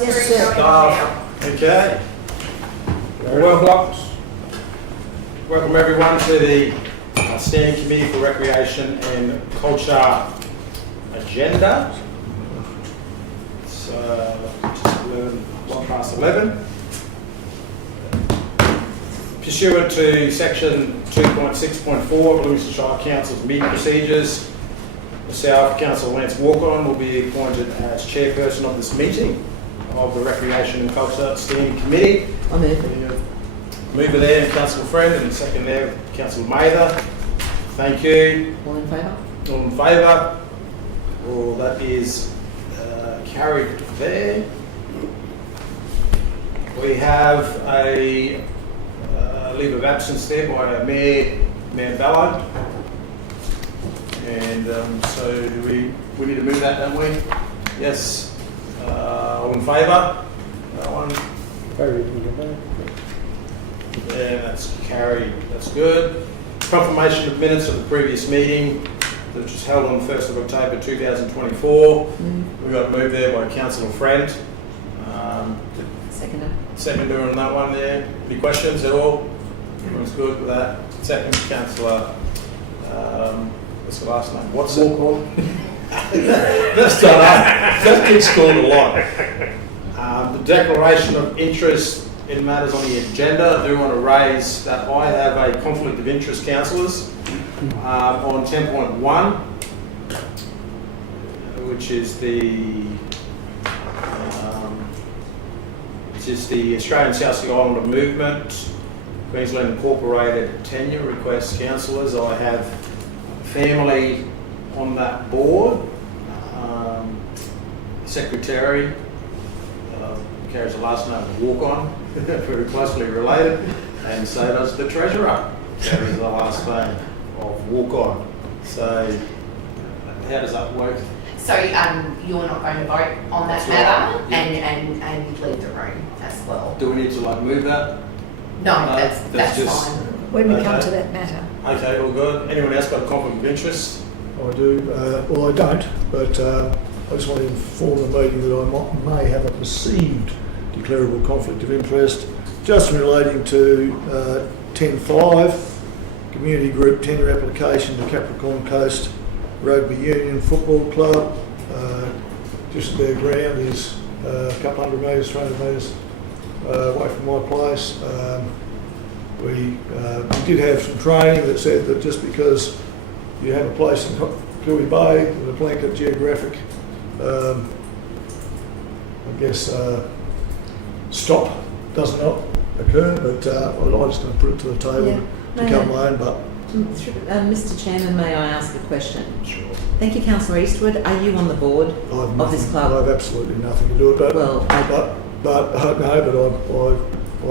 Yes, sir. Okay. Welcome everyone to the Standing Committee for Recreation and Culture agenda. It's just 11. Pursuant to section 2.6.4 of Livingstone Shire Council's meeting procedures, myself, Councillor Lance Walk-on, will be appointed as chairperson of this meeting of the Recreation and Culture Standing Committee. I move. Mover there, Councillor Friend, and second there, Councillor Mather. Thank you. All in favour? All in favour? Well, that is carried there. We have a leave of absence there by Mayor Ballard. And so do we need to move that, don't we? Yes. All in favour? That one. Yeah, that's carried. That's good. Confirmation of minutes of the previous meeting, which was held on the 1st of October 2024. We got moved there by Councillor Friend. Seconder. Seconder on that one there. Any questions at all? Everyone's good with that. Second, Councillor. What's the last name? What's it? That's done up. That gets called a lot. The declaration of interest in matters on the agenda. I do want to raise that I have a conflict of interest, councillors, on 10.1, which is the Australian South Sea Islander Movement, Queensland Incorporated tenure requests, councillors. I have family on that board. Secretary carries the last name of Walk-on, very closely related, and so does the treasurer, carries the last name of Walk-on. So how does that work? So you're not going to vote on that matter, right. and leave the room as well. Do we need to move that? No, that's just fine. When we come to that matter. Okay, all good. Anyone else got a conflict of interest? I do. Well, I don't, but I just want to inform the meeting that I may have a perceived declarable conflict of interest, just relating to 10.5, Community Group tenure application to Capricorn Coast Rugby Union Football Club. Just their ground is a couple hundred metres, 300 metres away from my place. We did have some training that said that just because you have a place in Cooey Bay with a blanket geographic, I guess, stop doesn't occur, but I'm just going to put it to the table Yeah. to May cover I- my own butt. Mr Chairman, may I ask a question? Sure. Thank you, Councillor Eastwood. Are you on the board of this club? I've absolutely nothing to do with that. Well,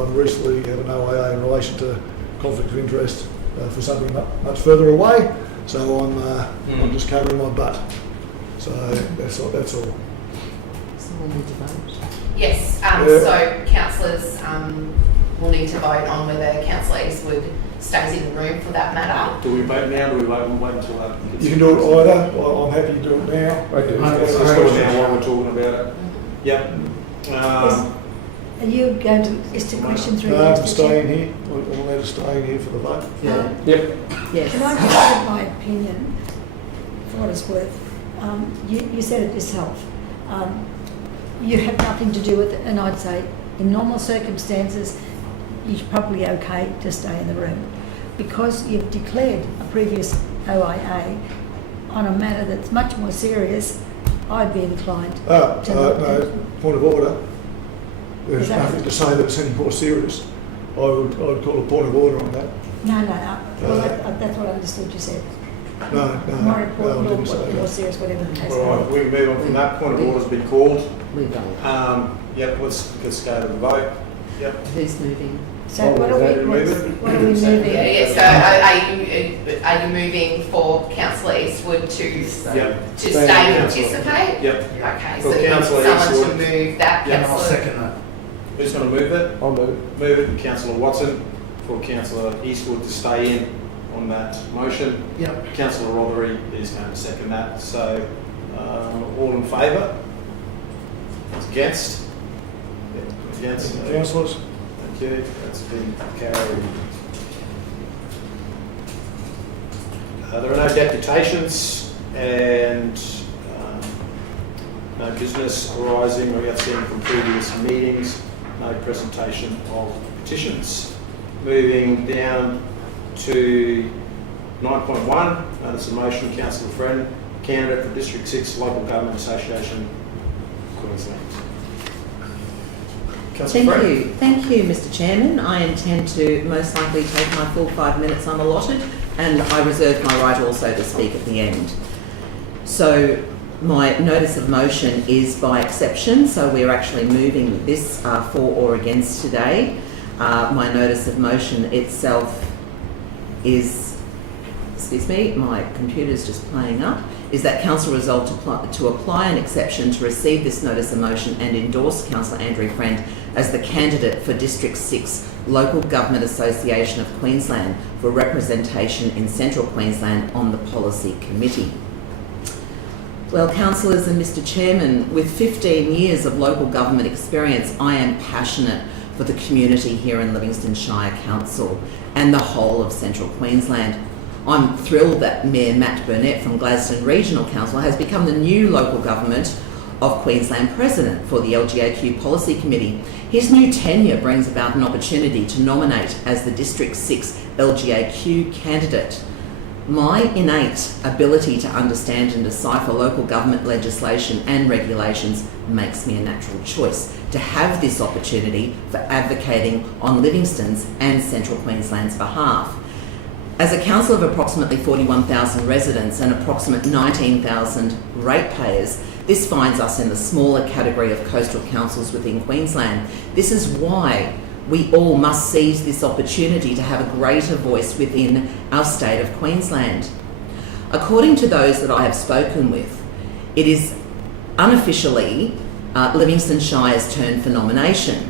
I've recently had an OIA in relation to conflict of interest for something much further away, so I'm just covering my butt. So that's all. Someone need to vote. Yes, Yeah. so councillors will need to vote on whether Councillor Eastwood stays in the room for that matter. Do we vote now, or do we wait until that? You can do it either. I'm happy to do it now. Let's do it now while we're talking about it. Yep. Are you going to, is the question through? No, Mr. I'm staying here. I'm allowed to stay in here for the vote. Yeah. Yep. Yes. Can I give my opinion, for what it's worth? You said it yourself. You have nothing to do with it, and I'd say in normal circumstances, you're probably okay to stay in the room. Because you've declared a previous OIA on a matter that's much more serious, I'd be inclined to not No, point of order. There's Is that- nothing to say that it's any more serious. I would call a point of order on that. No. Well, that's what I understood you said. No, More I important, didn't say more that. serious, whatever the case. All right, we can move on from that. Point of order's been called. We vote. Yep, let's go to the vote. Yep. Who's moving? So what are we moving? Are you moving for Councillor Eastwood to Yep. stay and Councillor. participate? Yep. Okay, For so you need Councillor someone to Eastwood. move that, Yeah, I'll Councillor. second that. Who's going to move it? I'll move it. Move it. Councillor Watson for Councillor Eastwood to stay in on that motion. Yep. Councillor Rothery is going to second that. So, all in favour? Against? Yep. Against? Councillors? Thank you. That's been carried. There are no deputations and no business arising or outstanding from previous meetings. No presentation of petitions. Moving down to 9.1, notice of motion, Councillor Friend, candidate for District 6 Local Government Association, Queensland. Councillor Friend. Thank you, Mr Chairman. I intend to most likely take my full 5 minutes unallotted, and I reserve my right also to speak at the end. So my notice of motion is by exception, so we're actually moving this for or against today. My notice of motion itself is, excuse me, my computer's just playing up, is that Council resolved to apply an exception to receive this notice of motion and endorse Councillor Andrew Friend as the candidate for District 6 Local Government Association of Queensland for representation in Central Queensland on the Policy Committee. Well, councillors and Mr Chairman, with 15 years of local government experience, I am passionate for the community here in Livingstone Shire Council and the whole of Central Queensland. I'm thrilled that Mayor Matt Burnett from Gladstone Regional Council has become the new local government of Queensland President for the LGAQ Policy Committee. His new tenure brings about an opportunity to nominate as the District 6 LGAQ candidate. My innate ability to understand and decipher local government legislation and regulations makes me a natural choice to have this opportunity for advocating on Livingstone's and Central Queensland's behalf. As a council of approximately 41,000 residents and approximate 19,000 ratepayers, this finds us in the smaller category of coastal councils within Queensland. This is why we all must seize this opportunity to have a greater voice within our state of Queensland. According to those that I have spoken with, it is unofficially Livingstone Shire's turn for nomination.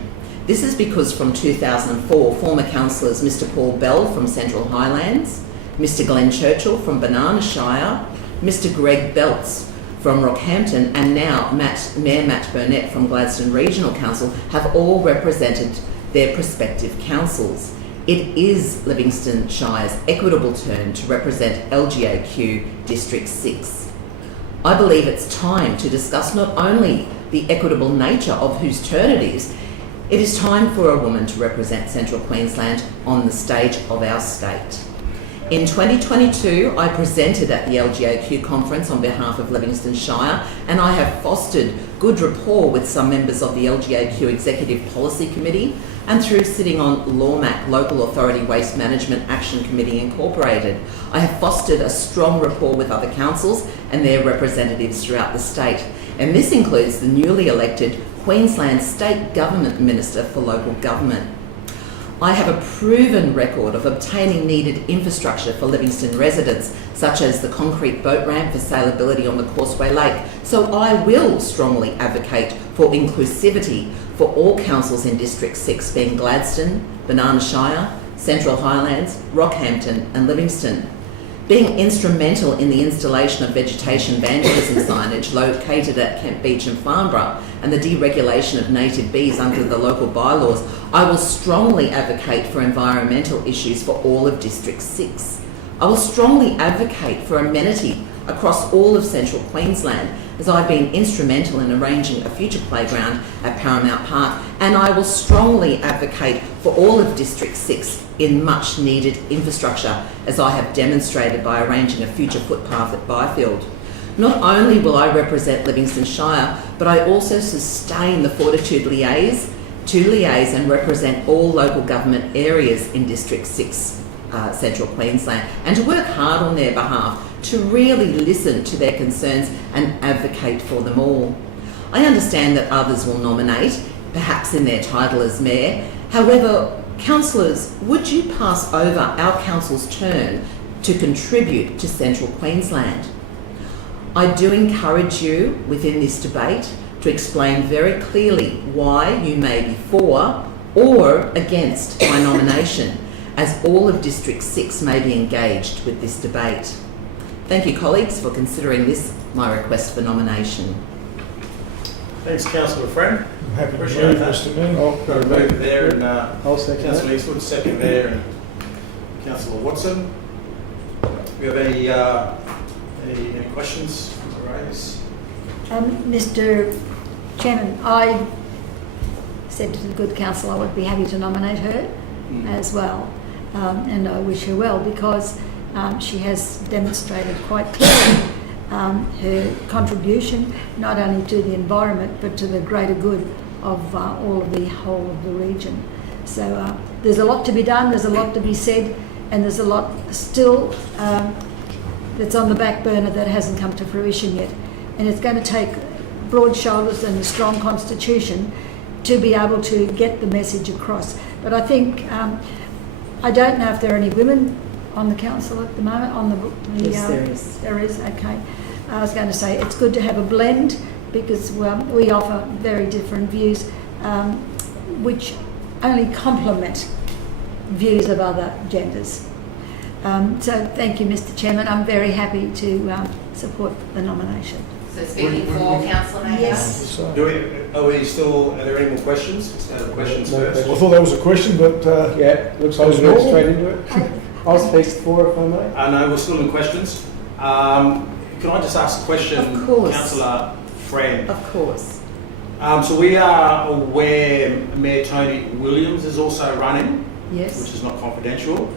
This is because from 2004, former councillors Mr Paul Bell from Central Highlands, Mr Glenn Churchill from Banana Shire, Mr Greg Belts from Rockhampton, and now Mayor Matt Burnett from Gladstone Regional Council have all represented their prospective councils. It is Livingstone Shire's equitable turn to represent LGAQ District 6. I believe it's time to discuss not only the equitable nature of whose turn it is time for a woman to represent Central Queensland on the stage of our state. In 2022, I presented at the LGAQ conference on behalf of Livingstone Shire, and I have fostered good rapport with some members of the LGAQ Executive Policy Committee and through sitting on LAWMAC, Local Authority Waste Management Action Committee Incorporated. I have fostered a strong rapport with other councils and their representatives throughout the state, and this includes the newly elected Queensland State Government Minister for Local Government. I have a proven record of obtaining needed infrastructure for Livingstone residents, such as the concrete boat ramp for sailability on the Causeway Lake, so I will strongly advocate for inclusivity for all councils in District 6, being Gladstone, Banana Shire, Central Highlands, Rockhampton and Livingstone. Being instrumental in the installation of vegetation vandalism signage located at Kent Beach and Farnborough and the deregulation of native bees under the local bylaws, I will strongly advocate for environmental issues for all of District 6. I will strongly advocate for amenity across all of Central Queensland, as I've been instrumental in arranging a future playground at Paramount Park, and I will strongly advocate for all of District 6 in much needed infrastructure, as I have demonstrated by arranging a future footpath at Byfield. Not only will I represent Livingstone Shire, but I also sustain the fortitude to liaise and represent all local government areas in District 6, Central Queensland, and to work hard on their behalf to really listen to their concerns and advocate for them all. I understand that others will nominate, perhaps in their title as mayor. However, councillors, would you pass over our council's turn to contribute to Central Queensland? I do encourage you within this debate to explain very clearly why you may be for or against my nomination, as all of District 6 may be engaged with this debate. Thank you, colleagues, for considering this my request for nomination. Thanks, Councillor Friend. I'm happy to Appreciate move, that. Mr Mayor. Got a move there, and I'll second that. Councillor Eastwood, second there, and Councillor Watson. Do we have any questions to raise? Mr Chairman, I said to the good council I would be happy to nominate her as well, and I wish her well, because she has demonstrated quite clearly her contribution not only to the environment but to the greater good of all of the whole of the region. So there's a lot to be done, there's a lot to be said, and there's a lot still that's on the back burner that hasn't come to fruition yet. And it's going to take broad shoulders and a strong constitution to be able to get the message across. But I think, I don't know if there are any women on the council at the moment. Yes, there is. There is, okay. I was going to say it's good to have a blend, because we offer very different views which only complement views of other genders. So thank you, Mr Chairman. I'm very happy to support the nomination. So speaking for Councillor Mayor? Yes. So, Are there any more questions? Questions More first. I thought that was a question, but Yeah, looks like we're going straight into it. I'll speak for if I may. I know we're still in questions. Can I just ask a question, Of course. Councillor Friend? Of course. So we are aware Mayor Tony Williams is also running, Yes. which is not confidential.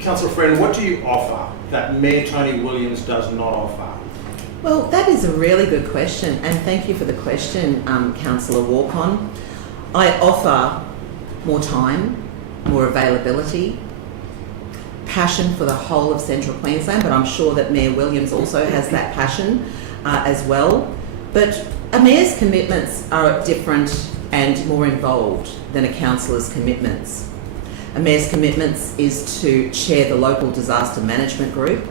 Councillor Friend, what do you offer that Mayor Tony Williams does not offer? Well, that is a really good question, and thank you for the question, Councillor Walcon. I offer more time, more availability, passion for the whole of Central Queensland, but I'm sure that Mayor Williams also has that passion as well. But a mayor's commitments are different and more involved than a councillor's commitments. A mayor's commitments is to chair the local disaster management group.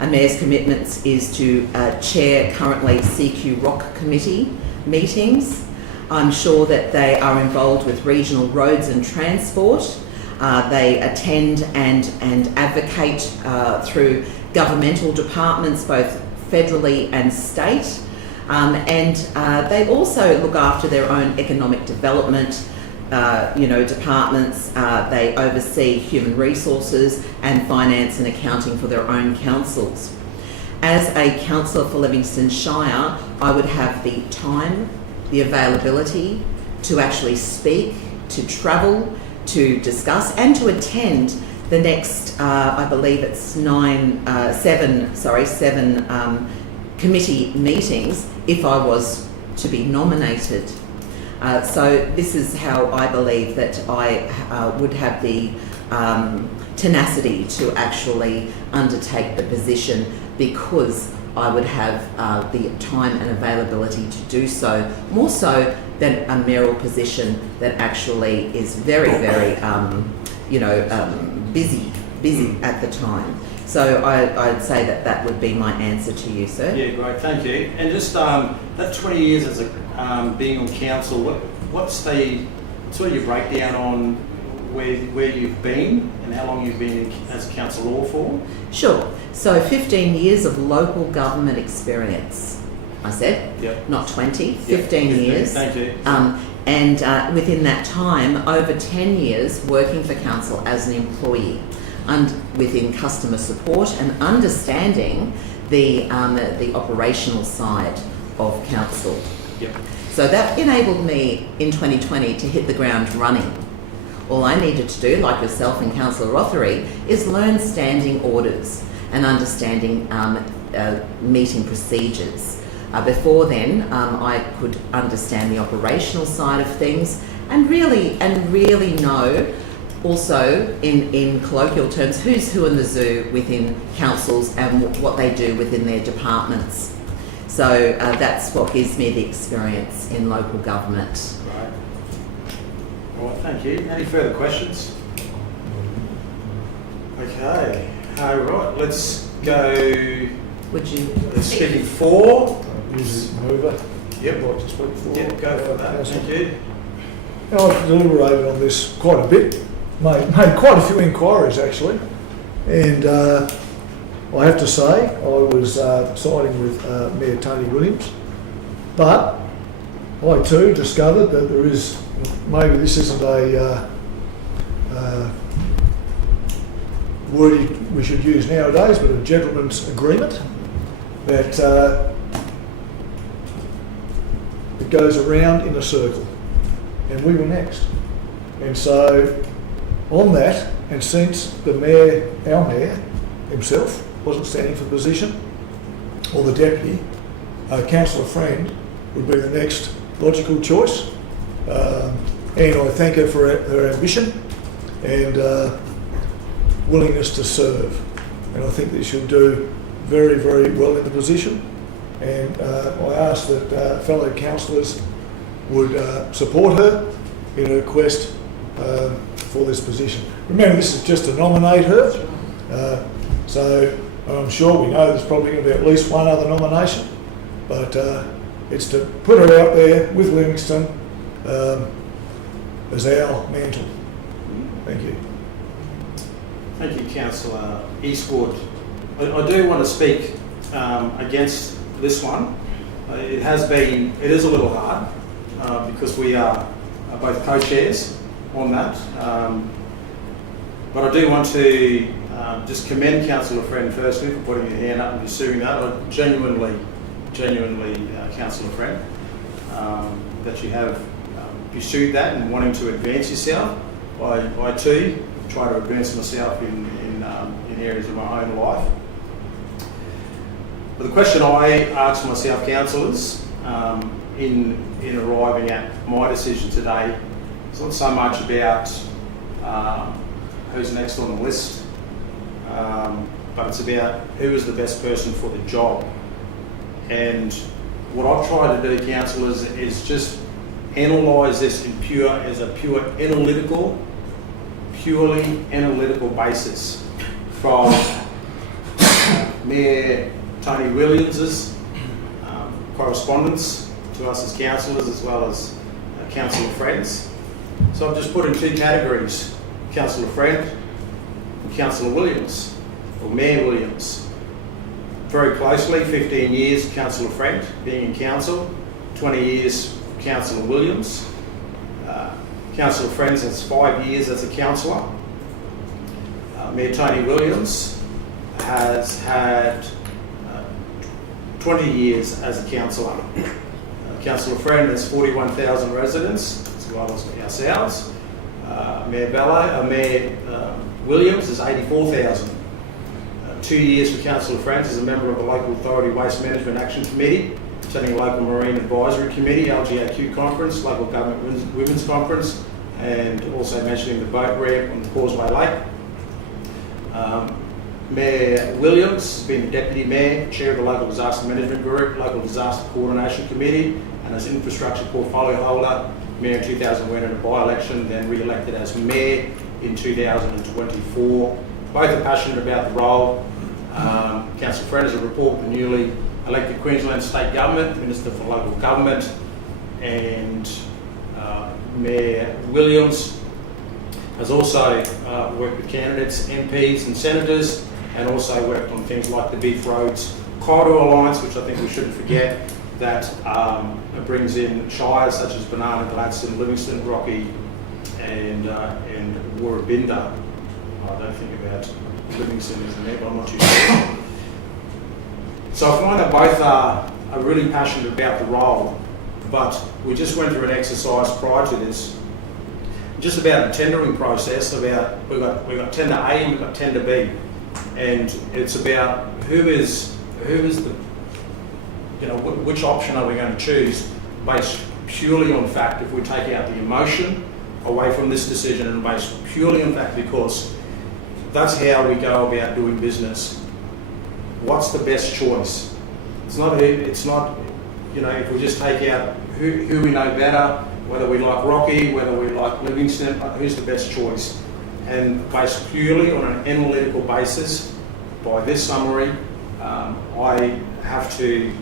A mayor's commitments is to chair currently CQ Rock Committee meetings. I'm sure that they are involved with regional roads and transport. They attend and advocate through governmental departments, both federally and state. And they also look after their own economic development departments. They oversee human resources and finance and accounting for their own councils. As a councillor for Livingstone Shire, I would have the time, the availability to actually speak, to travel, to discuss and to attend the next, I believe it's seven committee meetings if I was to be nominated. So this is how I believe that I would have the tenacity to actually undertake the position, because I would have the time and availability to do so, more so than a mayoral position that actually is very, very, busy at the time. So I'd say that would be my answer to you, sir. Yeah, great, thank you. And just that 20 years as being on council, what's sort of your breakdown on where you've been and how long you've been as a councillor for? Sure. So 15 years of local government experience, I said. Yep. Not 20, Yep, 15 years. Thank you. And within that time, over 10 years working for council as an employee, and within customer support and understanding the operational side of council. Yep. So that enabled me in 2020 to hit the ground running. All I needed to do, like yourself and Councillor Rothery, is learn standing orders and understanding meeting procedures. Before then, I could understand the operational side of things and really know also in colloquial terms who's who in the zoo within councils and what they do within their departments. So that's what gives me the experience in local government. Right. All right, thank you. Any further questions? Okay. All right, let's go. Would you? Speaking for. Usually mover. Yep. I'd like to speak for. Yep, go for that. Thank you. Now, I've deliberated on this quite a bit, made quite a few inquiries actually, and I have to say I was siding with Mayor Tony Williams, but I too discovered that there is, maybe this isn't a word we should use nowadays, but a gentleman's agreement that it goes around in a circle, and we were next. And so on that, and since the mayor, our mayor himself, wasn't standing for the position, or the deputy, Councillor Friend would be the next logical choice. And I thank her for her ambition and willingness to serve. And I think that she'll do very, very well in the position. And I ask that fellow councillors would support her in her quest for this position. Remember, this is just to nominate her. So I'm sure we know there's probably going to be at least one other nomination, but it's to put her out there with Livingstone as our mantle. Thank you. Thank you, Councillor Eastwood. I do want to speak against this one. It is a little hard because we are both co-chairs on that. But I do want to just commend Councillor Friend firstly for putting your hand up and pursuing that. I genuinely, Councillor Friend, that you have pursued that and wanting to advance yourself. I too try to advance myself in areas of my own life. But the question I ask myself, councillors, in arriving at my decision today, is not so much about who's next on the list, but it's about who is the best person for the job. And what I've tried to do, councillors, is just analyse this as a purely analytical basis from Mayor Tony Williams's correspondence to us as councillors, as well as councillor friends. So I've just put in two categories: Councillor Friend and Councillor Williams, or Mayor Williams. Very closely, 15 years Councillor Friend being in council, 20 years Councillor Williams. Councillor Friend has 5 years as a councillor. Mayor Tony Williams has had 20 years as a councillor. Councillor Friend has 41,000 residents, as well as ourselves. Mayor Williams is 84,000. 2 years for Councillor Francis as a member of the Local Authority Waste Management Action Committee, attending Local Marine Advisory Committee, LGAQ Conference, Local Government Women's Conference, and also mentioning the boat ramp on the Causeway Lake. Mayor Williams has been the Deputy Mayor, Chair of the Local Disaster Management Group, Local Disaster Coordination Committee, and as Infrastructure Portfolio Holder, Mayor in 2001 in a by-election, then re-elected as Mayor in 2024. Both are passionate about the role. Councillor Friend has a report with the newly elected Queensland State Government, Minister for Local Government, and Mayor Williams has also worked with candidates, MPs and senators, and also worked on things like the Beef Roads Corridor Alliance, which I think we shouldn't forget, that brings in shires such as Banana, Gladstone, Livingstone, Rocky, and Warrabinda. I don't think about Livingstone is in there, but I'm not too sure. So I find that both are really passionate about the role, but we just went through an exercise prior to this, just about the tendering process. About we've got tender A and we've got tender B, and it's about who is the, you know, which option are we going to choose based purely on fact. If we take out the emotion away from this decision and based purely on fact, because that's how we go about doing business. What's the best choice? It's not, you know, if we just take out who we know better, whether we like Rocky, whether we like Livingstone, who's the best choice? And based purely on an analytical basis, by this summary, I have to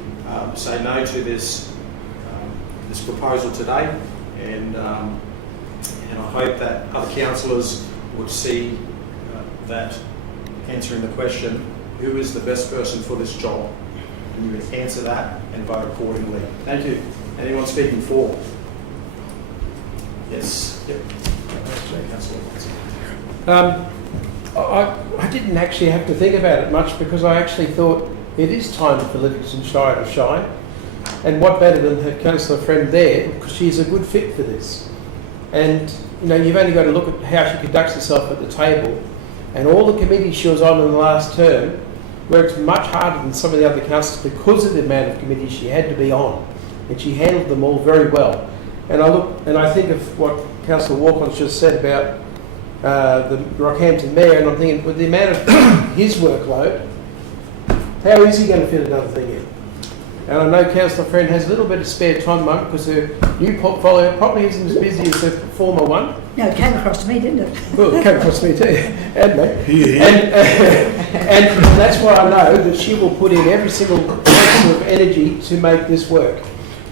say no to this proposal today, and I hope that other councillors would see that answering the question, who is the best person for this job? And you would answer that and vote accordingly. Thank you. Anyone speaking for? Yes. Yep. I didn't actually have to think about it much, because I actually thought it is time for Livingstone Shire to shine. And what better than her councillor friend there, because she's a good fit for this. And you know, you've only got to look at how she conducts herself at the table, and all the committees she was on in the last term worked much harder than some of the other councillors because of the amount of committees she had to be on, and she handled them all very well. And I look and I think of what Councillor Walcott's just said about the Rockhampton Mayor, and I'm thinking, with the amount of his workload, how is he going to fit another thing in? And I know Councillor Friend has a little bit of spare time, Mum, because her new portfolio probably isn't as busy as her former one. No, it came across to me, didn't it? Well, it came across to me too, and me. And that's why I know that she will put in every single ounce of energy to make this work.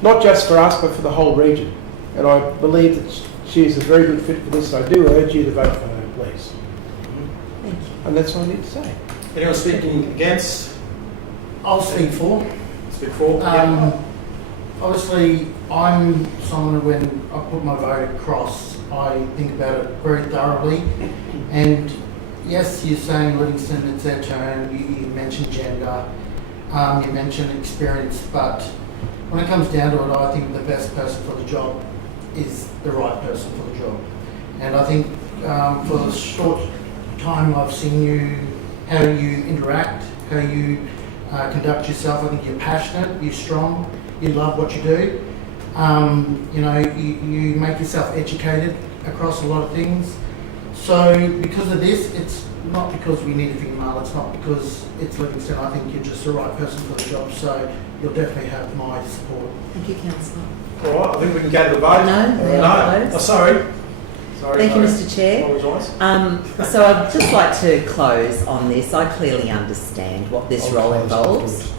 Not just for us, but for the whole region. And I believe that she is a very good fit for this. I do urge you to vote for her, please. Thank you. And that's all I need to say. Anyone speaking against? I'll speak for. Speak for? Obviously, I'm someone who, when I put my vote across, I think about it very thoroughly. And yes, you're saying Livingstone, it's their turn. You mentioned gender, you mentioned experience, but when it comes down to it, I think the best person for the job is the right person for the job. And I think for the short time I've seen you, how you interact, how you conduct yourself, I think you're passionate, you're strong, you love what you do. You know, you make yourself educated across a lot of things. So because of this, it's not because we need a female, it's not because it's Livingstone. I think you're just the right person for the job, so you'll definitely have my support. Thank you, Councillor. All right, I think we can go to the vote. No. Oh, sorry. Thank you, Mr. Chair. Apologise. So I'd just like to close on this. I clearly understand what this role involves.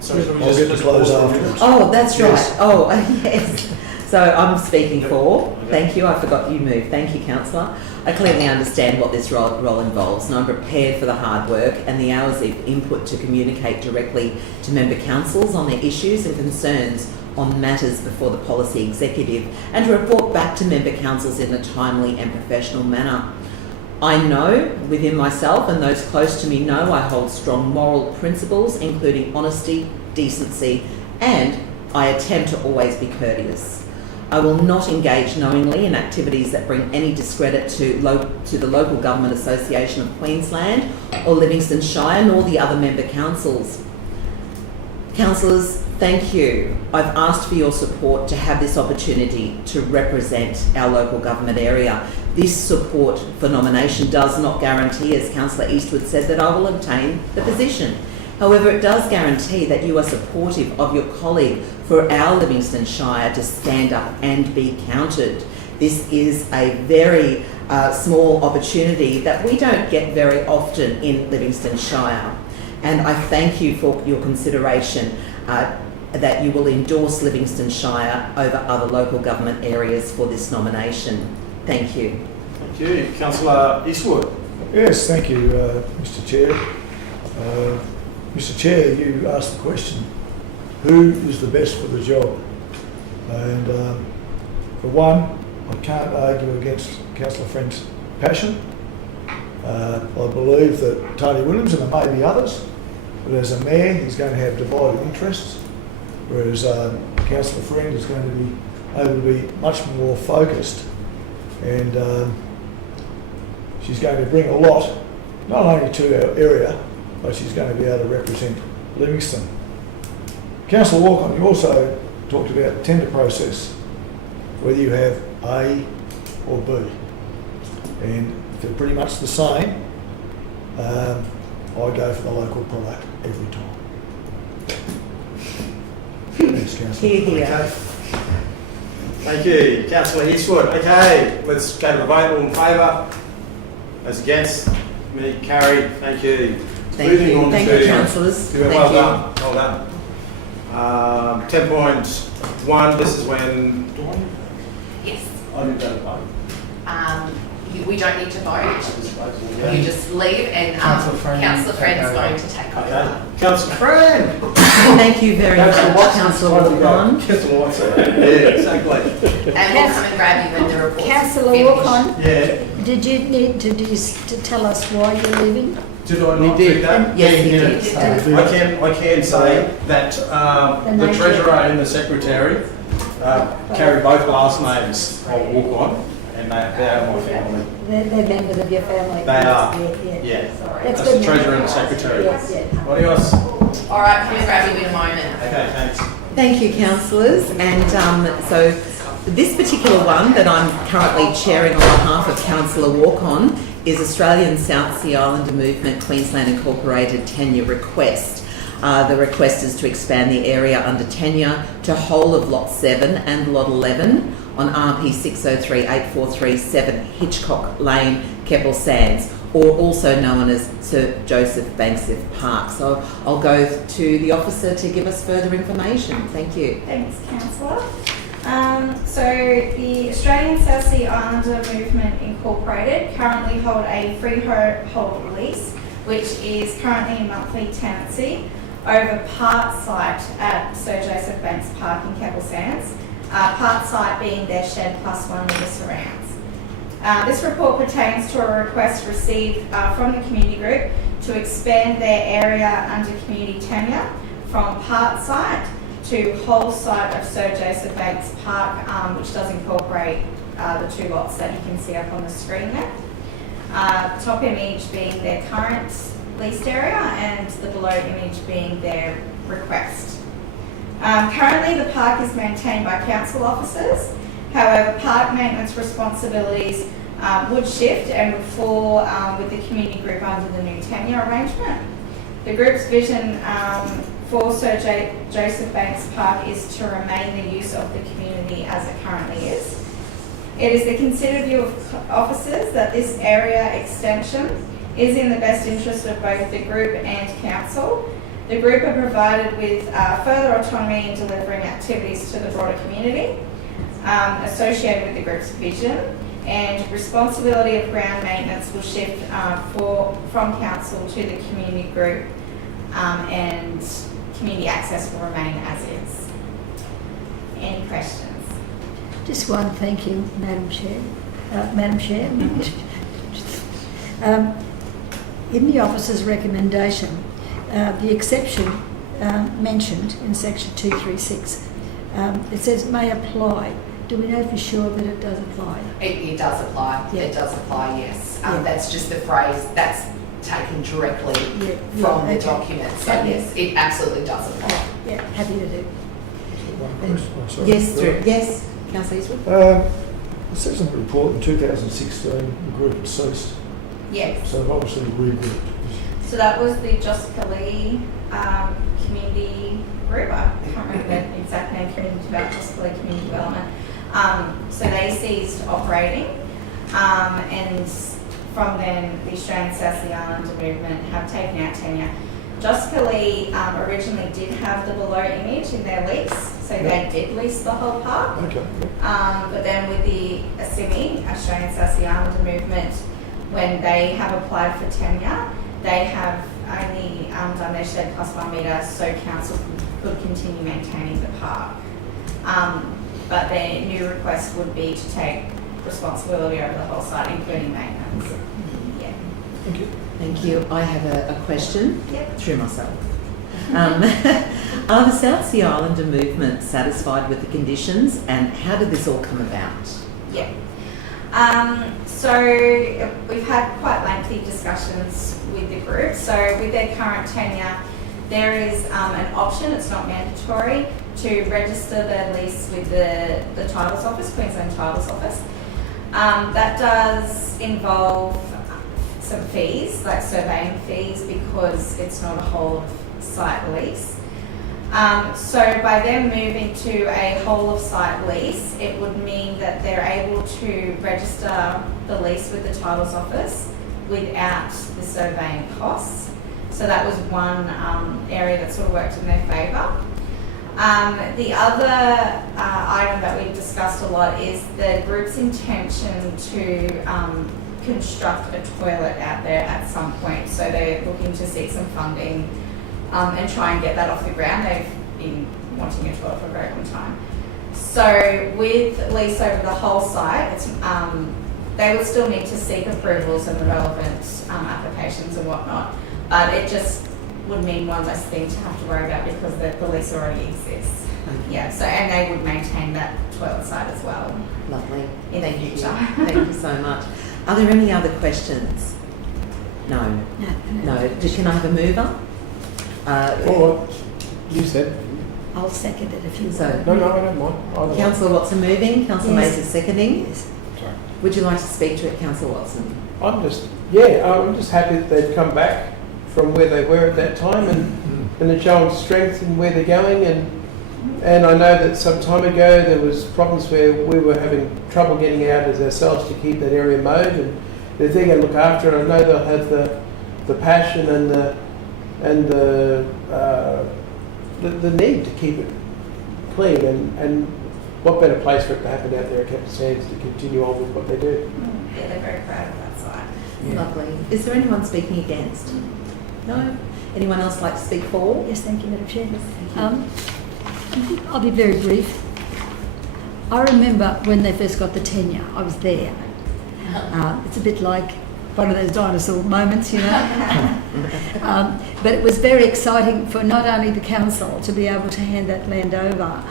Sorry, I'll get to close afterwards. Oh, that's right. Yes. Oh, yes. So I'm speaking for. Thank you. I forgot you moved. Thank you, Councillor. I clearly understand what this role involves, and I'm prepared for the hard work and the hours of input to communicate directly to member councils on their issues and concerns on matters before the policy executive, and to report back to member councils in a timely and professional manner. I know within myself, and those close to me know, I hold strong moral principles, including honesty, decency, and I attempt to always be courteous. I will not engage knowingly in activities that bring any discredit to the Local Government Association of Queensland or Livingstone Shire, nor the other member councils. Councillors, thank you. I've asked for your support to have this opportunity to represent our local government area. This support for nomination does not guarantee, as Councillor Eastwood said, that I will obtain the position. However, it does guarantee that you are supportive of your colleague for our Livingstone Shire to stand up and be counted. This is a very small opportunity that we don't get very often in Livingstone Shire. And I thank you for your consideration that you will endorse Livingstone Shire over other local government areas for this nomination. Thank you. Thank you. Councillor Eastwood. Yes, thank you, Mr. Chair. Mr. Chair, you asked the question, who is the best for the job? And for one, I can't argue against Councillor Friend's passion. I believe that Tony Williams, and there may be others, but as a mayor, he's going to have divided interests, whereas Councillor Friend is going to be able to be much more focused, and she's going to bring a lot, not only to our area, but she's going to be able to represent Livingstone. Councillor Walcott, you also talked about the tender process, whether you have A or B, and if they're pretty much the same, I go for the local product every time. Thanks, Councillor. Here, here. Okay. Thank you. Councillor Eastwood. Okay, let's go to the vote. All in favour? Those against? Me, carried. Thank you. Thank Moving you. on Thank to, you, councillors. well Thank done. Well done. 10.1, this is when... Yes. I didn't go to vote. We don't need to vote. You just leave and Councillor Friend Councillor Friend is take over. going to take Okay. over. Councillor Friend. Thank you very much, Councillor Walcott. Councillor Watson. Yeah, exactly. And we'll come and grab you when the report's Councillor finished. Walcon, Yeah. did you need to tell us why you're leaving? Did I not did. do that? Yes, you did. I can say that the treasurer and the secretary carry both last names of Walk-On, and they are my family. They're members of your family. They are. Yeah. Yeah. That's That's good. the treasurer and the secretary. Yeah. What else? All right, come and grab you in a moment. Okay, thanks. Thank you, councillors. And so this particular one that I'm currently chairing on behalf of Councillor Walk-On is Australian South Sea Islander Movement Queensland Incorporated tenure request. The request is to expand the area under tenure to whole of Lot 7 and Lot 11 on RP 603843 Hitchcock Lane, Keppel Sands, or also known as Sir Joseph Banksworth Park. So I'll go to the officer to give us further information. Thank you. Thanks, Councillor. So the Australian South Sea Islander Movement Incorporated currently hold a freehold lease, which is currently in monthly tenancy over part site at Sir Joseph Banks Park in Keppel Sands, part site being their shed plus one with the surrounds. This report pertains to a request received from the community group to expand their area under community tenure from part site to whole site of Sir Joseph Banks Park, which does incorporate the two lots that you can see up on the screen there. Top image being their current leased area and the below image being their request. Currently the park is maintained by council officers. However, park maintenance responsibilities would shift and would fall with the community group under the new tenure arrangement. The group's vision for Sir Joseph Banks Park is to remain the use of the community as it currently is. It is the considered view of officers that this area extension is in the best interest of both the group and council. The group are provided with further autonomy in delivering activities to the broader community associated with the group's vision, and responsibility of ground maintenance will shift from council to the community group, and community access will remain as is. Any questions? Just one, thank you, Madam Chair. Madam Chair. In the officer's recommendation, the exception mentioned in section 236, it says may apply do we know for sure that it does apply? It does apply. Yeah. It does apply, yes. Yeah. That's just the phrase that's taken directly Yeah, from the okay. document. So Okay. yes, it absolutely does apply. Yeah, happy to do. One question. Oh, sorry. Yes, Councillor Eastwood? It says in the report in 2016 the group had ceased, Yes. so they've obviously regrouped. So that was the Joscali community group. I can't remember the exact name, Joscali Community Development. So they ceased operating, and from then the Australian South Sea Islander movement have taken out tenure. Joscali originally did have the below image in their lease, so they did lease the whole park. Okay. But then with the ASIMI, Australian South Sea Islander movement, when they have applied for tenure, they have only done their shed plus 1 metre so council could continue maintaining the park. But their new request would be to take responsibility over the whole site, including maintenance. Okay. Yeah. Thank you. Thank you. I have a question Yep. through myself. Are the South Sea Islander movement satisfied with the conditions, and how did this all come about? Yeah. So we've had quite lengthy discussions with the group. So with their current tenure, there is an option, it's not mandatory, to register their lease with the Titles Office, Queensland Titles Office. That does involve some fees, like surveying fees, because it's not a whole of site lease. So by them moving to a whole of site lease, it would mean that they're able to register the lease with the Titles Office without the surveying costs. So that was one area that sort of worked in their favour. The other item that we've discussed a lot is the group's intention to construct a toilet out there at some point. So they're looking to seek some funding and try and get that off the ground. They've been wanting a toilet for a very long time. So with lease over the whole site, it's, they would still need to seek approvals and the relevant applications and whatnot, but it just would mean one less thing to have to worry about because the lease already exists. Yeah, so and they would maintain that toilet site as well. Lovely. In the Thank you. future. Thank you so much. Are there any other questions? No. No. Can I have a mover? Well, you said. I'll second it if you So- want. No, I don't mind. Either way. Councillor Watson moving, Councillor Yes. Mays is seconding. Yes. Sorry. Would you like to speak to it, Councillor Watson? I'm just happy that they've come back from where they were at that time and they're showing strength in where they're going and I know that some time ago there was problems where we were having trouble getting out as ourselves to keep that area mowed and they're going to look after it. I know they'll have the passion and the need to keep it clean and what better place for it to happen out there at Captain Sands to continue on with what they do. Yeah, they're very proud of that site. Yeah. Lovely. Is there anyone speaking against? No? Anyone else like to speak for? Yes, thank you, Madam Chair. Thank you. I'll be very brief. I remember when they first got the tenure, I was there. It's a bit like one of those dinosaur moments, you know. But it was very exciting for not only the council to be able to hand that land over,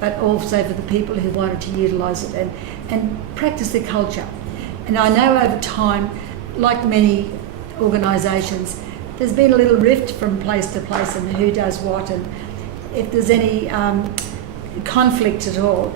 but also for the people who wanted to utilise it and practice their culture. And I know over time, like many organisations, there's been a little rift from place to place and who does what, and if there's any conflict at all,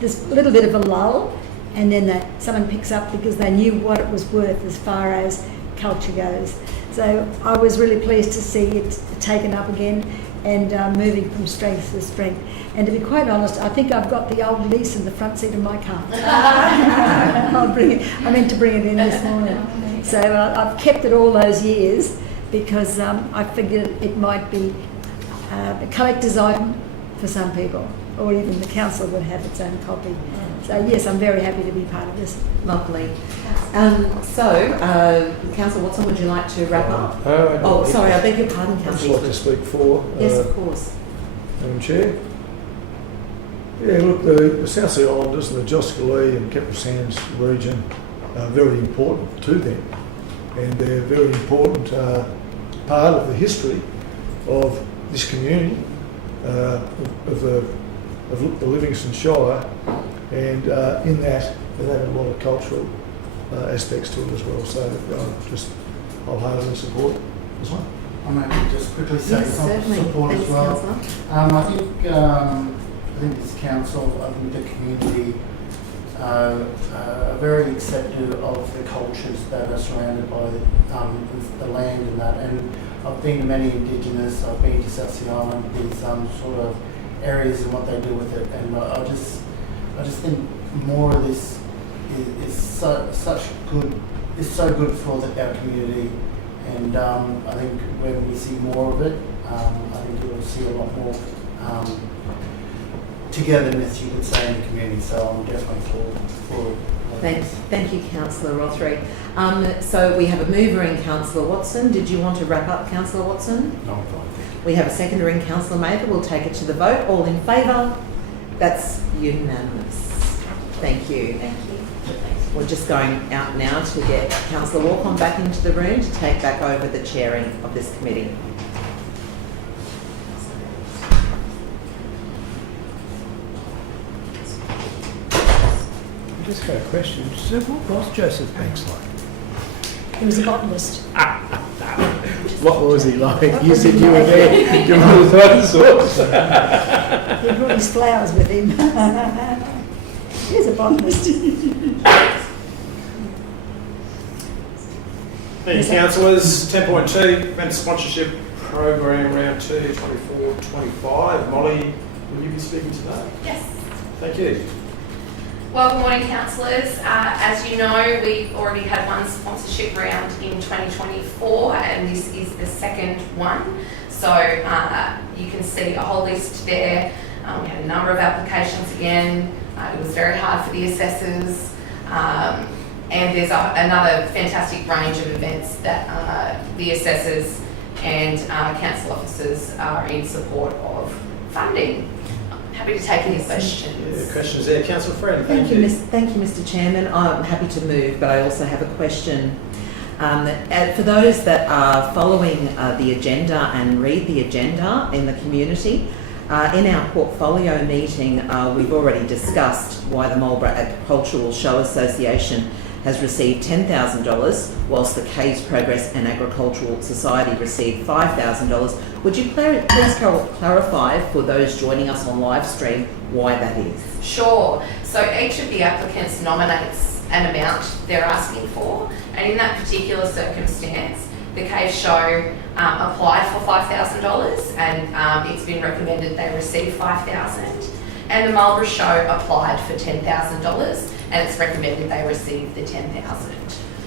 there's a little bit of a lull, and then someone picks up because they knew what it was worth as far as culture goes. So I was really pleased to see it taken up again and moving from strength to strength. And to be quite honest, I think I've got the old lease in the front seat of my car. I'll bring it. I meant to bring it in this morning. So I've kept it all those years because I figured it might be a collector's item for some people, or even the council would have its own copy. So yes, I'm very happy to be part of this. Lovely. Councillor Watson, would you like to wrap up? Oh, Sorry, I beg your pardon, I'd just Councillor. like to speak for Yes, of course. Madam Chair. Yeah, look, the South Sea Islanders and the Joscali and Captain Sands region are very important to them, and they're a very important part of the history of this community, of the Livingstone Shire, and in that it had a lot of cultural aspects to it as well. So I'll wholeheartedly support this one. I might just quickly say Yes, certainly. support Thanks, as well. Councillor. I think this council, I think the community are very accepting of the cultures that are surrounded by the land and that. And I've been to many Indigenous, I've been to South Sea Island, these sort of areas and what they do with it. And I just think more of this is so good for our community. And I think when we see more of it, I think we'll see a lot more togetherness, you could say, in the community. So I'm definitely for Thank you, Councillor Rothery. So we have a mover in Councillor Watson. Did you want to wrap up, Councillor Watson? No, I'm fine. We have a seconder in Councillor Mather. We'll take it to the vote. All in favour? That's unanimous. Thank you. Thank you. We're just going out now to get Councillor Walcom back into the room to take back over the chairing of this committee. I just got a question. So what was Joseph Banks like? He was a botanist. What was he like? You said you were there. You would have thought sorts. He brought his flowers with him. He was a botanist. Thank you, councillors. 10.2, event sponsorship program round 2, 24-25. Molly, will you be speaking today? Yes. Thank you. Well, good morning, councillors. As you know, we've already had one sponsorship round in 2024, and this is the second one. So you can see a whole list there. We had a number of applications again. It was very hard for the assessors. And there's another fantastic range of events that the assessors and council officers are in support of funding. Happy to take any questions. Yeah, questions there. Councillor Friend, Thank you, Mr. Chairman. I'm happy to move, but I also have a question. For those that are following the agenda and read the agenda in the community, in our portfolio meeting, we've already discussed why the Marlborough Agricultural Show Association has received $10,000, whilst the Caves Progress and Agricultural Society received $5,000. Would you please clarify for those joining us on live stream why that is? Sure. So each of the applicants nominates an amount they're asking for, and in that particular circumstance, the Cave Show applied for $5,000, and it's been recommended they receive $5,000. And the Marlborough Show applied for $10,000, and it's recommended they receive the $10,000.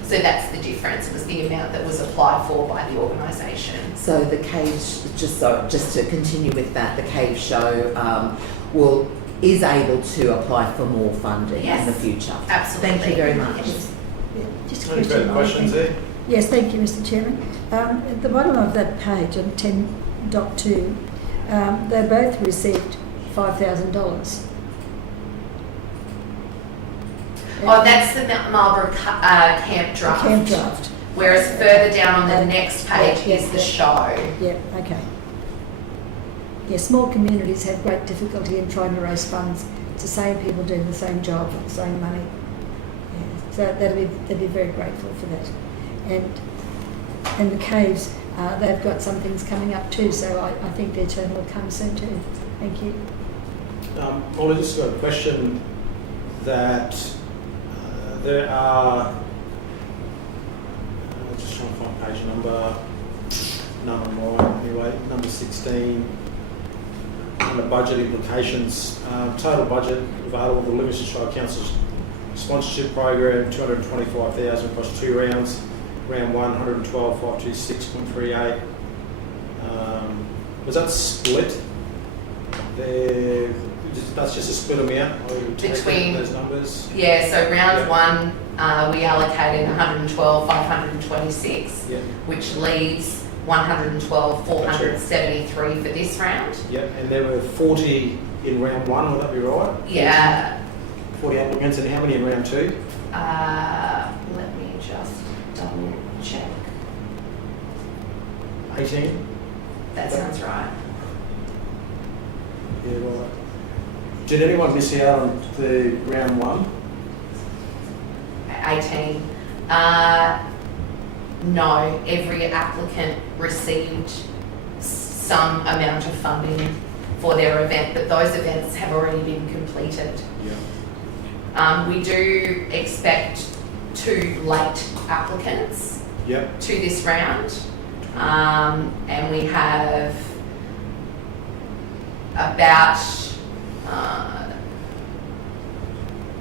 So that's the difference. It was the amount that was applied for by the organisation. So the Cave, just to continue with that, the Cave Show is able to apply for more funding in the future. Absolutely. Thank you very much. Yes. Yeah, just a Any question. further questions there? Yes, thank you, Mr. Chairman. At the bottom of that page on 10.2, they both received $5,000. Oh, that's the Marlborough Camp Draft. Camp draft. Whereas further down on the next page is the show. Yeah, okay. Yeah, small communities have great difficulty in trying to raise funds. It's the same people doing the same job for the same money. Yeah, so they'd be very grateful for that. And the Caves, they've got some things coming up too, so I think their turn will come soon too. Thank you. Molly, just got a question that there are, just trying to find page number 16, under budget implications, total budget available for the Livingstone Shire Council's sponsorship program, $225,000 across 2 rounds. Round 1, 112,526.38. Was that split? That's just a split amount Between those numbers. Yeah, so round 1 we allocated 112,526, which leaves 112,473 for this round. Yep, and there were 40 in round 1, would that be right? Yeah. 40 applicants, and how many in round 2? Let me just double check. 18? That sounds right. Yeah, right. Did anyone miss out on the round one? 18. No, every applicant received some amount of funding for their event, but those events have already been completed. Yeah. We do expect 2 late applicants Yep. to this round, and we have about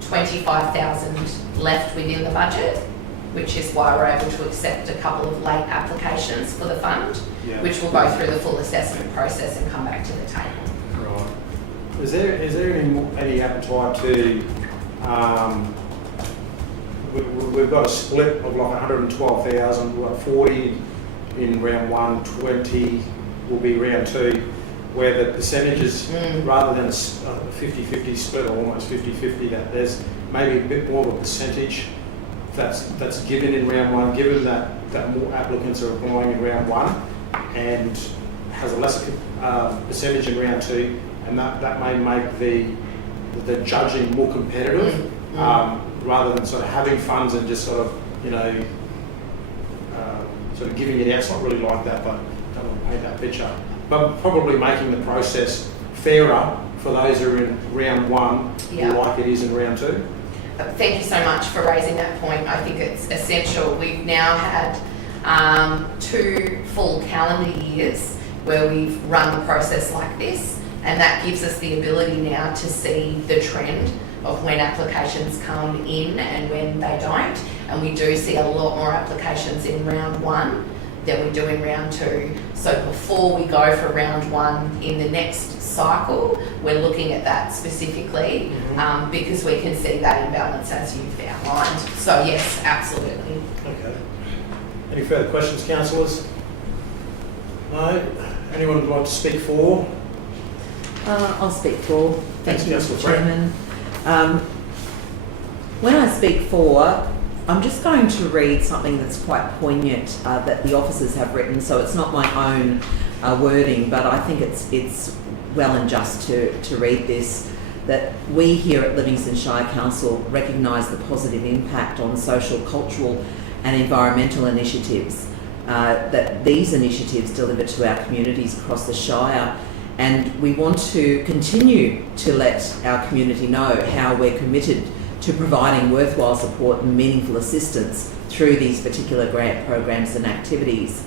25,000 left within the budget, which is why we're able to accept a couple of late applications for the fund, Yeah. which will go through the full assessment process and come back to the table. Right. Is there any appetite to? We've got a split of like 112,000. We've got 40 in round 1, 20 will be round 2, where the percentages, rather than a 50-50 split or almost 50-50, that there's maybe a bit more of a percentage that's given in round 1, given that more applicants are applying in round 1, and has a lesser percentage in round 2, and that may make the judging more competitive, rather than sort of having funds and just sort of, sort of giving it out. It's not really like that, but I don't want to paint that picture. But probably making the process fairer for those who are in round 1, like it is in round 2. Thank you so much for raising that point. I think it's essential. We've now had 2 full calendar years where we've run the process like this, and that gives us the ability now to see the trend of when applications come in and when they don't. And we do see a lot more applications in round 1 than we do in round 2. So before we go for round 1 in the next cycle, we're looking at that specifically, because we can see that imbalance as you've outlined. So yes, absolutely. Okay. Any further questions, councillors? No? Anyone would like to speak for? I'll speak for. Thanks, Thank you, Councillor Mr. Frank. Chairman. When I speak for, I'm just going to read something that's quite poignant that the officers have written. So it's not my own wording, but I think it's well and just to read this. That we here at Livingstone Shire Council recognise the positive impact on social, cultural and environmental initiatives that these initiatives deliver to our communities across the Shire, and we want to continue to let our community know how we're committed to providing worthwhile support and meaningful assistance through these particular grant programs and activities.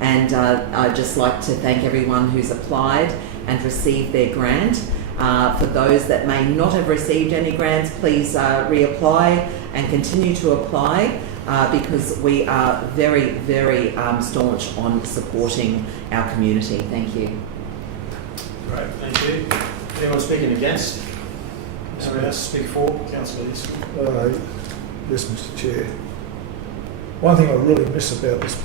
And I'd just like to thank everyone who's applied and received their grant. For those that may not have received any grants, please reapply and continue to apply because we are very, very staunch on supporting our community. Thank you. Great, thank you. Anyone speaking against? Anyone else speak for? Councillor Easton. Yes, Mr. Chair. One thing I really miss about this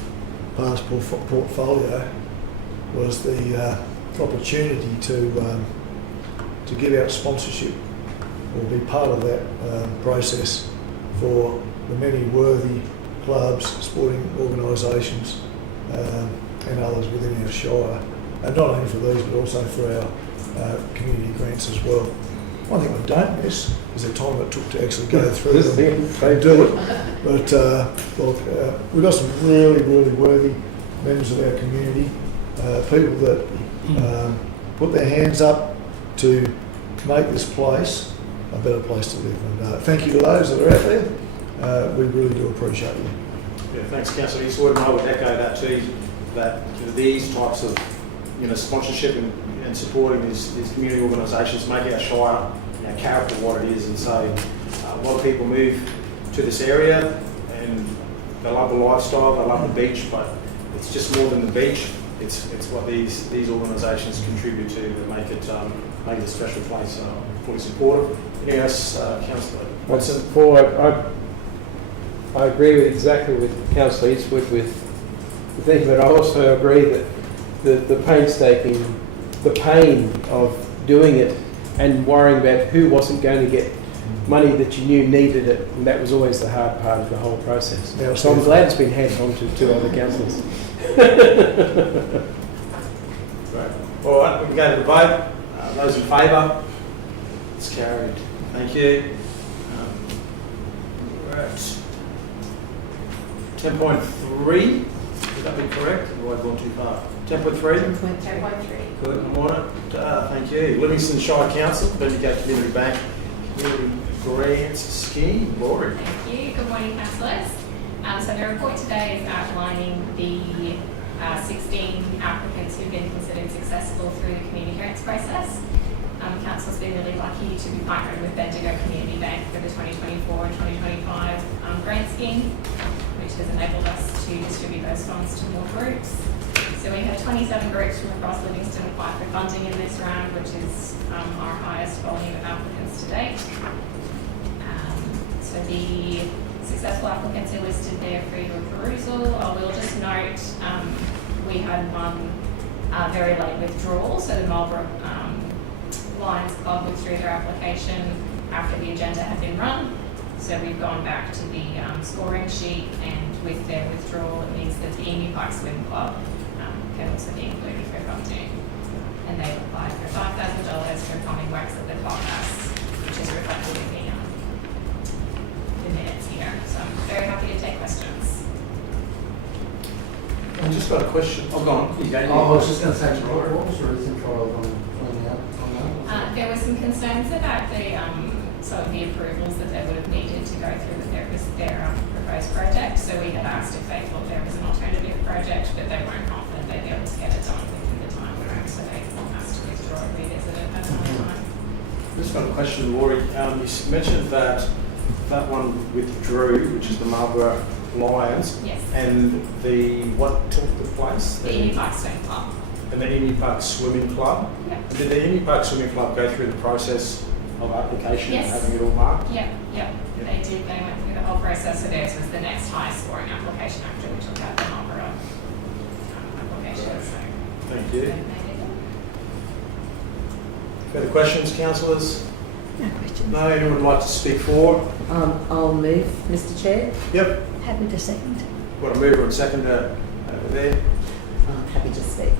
past portfolio was the opportunity to give out sponsorship or be part of that process for the many worthy clubs, sporting organisations and others within our Shire. And not only for these, but also for our community grants as well. One thing I don't miss is the time it took to actually go through them and do it. But look, we've got some really, really worthy members of our community, people that put their hands up to make this place a better place to live. And thank you to those that are out there. We really do appreciate you. Yeah, thanks, Councillor Eastwood, and I would echo that too. That these types of sponsorship and supporting these community organisations make our Shire character what it is. And so a lot of people move to this area and they love the lifestyle, they love the beach, but it's just more than the beach. It's what these organisations contribute to that make it a special place. Fully supportive. Anything else, Councillor Watson? I agree with exactly with Councillor Eastwood with the thing, but I also agree that the painstaking, the pain of doing it and worrying about who wasn't going to get money that you knew needed it, and that was always the hard part of the whole process. Yeah, so I'm glad it's been handed on to 2 other councillors. Right. All right, we can go to the vote. Those in favour? It's carried. Thank you. We're at 10.3. Would that be correct? Or have I gone too far? 10.3? 10.3. Good, I'm on it. Thank you. Livingstone Shire Council, Bendigo Community Bank, Community Grants Scheme. Laurie. Thank you. Good morning, councillors. So the report today is outlining the 16 applicants who've been considered successful through the community grants process. Council's been really lucky to be partnering with Bendigo Community Bank for the 2024 and 2025 grant scheme, which has enabled us to distribute those funds to more groups. So we had 27 groups from across Livingstone apply for funding in this round, which is our highest volume of applicants to date. So the successful applicants are listed there for your perusal. I will just note we had one very late withdrawal, so the Marlborough Lions Club withdrew their application after the agenda had been run. So we've gone back to the scoring sheet, and with their withdrawal it means that the Emu Park Swim Club can also be included for funding. And they've applied for $5,000 for plumbing works at the clubhouse, which is reflected in the minutes here. So I'm very happy to take questions. I've just got a question. Oh, go on. You go. I was just going to say, what was the reason for on that? There were some concerns about some of the approvals that they would have needed to go through with their proposed project. So we had asked if they thought there was an alternative project, but they weren't confident they'd be able to get it done within the time frame. So they asked to withdraw and revisit it at another time. Just got a question, Laurie. You mentioned that one withdrew, which is the Marlborough Lions. Yes. And what took the place? The Emu Park Swim Club. And the Emu Park Swimming Club. Yep. And did the Emu Park Swimming Club go through the process of application Yes. and having it all marked? Yep. They did. They went through the whole process. So theirs was the next highest scoring application after we took out the Marlborough application. So Thank you. they did it. Further questions, councillors? No questions. No, anyone would like to speak for? I'll move, Mr. Chair. Yep. Happy to second. Got a mover and seconder over there. I'm happy to speak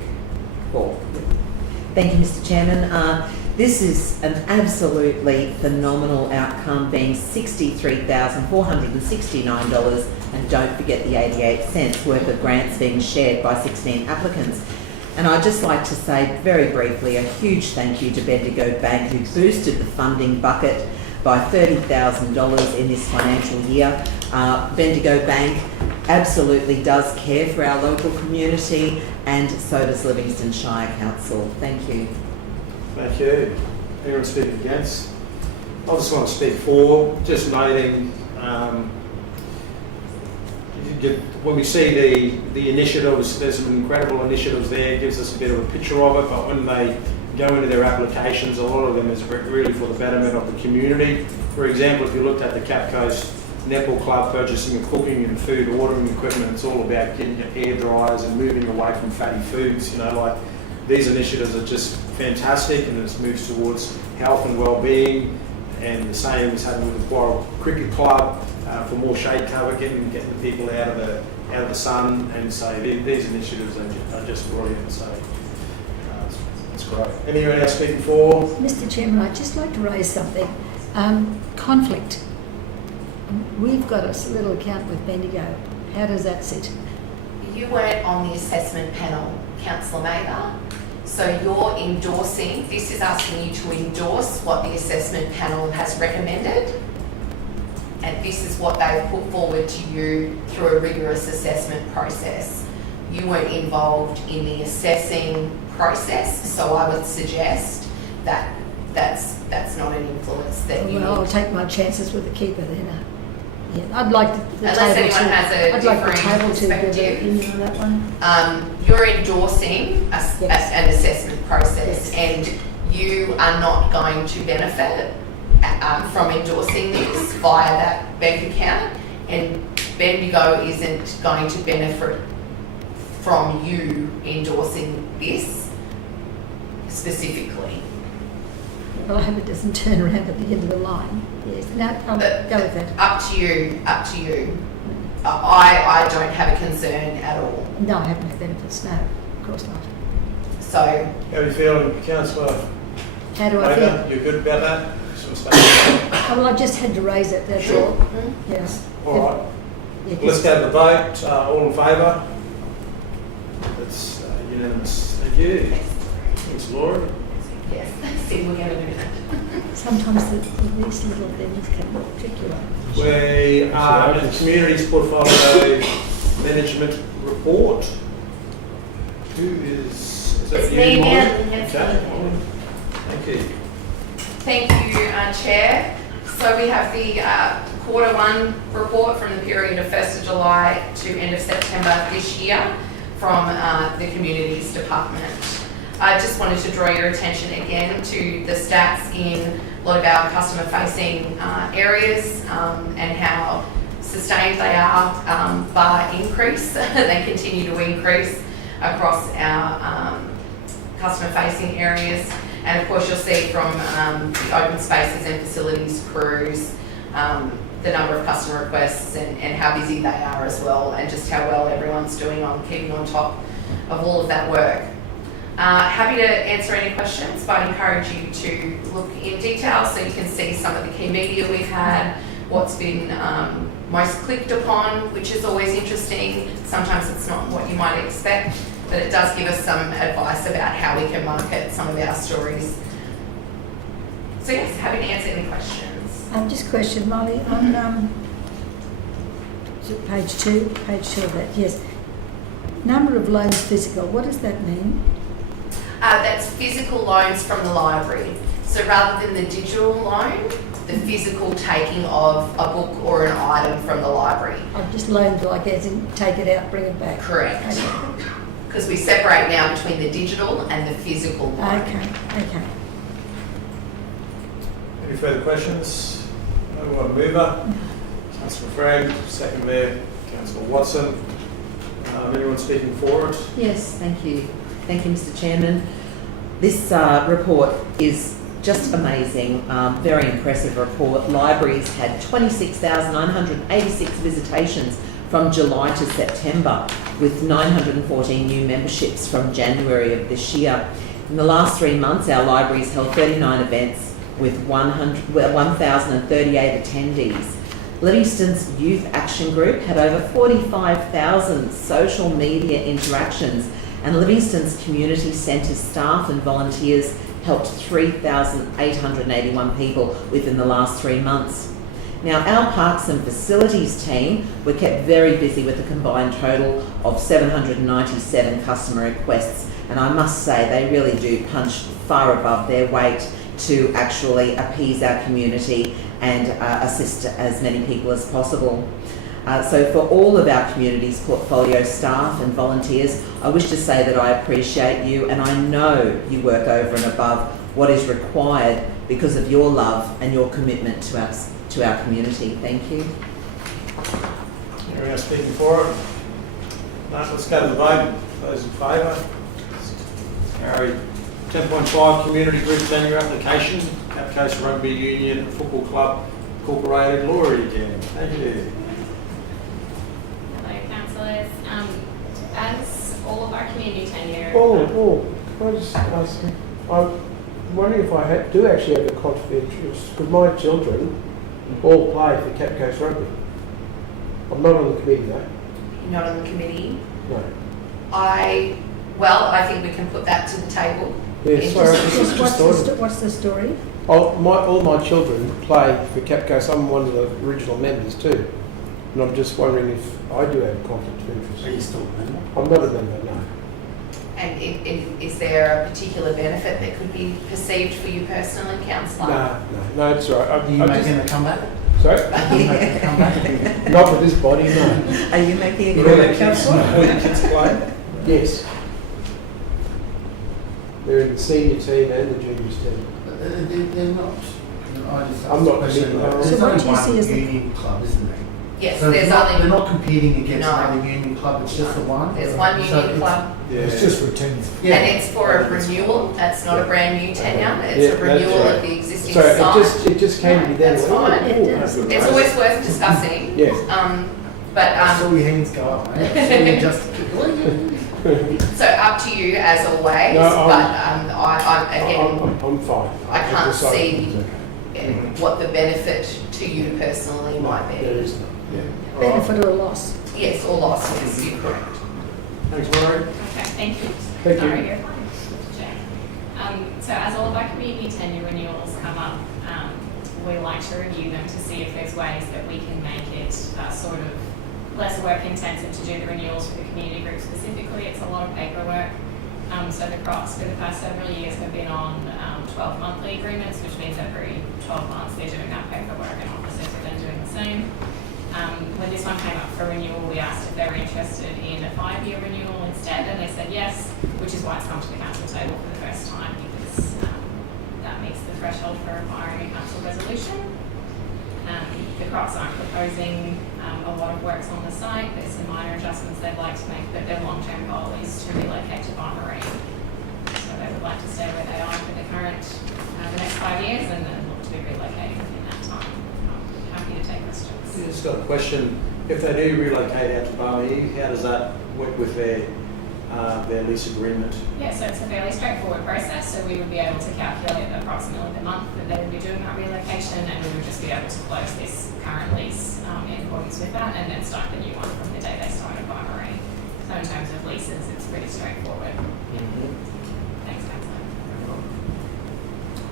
for. Thank you, Mr. Chairman. This is an absolutely phenomenal outcome, being $63,469, and don't forget the 88 cents worth of grants being shared by 16 applicants. And I'd just like to say very briefly a huge thank you to Bendigo Bank, who boosted the funding bucket by $30,000 in this financial year. Bendigo Bank absolutely does care for our local community, and so does Livingstone Shire Council. Thank you. Thank you. Anyone speak against? I just want to speak for, just noting when we see the initiatives, there's some incredible initiatives there, it gives us a bit of a picture of it, but when they go into their applications, a lot of them is really for the betterment of the community. For example, if you looked at the Cap Coast Netball Club purchasing of cooking and food ordering equipment, it's all about getting your air dryers and moving away from fatty foods. You know, like these initiatives are just fantastic, and it moves towards health and well-being. And the same is happening with the Quarrel Cricket Club for more shade cover, getting the people out of the sun. And so these initiatives are just brilliant. So it's great. Anyone else speaking for? Mr. Chairman, I'd just like to raise something. Conflict. We've got a little account with Bendigo. How does that sit? You weren't on the assessment panel, Councillor Mather. So you're endorsing, this is asking you to endorse what the assessment panel has recommended. And this is what they've put forward to you through a rigorous assessment process. You weren't involved in the assessing process, so I would suggest that that's not an influence that you... Well, I'll take my chances with the keeper then. Yeah, I'd like the Unless table anyone to... has a I'd like the differing table to give perspective. an opinion on that one. You're endorsing Yes. an assessment process, Yes. and you are not going to benefit from endorsing this via that bank account, and Bendigo isn't going to benefit from you endorsing this specifically. Well, I hope it doesn't turn around at the end of the line. Yes, no, I'll go with that. Up to you. I don't have a concern at all. No, I have no benefits. No, of course not. So How are you feeling, Councillor How do I Mather? feel? You're good about that? from State. Well, I just had to raise it, that's Sure. all. Yes. All right. Yeah, Let's go to the vote. All in favour? That's unanimous. Thank you. Thanks, Laura. Yes, see, we're going to do that. sometimes these little things can trick you up. We are at the Communities Portfolio Management Report. Who is that It's you, me Molly? again. Yes. Okay, Molly. Thank you. Thank you, Chair. So we have the quarter one report from the period of 1st of July to end of September this year from the Communities Department. I just wanted to draw your attention again to the stats in a lot of our customer facing areas and how sustained they are bar increase. They continue to increase across our customer facing areas. And of course you'll see from the open spaces and facilities crews the number of customer requests and how busy they are as well, and just how well everyone's doing on keeping on top of all of that work. Happy to answer any questions, but I encourage you to look in detail so you can see some of the key media we've had, what's been most clicked upon, which is always interesting. Sometimes it's not what you might expect, but it does give us some advice about how we can market some of our stories. So yes, happy to answer any questions. Just a question, Molly, on is it page two of that, yes. Number of loans physical, what does that mean? That's physical loans from the library. So rather than the digital loan, the physical taking of a book or an item from the library. I've just loaned, like as in take it out, bring it back. Correct. Okay. Because we separate now between the digital and the physical loan. Okay. Any further questions? No one mover. Councillor Frank, second there, Councillor Watson. Anyone speaking for it? Yes, thank you. Thank you, Mr. Chairman. This report is just amazing, very impressive report. Libraries had 26,986 visitations from July to September, with 914 new memberships from January of this year. In the last 3 months, our libraries held 39 events with 1,038 attendees. Livingstone's Youth Action Group had over 45,000 social media interactions, and Livingstone's Community Centre staff and volunteers helped 3,881 people within the last 3 months. Now, our Parks and Facilities team were kept very busy with a combined total of 797 customer requests, and I must say they really do punch far above their weight to actually appease our community and assist as many people as possible. So for all of our community's portfolio staff and volunteers, I wish to say that I appreciate you, and I know you work over and above what is required because of your love and your commitment to our community. Thank you. Anyone else speaking for it? No, let's go to the vote. Those in favour? Carried. 10.5 Community Group Venue Application, Capcoast Rugby Union Football Club Incorporated. Laurie again. Thank you. Hello, councillors. As all of our community tenure. Can I just ask? I'm wondering if I do actually have a conflict of interest, because my children all play for Capcoast Rugby. I'm not on the committee though. You're not on the committee. No. I think we can put that to the table. Yeah, sorry, I just thought. What's the story? All my children play for Capcoast. I'm one of the original members too. And I'm just wondering if I do have a conflict of interest. Are you still a member? I'm not a member, no. And is there a particular benefit that could be perceived for you personally, councillor? No, it's all right. Are you making a comeback? Sorry? Are you making a comeback? Not with this body, no. Are you making a Will good the kids play? Yes. They're in the senior team and the juniors team. They're not. I'm not There's committing. So only what do you one see as the- union club, isn't there? Yes, So there's they're only not competing against No. another union club, it's just the one? there's one So union it's- club, It's just for tennis. Yeah. and it's for a renewal. That's not a brand new tenure. Yeah, It's a that's renewal right. of the existing Sorry, site. it just came to me then. That's Oh, fine. oh, It does. that's It's always worth discussing. Yes. But I saw your hands go up, mate. I saw you just so up to you as always. No, but I'm again. I'm fine. I can't decided see it's okay. what the benefit to you personally might be. There is none. Yeah. Benefit or loss? Yes, or loss, yes, you're correct. Thanks, Murray. Okay, thank you. Thank you. Sorry, you're fine. Chair. So as all of our community tenure renewals come up, we like to review them to see if there's ways that we can make it sort of less work intensive to do the renewals for the community group specifically. It's a lot of paperwork. So the Crocs for the past several years have been on 12 monthly agreements, which means every 12 months they're doing that paperwork and officers are then doing the same. When this one came up for renewal, we asked if they were interested in a 5-year renewal instead, and they said yes, which is why it's come to the council table for the first time, because that meets the threshold for requiring a council resolution. The Crocs aren't proposing a lot of works on the site. There's some minor adjustments they'd like to make, but their long-term goal is to relocate to Barmarine. So they would like to stay where they are for the next 5 years and then look to be relocating within that time. I'm happy to take questions. Just got a question. If they do relocate out to Barmy, how does that work with their lease agreement? Yeah, so it's a fairly straightforward process. So we would be able to calculate approximately the month that they would be doing that relocation, and we would just be able to close this current lease in accordance with that, and then start the new one from the day they started by Marie. So in terms of leases, it's pretty straightforward. Thanks, Councillor.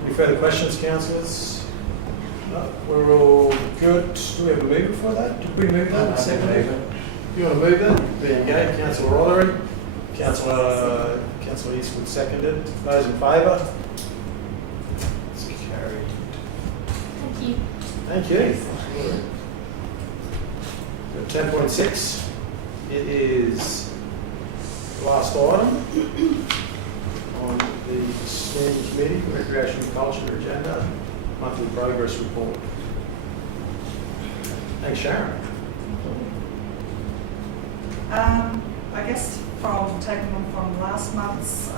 Any further questions, councillors? No, we're all good. Do we have a mover for that? Did we move that? Second mover? You want to move that? There you go. Councillor Rollery. Councillor Eastwood seconded. Those in favour? It's carried. Thank you. Thank you. 10.6. It is the last item on the standing committee, recreation and culture agenda, monthly progress report. Thanks, Sharon. I guess from taking on from last month's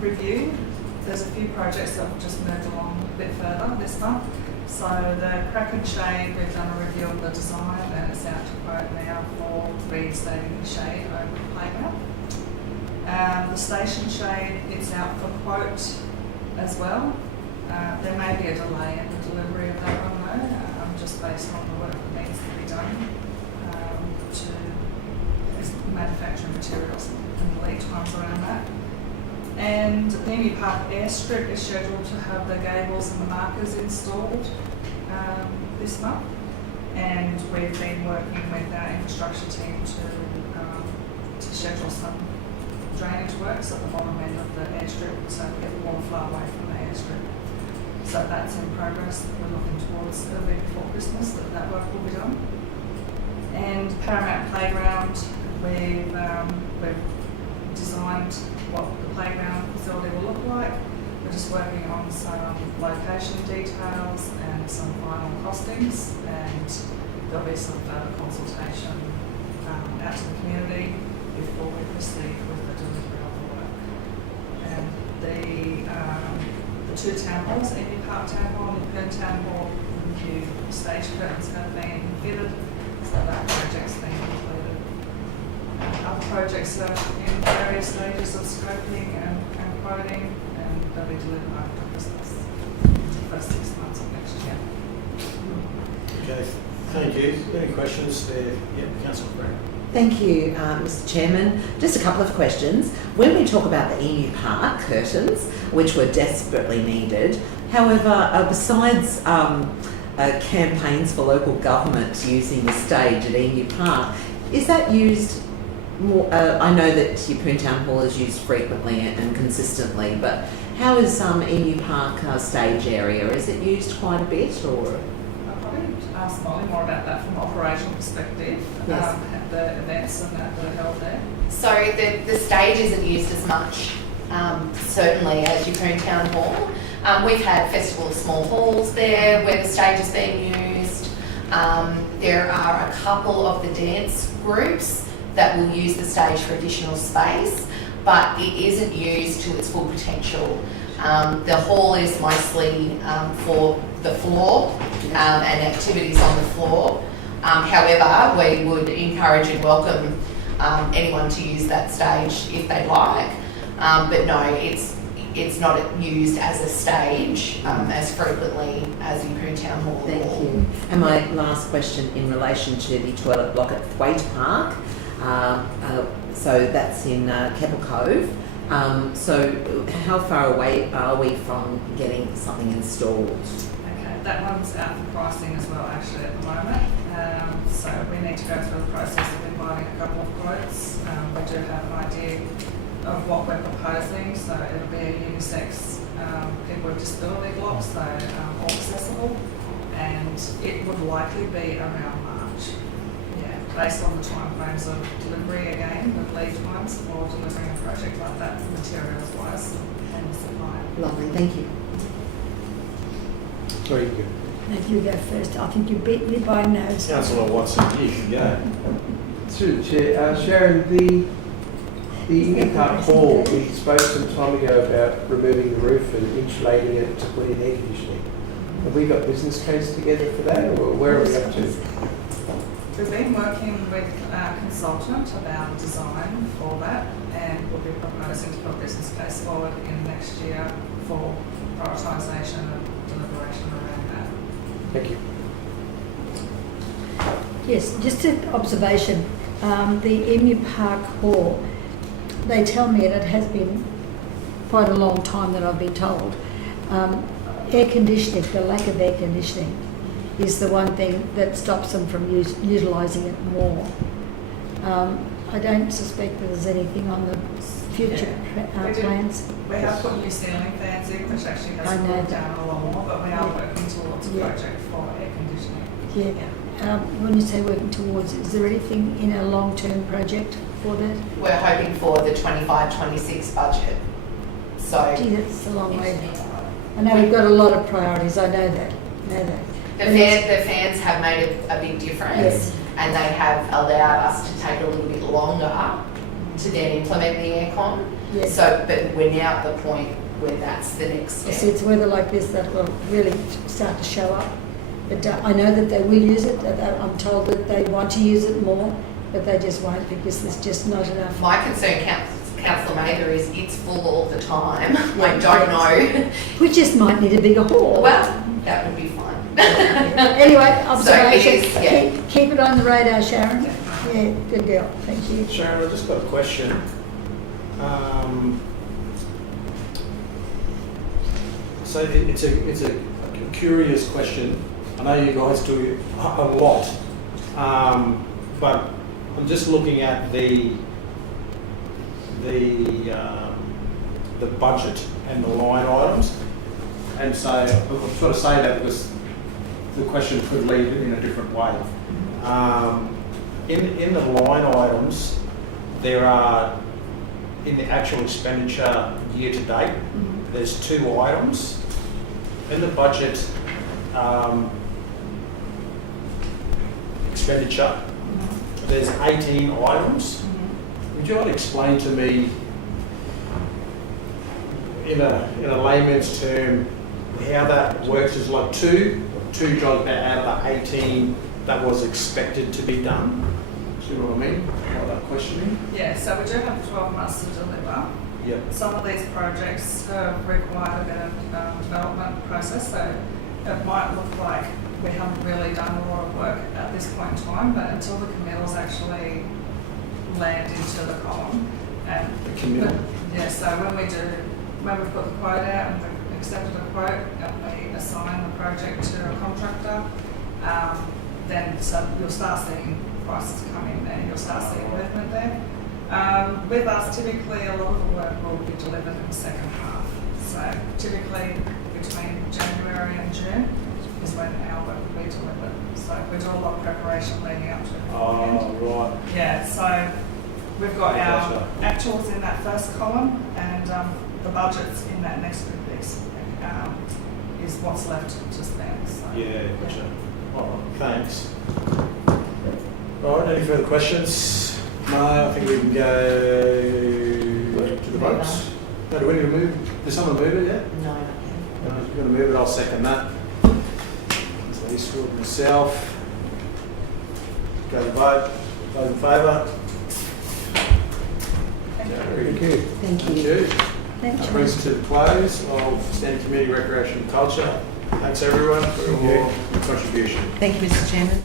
review, there's a few projects that have just moved along a bit further this month. So the Kraken Shade, we've done a review of the design and it's out to quote now for reinstating the shade over the playground. The station shade, it's out for quote as well. There may be a delay in the delivery of that one though, just based on the work that needs to be done to manufacture materials and the lead times around that. And the Emu Park airstrip is scheduled to have the gables and the markers installed this month. And we've been working with our infrastructure team to schedule some drainage works at the bottom end of the airstrip so we get the water flow away from the airstrip. So that's in progress. We're looking towards a bit before Christmas that work will be done. And Paramount Playground, we've designed what the playground facility will look like. We're just working on some location details and some final costings, and there'll be some further consultation out to the community before we proceed with the delivery of the work. And the two town halls, Emu Park Town Hall and Penn Town Hall, new stage curtains have been fitted, so that project's been completed. Other projects are in various stages of scoping and quoting, and they'll be delivered after Christmas, the first 6 months of next year. Okay, thank you. Any questions there? Yeah, Councillor Brown. Thank you, Mr. Chairman. Just a couple of questions. When we talk about the Emu Park curtains, which were desperately needed, however, besides campaigns for local government using the stage at Emu Park, is that used more? I know that your Poon Town Hall is used frequently and consistently, but how is Emu Park stage area? Is it used quite a bit, or? I'll probably ask Molly more about that from an operational perspective, Yes. the events and that are held there. So the stage isn't used as much, certainly, as your Poon Town Hall. We've had Festival of Small Halls there where the stage is being used. There are a couple of the dance groups that will use the stage for additional space, but it isn't used to its full potential. The hall is mostly for the floor and activities on the floor. However, we would encourage and welcome anyone to use that stage if they'd like. But no, it's it's not used as a stage as frequently as Yeppoon Town Hall. Thank you. And my last question in relation to the toilet block at Thwaite Park. So that's in Keppel Cove. So how far away are we from getting something installed? Okay, that one's out for pricing as well actually at the moment. So we need to go through the process of inviting a couple of quotes. We do have an idea of what we're proposing, so it'll be a unisex people with disability block, so all accessible, and it would likely be around March. Yeah, based on the timeframes of delivery again, with lead times for delivering a project like that, materials wise and the supply. Lovely, thank you. Very good. If you go first, I think you beat me by a nose. Councillor Watson, you can go. Through the chair, Sharon, the Ingham Park Hall, we spoke some time ago about removing the roof and insulating it to put in air conditioning. Have we got business case together for that, or where are we up to? We've been working with a consultant about a design for that, and we'll be proposing to put a business case forward in next year for prioritisation and deliberation around that. Thank you. Yes, just an observation. The Emu Park Hall, they tell me, and it has been quite a long time that I've been told, air conditioning, the lack of air conditioning is the one thing that stops them from utilising it more. I don't suspect that there's anything on the future plans. We have put new ceiling fans in, which actually has brought down a lot more, but we are working towards a project for air conditioning. Yeah. When you say working towards, is there anything in a long-term project for that? We're hoping for the 25-26 budget. So Gee, that's a long way. I know we've got a lot of priorities, I know that. the fans have made a big difference, Yes. and they have allowed us to take a little bit longer to then implement the aircon. Yes. So, but we're now at the point where that's the next I step. see it's weather like this that will really start to show up. But I know that they will use it. That I'm told that they want to use it more, but they just won't because there's just not enough. My concern, Councillor Mather, is it's full all the time. I don't know. We just might need a bigger hall. Well, that would be fine. Anyway, observation. So it is, Keep it on the radar, Sharon. Yeah, good girl. Thank you. Sharon, I've just got a question. So it's a curious question. I know you guys do a lot, but I'm just looking at the budget and the line items, and so I'm sort of saying that because the question could lead in a different way. In the line items, there are, in the actual expenditure year to date, there's 2 items. In the budget expenditure, there's 18 items. Would you like to explain to me, in a layman's term, how that works? Is like two jobs out of the 18 that was expected to be done? See what I mean? By that questioning? Yeah, so we do have 12 months to deliver. Yep. Some of these projects require a bit of development process, so it might look like we haven't really done a lot of work at this point in time, but until the committals actually land into the column, and The committal? yeah, so when we put the quote out and we've accepted a quote and we assign the project to a contractor, then so you'll start seeing prices come in there, you'll start seeing movement there. With us, typically a lot of the work will be delivered in the second half. So typically between January and June is when our work will be delivered. So we do a lot of preparation leading up to it. Oh, right. Yeah, so we've got our actuals in that first column, and the budgets in that next big piece is what's left to spend. So, Yeah, gotcha. All right, thanks. All right, any further questions? No, I think we can go to the votes. No, do we need to move? Did someone move it yet? No. No, if you're going to move it, I'll second that. So he's scored myself. Go to vote. Those in favour? thank you. Carried. Thank you. Thank Thank you. you. That brings us to the close of Standing Committee Recreation and Culture. Thanks everyone for your contribution. Thank you, Mr. Chairman.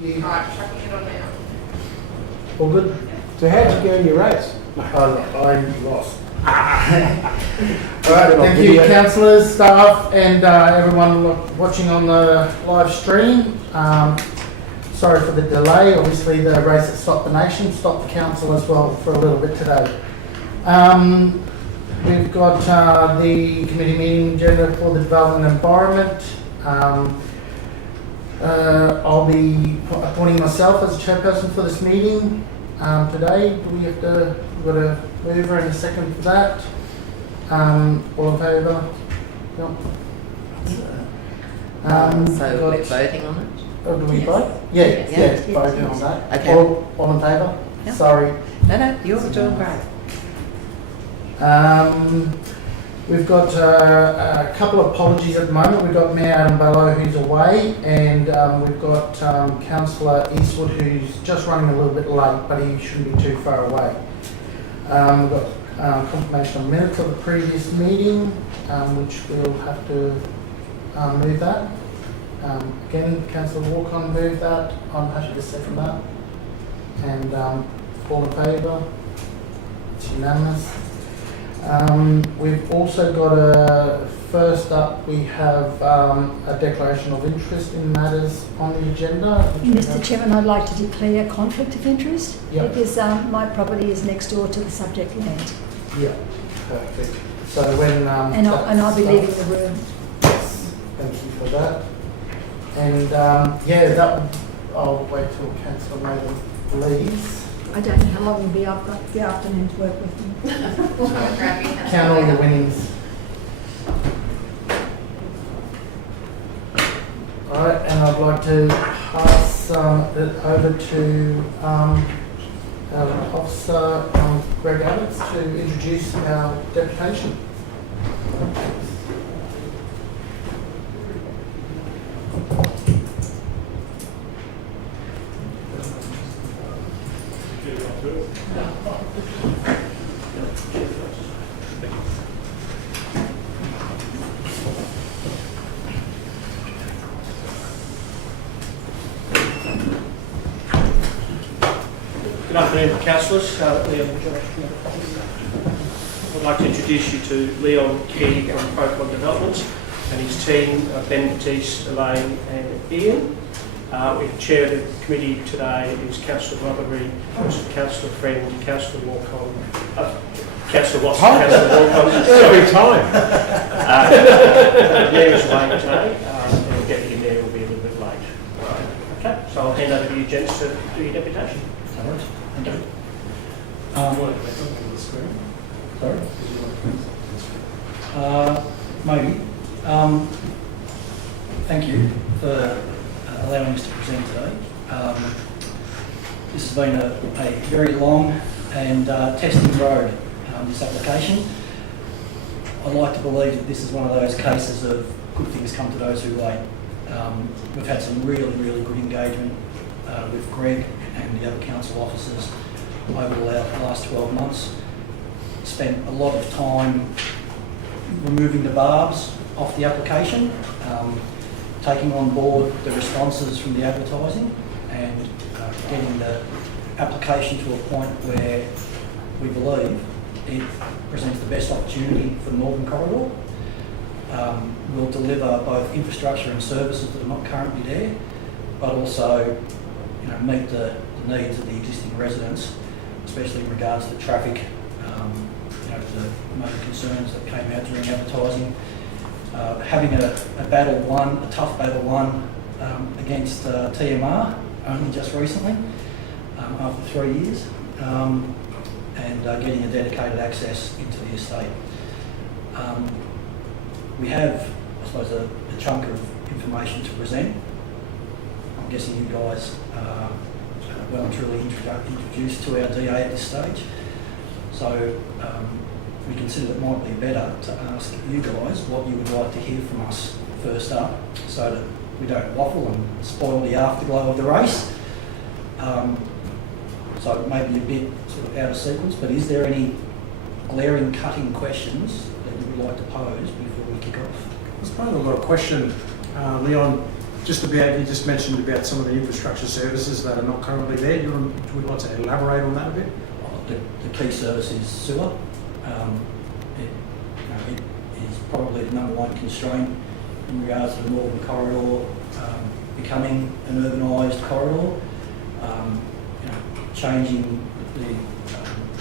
Alright, chucking it on now. All good? So how'd you go in your race? I lost. Alright, thank you councillors, staff and everyone watching on the live stream. Sorry for the delay, obviously the race at Stop the Nation stopped the council as well for a little bit today. We've got the committee meeting agenda for the development environment. I'll be appointing myself as chairperson for this meeting today. Do we have to, we've got a mover and a second for that? All in favour? No. So we're voting on it? Oh, do we Yes. vote? Yeah, Yes. yeah, Yes. voting on that. Okay. All in favour? Yeah. Sorry. No, you're doing great. We've got a couple of apologies at the moment. We've got Mayor Adam Bello who's away, and we've got Councillor Eastwood who's just running a little bit late, but he shouldn't be too far away. We've got confirmation of minutes of the previous meeting, which we'll have to move that. Again, Councillor Walcon moved that. I'm happy to second that. And all in favour? It's unanimous. We've also got first up we have a declaration of interest in matters on the agenda. Mr. Chairman, I'd like to declare conflict of interest Yep. because my property is next door to the subject land. Yeah, perfect. So when... And I'll be leaving the room. Yes, thank you for that. And yeah, that I'll wait till Councillor Maiden leaves. I don't know how long we'll be up, but the afternoon to work with them. Count all your winnings. Alright, and I'd like to pass it over to our officer, Greg Abbots, to introduce our deputation. Good afternoon, councillors. Leon, I'd like to introduce you to Leon Key from Procon Developments and his team, Ben Batiste, Elaine and Ian. We chair the committee today is Councillor Rotherby, Councillor Friend, Councillor Walcon, Councillor Watson, Councillor Walcon. Every time. Mayor's away today, and Deputy Mayor will be a little bit late. Okay, so I'll hand over to you gents to do your deputation. Thank you. Sorry? Maybe. Thank you for allowing us to present today. This has been a very long and testing road, this application. I'd like to believe that this is one of those cases of good things come to those who wait. We've had some really good engagement with Greg and the other council officers over the last 12 months. Spent a lot of time removing the barbs off the application, taking on board the responses from the advertising and getting the application to a point where we believe it presents the best opportunity for the Northern Corridor. Will deliver both infrastructure and services that are not currently there, but also meet the needs of the existing residents, especially in regards to traffic, the major concerns that came out during advertising. Having a tough battle won against TMR only just recently, after 3 years, and getting a dedicated access into the estate. We have, I suppose, a chunk of information to present. I'm guessing you guys are well and truly introduced to our DA at this stage. So we consider it might be better to ask you guys what you would like to hear from us first up, so that we don't waffle and spoil the afterglow of the race. So it may be a bit sort of out of sequence, but is there any glaring cutting questions that you would like to pose before we kick off? I suppose I've got a question, Leon. just about, you just mentioned about some of the infrastructure services that are not currently there. Would you like to elaborate on that a bit? The key service is sewer. It is probably the number one constraint in regards to the northern corridor becoming an urbanised corridor. Changing the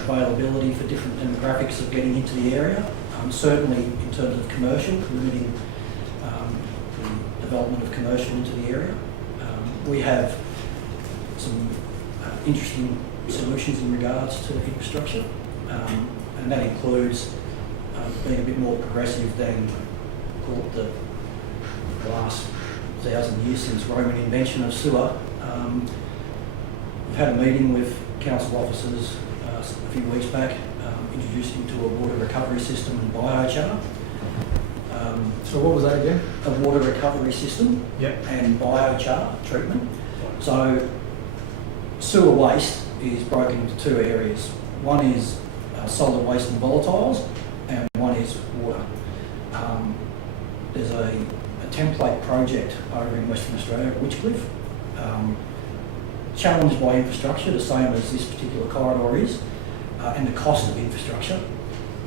availability for different demographics of getting into the area. Certainly in terms of commercial, limiting the development of commercial into the area. We have some interesting solutions in regards to infrastructure, and that includes being a bit more progressive than call it the last 1,000 years since Roman invention of sewer. We've had a meeting with council officers a few weeks back, introducing to a water recovery system and biochar. So what was that again? A water recovery system and biochar treatment. So sewer waste is broken into two areas. One is solid waste and volatiles, and one is water. There's a template project over in Western Australia at Witchcliffe, challenged by infrastructure, the same as this particular corridor is, and the cost of infrastructure.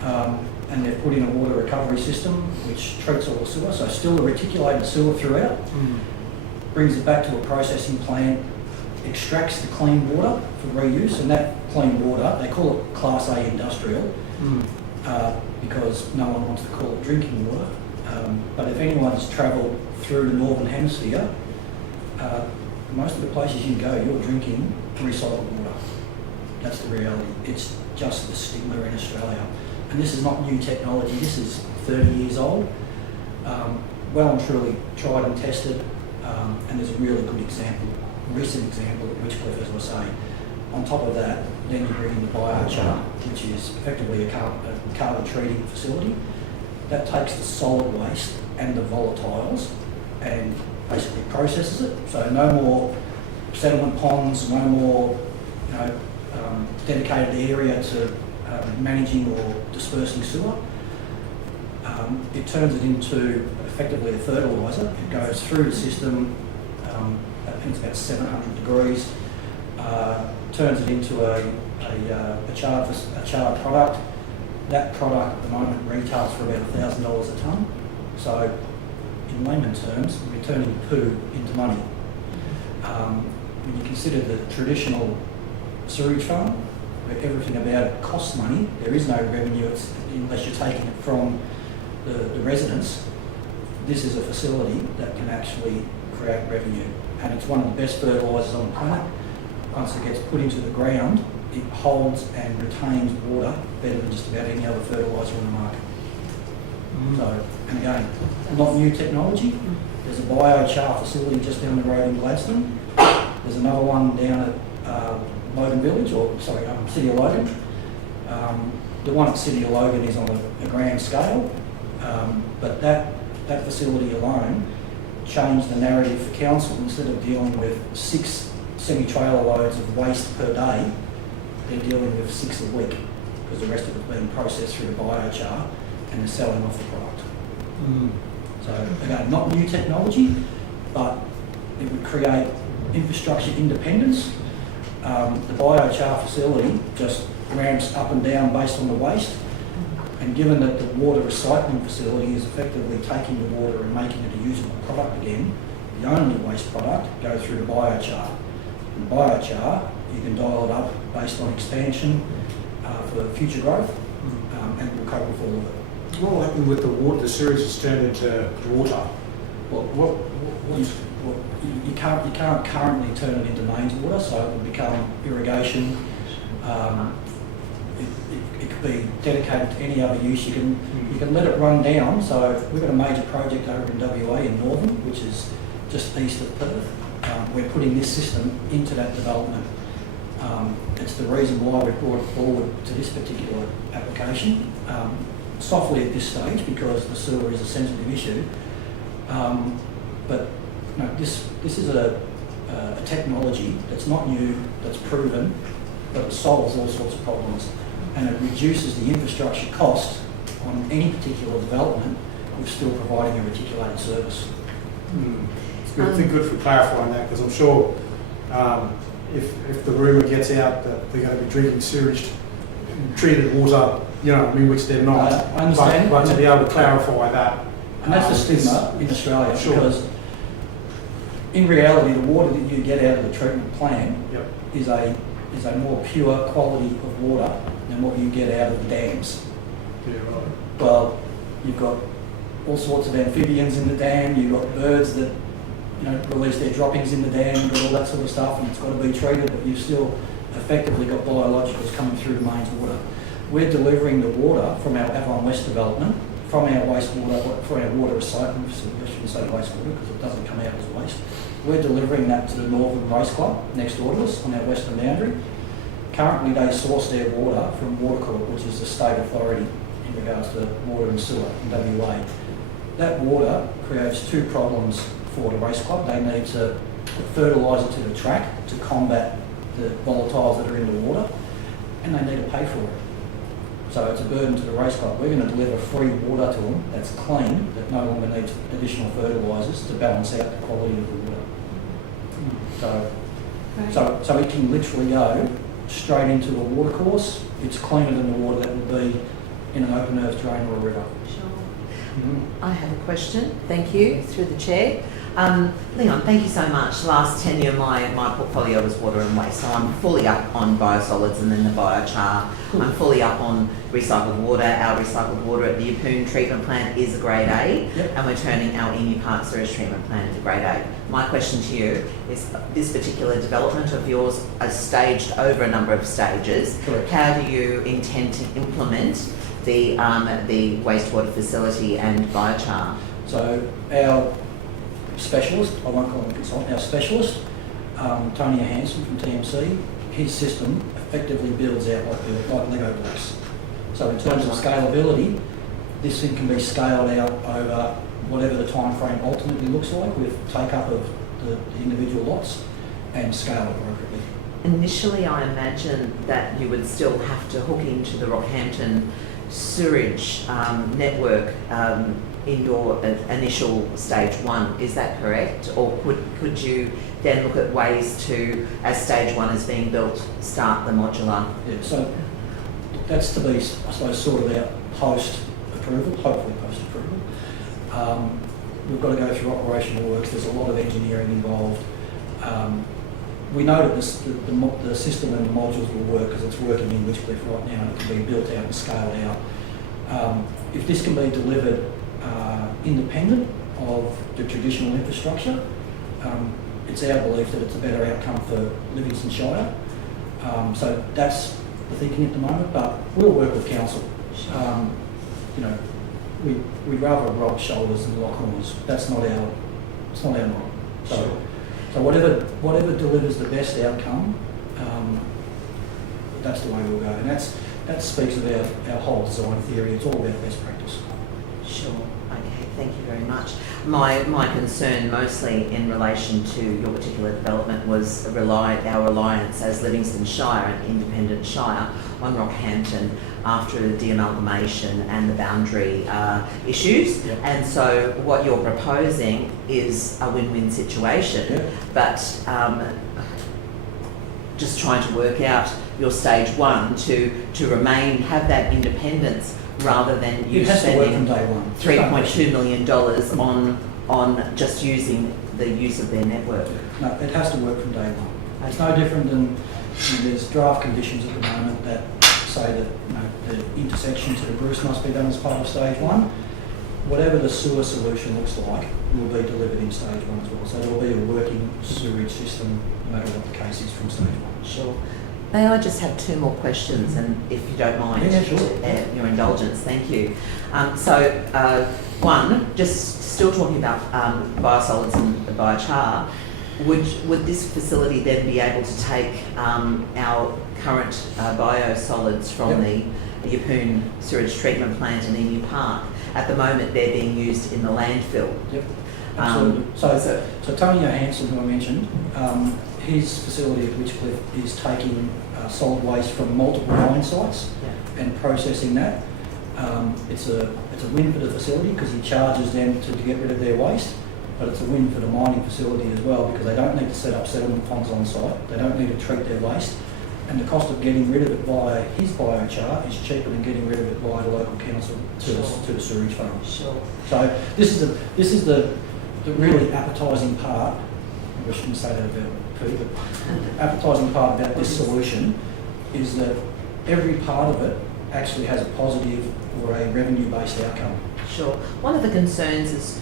And they've put in a water recovery system which treats all the sewer, so still a reticulated sewer throughout, brings it back to a processing plant, extracts the clean water for reuse, and that clean water, they call it Class A industrial, because no one wants to call it drinking water. But if anyone's travelled through the Northern Hemisphere, most of the places you go, you're drinking recycled water. That's the reality. It's just the stigma in Australia. And this is not new technology, this is 30 years old. Well and truly tried and tested, and there's a really good example, recent example at Witchcliffe, as I say. On top of that, then you bring in the biochar, which is effectively a carbon treating facility. That takes the solid waste and the volatiles and basically processes it. So no more settlement ponds, no more dedicated area to managing or dispersing sewer. It turns it into effectively a fertiliser. It goes through the system, I think it's about 700 degrees, turns it into a charred product. That product at the moment retails for about $1,000 a tonne. So in layman terms, we're turning poo into money. When you consider the traditional sewage farm, where everything about it costs money, there is no revenue unless you're taking it from the residents. This is a facility that can actually create revenue, and it's one of the best fertilisers on the planet. Once it gets put into the ground, it holds and retains water better than just about any other fertiliser on the market. So, and again, not new technology. There's a biochar facility just down the road in Gladstone. There's another one down at Logan Village, City of Logan. The one at City of Logan is on a grand scale, but that facility alone changed the narrative for council. Instead of dealing with 6 semi-trailer loads of waste per day, they're dealing with 6 a week, because the rest of it's being processed through the biochar and they're selling off the product. So again, not new technology, but it would create infrastructure independence. The biochar facility just ramps up and down based on the waste, and given that the water recycling facility is effectively taking the water and making it a usable product again, the only waste product goes through the biochar. And biochar, you can dial it up based on expansion for future growth, and it will cope with all of it. What will happen with the water? The sewage is turned into water. You can't currently turn it into mains water, so it will become irrigation. It could be dedicated to any other use. You can let it run down. So we've got a major project over in WA in Northern, which is just east of Perth. We're putting this system into that development. It's the reason why we've brought it forward to this particular application. Softly at this stage, because the sewer is a sensitive issue. But this is a technology that's not new, that's proven, but it solves all sorts of problems, and it reduces the infrastructure cost on any particular development with still providing a reticulated service. It's good. I think good for clarifying that, because I'm sure if the rumour gets out that they're going to be drinking sewage treated water, you know, I mean, which they're not. I understand. But to be able to clarify that. And that's the stigma in Australia, Sure. because in reality, the water that you get out of the treatment plant Yep. is a more pure quality of water than what you get out of the dams. Yeah, right. Well, you've got all sorts of amphibians in the dam, you've got birds that, you know, release their droppings in the dam, you've got all that sort of stuff, and it's got to be treated, but you've still effectively got biologicals coming through the mains water. We're delivering the water from our Avon West development, from our wastewater, from our water recycling facility, I shouldn't say wastewater because it doesn't come out as waste. We're delivering that to the Northern Race Club next door to us on our western boundary. Currently they source their water from Watercorp, which is the state authority in regards to water and sewer in WA. That water creates two problems for the race club. They need to put fertiliser to the track to combat the volatiles that are in the water, and they need to pay for it. So it's a burden to the race club. We're going to deliver free water to them that's clean, that no longer needs additional fertilisers to balance out the quality of the water. So it can literally go straight into the water course. It's cleaner than the water that would be in an open earth drain or a river. Sure. I have a question. Thank you, through the chair. Leon, thank you so much. Last tenure, my portfolio was water and waste, so I'm fully up on biosolids and then the biochar. I'm fully up on recycled water. Our recycled water at the Yeppoon treatment plant is a grade A, and we're turning our Emu Park sewage treatment plant into grade A. My question to you is, this particular development of yours is staged over a number of stages. Correct. How do you intend to implement the wastewater facility and biochar? So our specialist, I won't call him a consultant, our specialist, Tony Hansen from TMC, his system effectively builds out like Lego blocks. So in terms of scalability, this thing can be scaled out over whatever the time frame ultimately looks like with take-up of the individual lots and scale appropriately. Initially, I imagine that you would still have to hook into the Rockhampton sewerage network in your initial stage one. Is that correct? Or could you then look at ways to, as stage one is being built, start the modular? Yeah, so that's to be, I suppose, sorted out post-approval, hopefully post-approval. We've got to go through operational works. There's a lot of engineering involved. We know that the system and the modules will work because it's working in Witchcliffe right now and it can be built out and scaled out. If this can be delivered independent of the traditional infrastructure, it's our belief that it's a better outcome for Livingstone Shire. So that's the thinking at the moment, but we'll work with council. You know, we'd rather rub shoulders than lock horns. It's not our model. So whatever delivers the best outcome, that's the way we'll go. And that speaks about our whole design theory. It's all about best practice. Sure. Okay, thank you very much. My concern mostly in relation to your particular development was our reliance as Livingstone Shire, an independent shire, on Rockhampton after the de-amalgamation and the boundary issues. Yep. And so what you're proposing is a win-win situation, Yep. but just trying to work out your stage one to have that independence rather than you It has to work spending from day one. $3.2 million on just using the use of their network. No, it has to work from day one. It's no different than, there's draft conditions at the moment that say that the intersection to the Bruce must be done as part of stage one. Whatever the sewer solution looks like will be delivered in stage one as well. So there will be a working sewerage system no matter what the case is from stage one. Sure. May I just have two more questions, and if you don't mind, Yeah, sure. your indulgence, thank you. One, just still talking about biosolids and the biochar, would this facility then be able to take our current biosolids from the Yeppoon sewage treatment plant in Emu Park? At the moment, they're being used in the landfill. Yep, absolutely. So Tony Hansen, who I mentioned, his facility at Witchcliffe is taking solid waste from multiple mine sites and processing that. It's a win for the facility because he charges them to get rid of their waste, but it's a win for the mining facility as well, because they don't need to set up settlement ponds on site, they don't need to treat their waste, and the cost of getting rid of it via his biochar is cheaper than getting rid of it via the local council to the sewage farm. Sure. So this is the really appetising part. I shouldn't say that about Pete, but the appetising part about this solution is that every part of it actually has a positive or a revenue-based outcome. Sure. One of the concerns is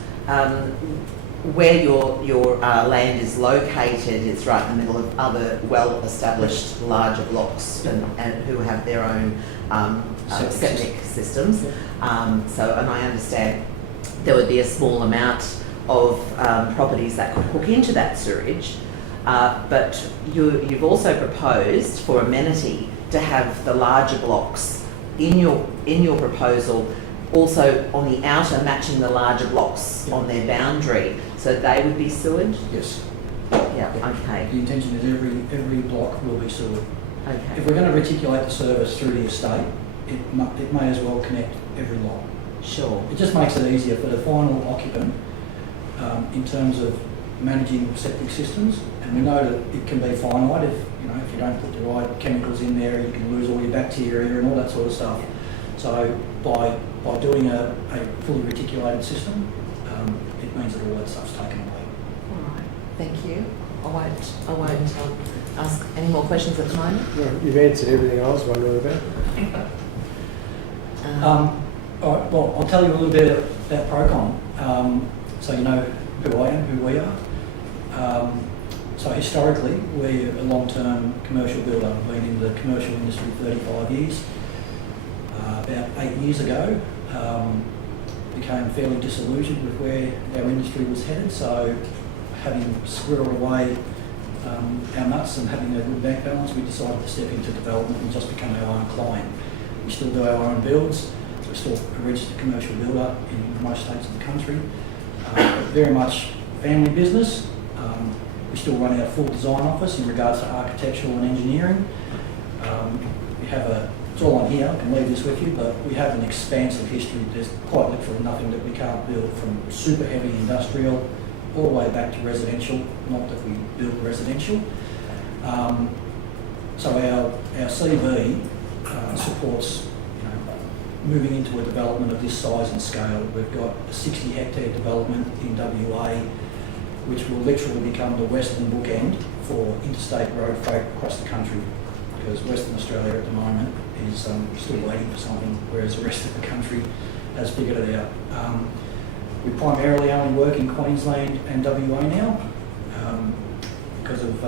where your land is located. It's right in the middle of other well-established larger blocks and who have their own septic systems. And I understand there would be a small amount of properties that could hook into that sewerage, but you've also proposed for amenity to have the larger blocks in your proposal also on the outer, matching the larger blocks on their boundary, so they would be sewered? Yes. Yeah, okay. The intention is every block will be sewered. Okay. If we're going to reticulate the service through the estate, it may as well connect every lot. Sure. It just makes it easier for the final occupant in terms of managing septic systems, and we know that it can be finite if you don't put the right chemicals in there, you can lose all your bacteria and all that sort of stuff. So by doing a fully reticulated system, it means that all that stuff's taken away. All right. Thank you. I won't ask any more questions at the moment. Well, you've answered everything I was wondering about. All right, well, I'll tell you a little bit about Procon, so you know who I am, who we are. So historically, we're a long-term commercial builder. We've been in the commercial industry 35 years. About 8 years ago, became fairly disillusioned with where our industry was headed. So having squirreled away our nuts and having a good bank balance, we decided to step into development and just become our own client. We still do our own builds. We're still a registered commercial builder in most states of the country. Very much family business. We still run our full design office in regards to architectural and engineering. We have it's all on here, I can leave this with you, but we have an expansive history. There's quite literally nothing that we can't build, from super heavy industrial all the way back to residential, not that we build residential. So our CV supports moving into a development of this size and scale. We've got a 60 hectare development in WA, which will literally become the western bookend for interstate road freight across the country, because Western Australia at the moment is still waiting for something, whereas the rest of the country has figured it out. We primarily only work in Queensland and WA now because of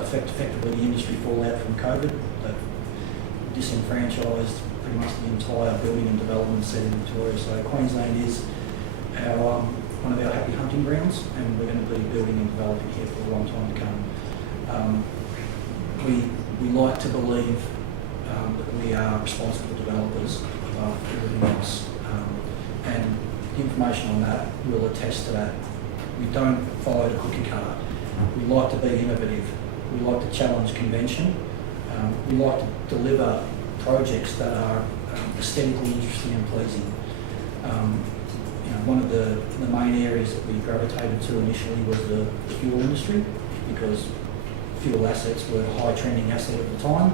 effectively the industry fallout from COVID. They've disenfranchised pretty much the entire building and development set in Victoria. So Queensland is our one of our happy hunting grounds, and we're going to be building and developing here for a long time to come. We like to believe that we are responsible developers above everything else, and the information on that will attest to that. We don't follow the cookie cutter. We like to be innovative. We like to challenge convention. We like to deliver projects that are aesthetically interesting and pleasing. One of the main areas that we gravitated to initially was the fuel industry, because fuel assets were a high trending asset at the time.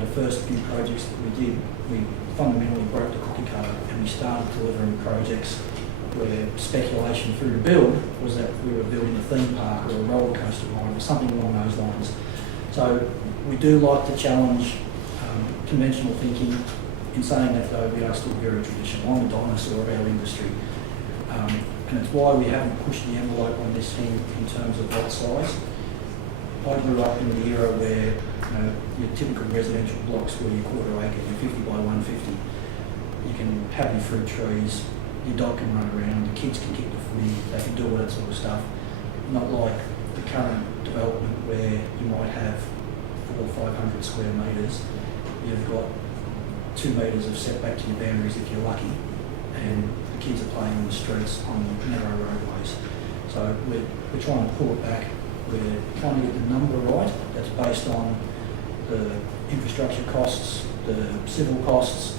The first few projects that we did, we fundamentally broke the cookie cutter, and we started delivering projects where speculation through the build was that we were building a theme park or a roller coaster ride or something along those lines. So we do like to challenge conventional thinking. In saying that, though, we are still very traditional. I'm a dinosaur of our industry, and it's why we haven't pushed the envelope on this thing in terms of lot size. I grew up in the era where your typical residential blocks were your quarter acre, your 50 by 150. You can have your fruit trees, your dog can run around, the kids can kick the footy, they can do all that sort of stuff. Not like the current development where you might have 400 or 500 square metres. You've got 2 metres of setback to your boundaries if you're lucky, and the kids are playing on the streets on narrow roadways. So we're trying to pull it back. We're trying to get the number right that's based on the infrastructure costs, the civil costs,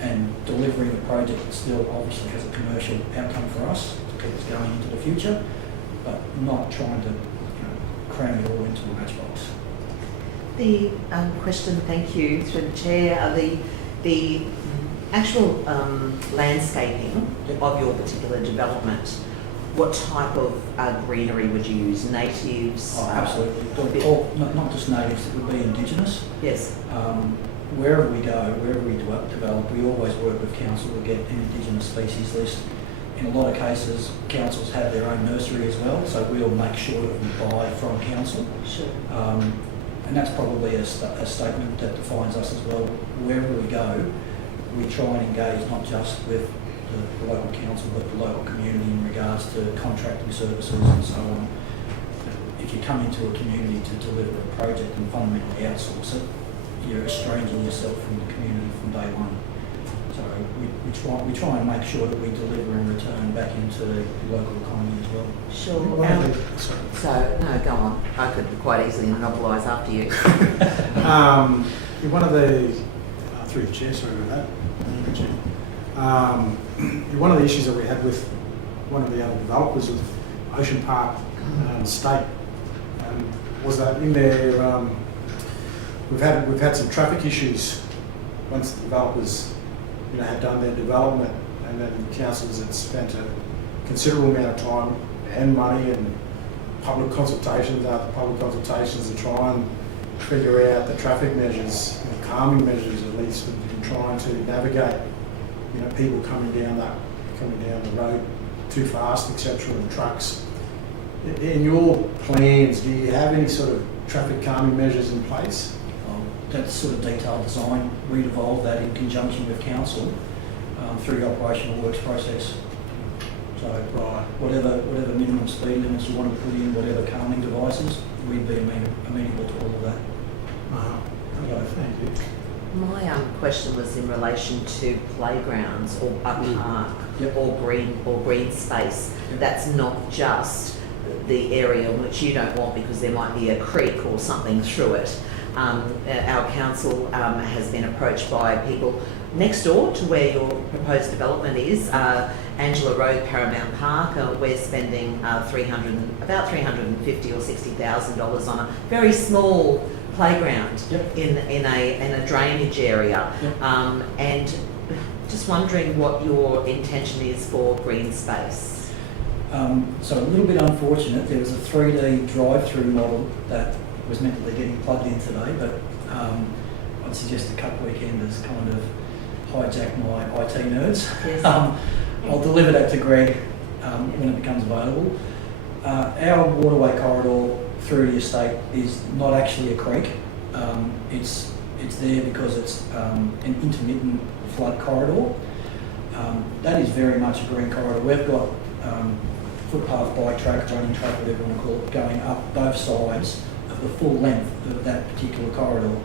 and delivering a project that still obviously has a commercial outcome for us to keep us going into the future, but not trying to cram it all into a matchbox. The question, thank you, through the chair, the actual landscaping of your particular development, what type of greenery would you use? Natives? Oh, absolutely. Or not just natives, it would be indigenous. Yes. Wherever we go, wherever we develop, we always work with council to get an indigenous species list. In a lot of cases, councils have their own nursery as well, so we'll make sure that we buy from council. Sure. And that's probably a statement that defines us as well. Wherever we go, we try and engage not just with the local council, but the local community in regards to contracting services and so on. If you come into a community to deliver a project and fundamentally outsource it, you're estranging yourself from the community from day one. So we try and make sure that we deliver and return back into the local economy as well. Sure. So, no, go on. I could quite easily monopolise after you. One of the, through the chair, sorry about that. One of the issues that we had with one of the other developers of Ocean Park State was that in there we've had some traffic issues once the developers had done their development, and then councils had spent a considerable amount of time and money and public consultations after public consultations to try and figure out the traffic measures, calming measures at least, and trying to navigate people coming down the road too fast, etc., and trucks. In your plans, do you have any sort of traffic calming measures in place? That sort of detailed design, we'd evolve that in conjunction with council through the operational works process. So whatever minimum speed limits you want to put in, whatever calming devices, we'd be amenable to all of that. Thank you. My question was in relation to playgrounds or a park or green space. That's not just the area in which you don't want because there might be a creek or something through it. Our council has been approached by people next door to where your proposed development is, Angela Road, Paramount Park. We're spending about $350,000 or $60,000 on a very small playground in a drainage area, and just wondering what your intention is for green space. So a little bit unfortunate, there was a 3D drive-through model that was meant to be getting plugged in today, but I'd suggest a couple weekenders kind of hijack my IT nerds. Yes. I'll deliver that to Greg when it becomes available. Our waterway corridor through the estate is not actually a creek. It's there because it's an intermittent flood corridor. That is very much a green corridor. We've got footpath, bike track, running track, whatever you want to call it, going up both sides of the full length of that particular corridor.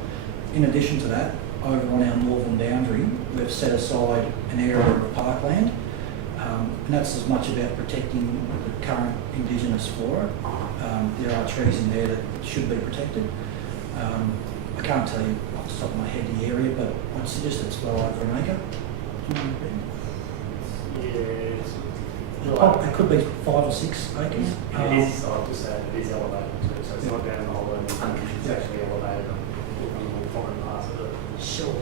In addition to that, over on our northern boundary, we've set aside an area of parkland, and that's as much about protecting the current indigenous flora. There are trees in there that should be protected. I can't tell you off the top of my head the area, but I'd suggest it's well over an acre. It could be 5 or 6 acres. It is, I'll just say, it is elevated too, so it's not down the whole road, it's actually elevated on the foreign parts of it. Sure.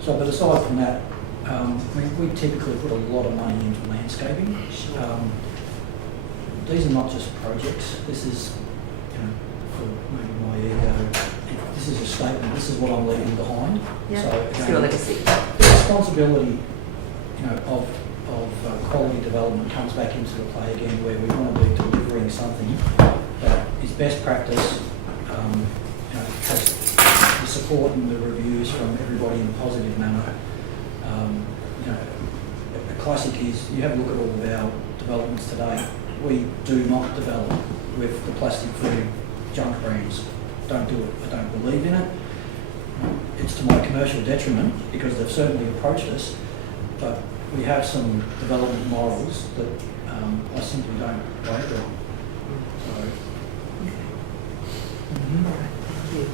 So, but aside from that, we typically put a lot of money into landscaping. These are not just projects. This is, for maybe my ego, this is a statement. This is what I'm leaving behind. Yeah. So It's your legacy. the responsibility, of quality development comes back into the play again, where we want to be delivering something that is best practice, has the support and the reviews from everybody in a positive manner. A classic is, you have a look at all of our developments today. We do not develop with the plastic food junk brands. Don't do it. I don't believe in it. It's to my commercial detriment because they've certainly approached us, but we have some development morals that I simply don't waver on. So, Thank you.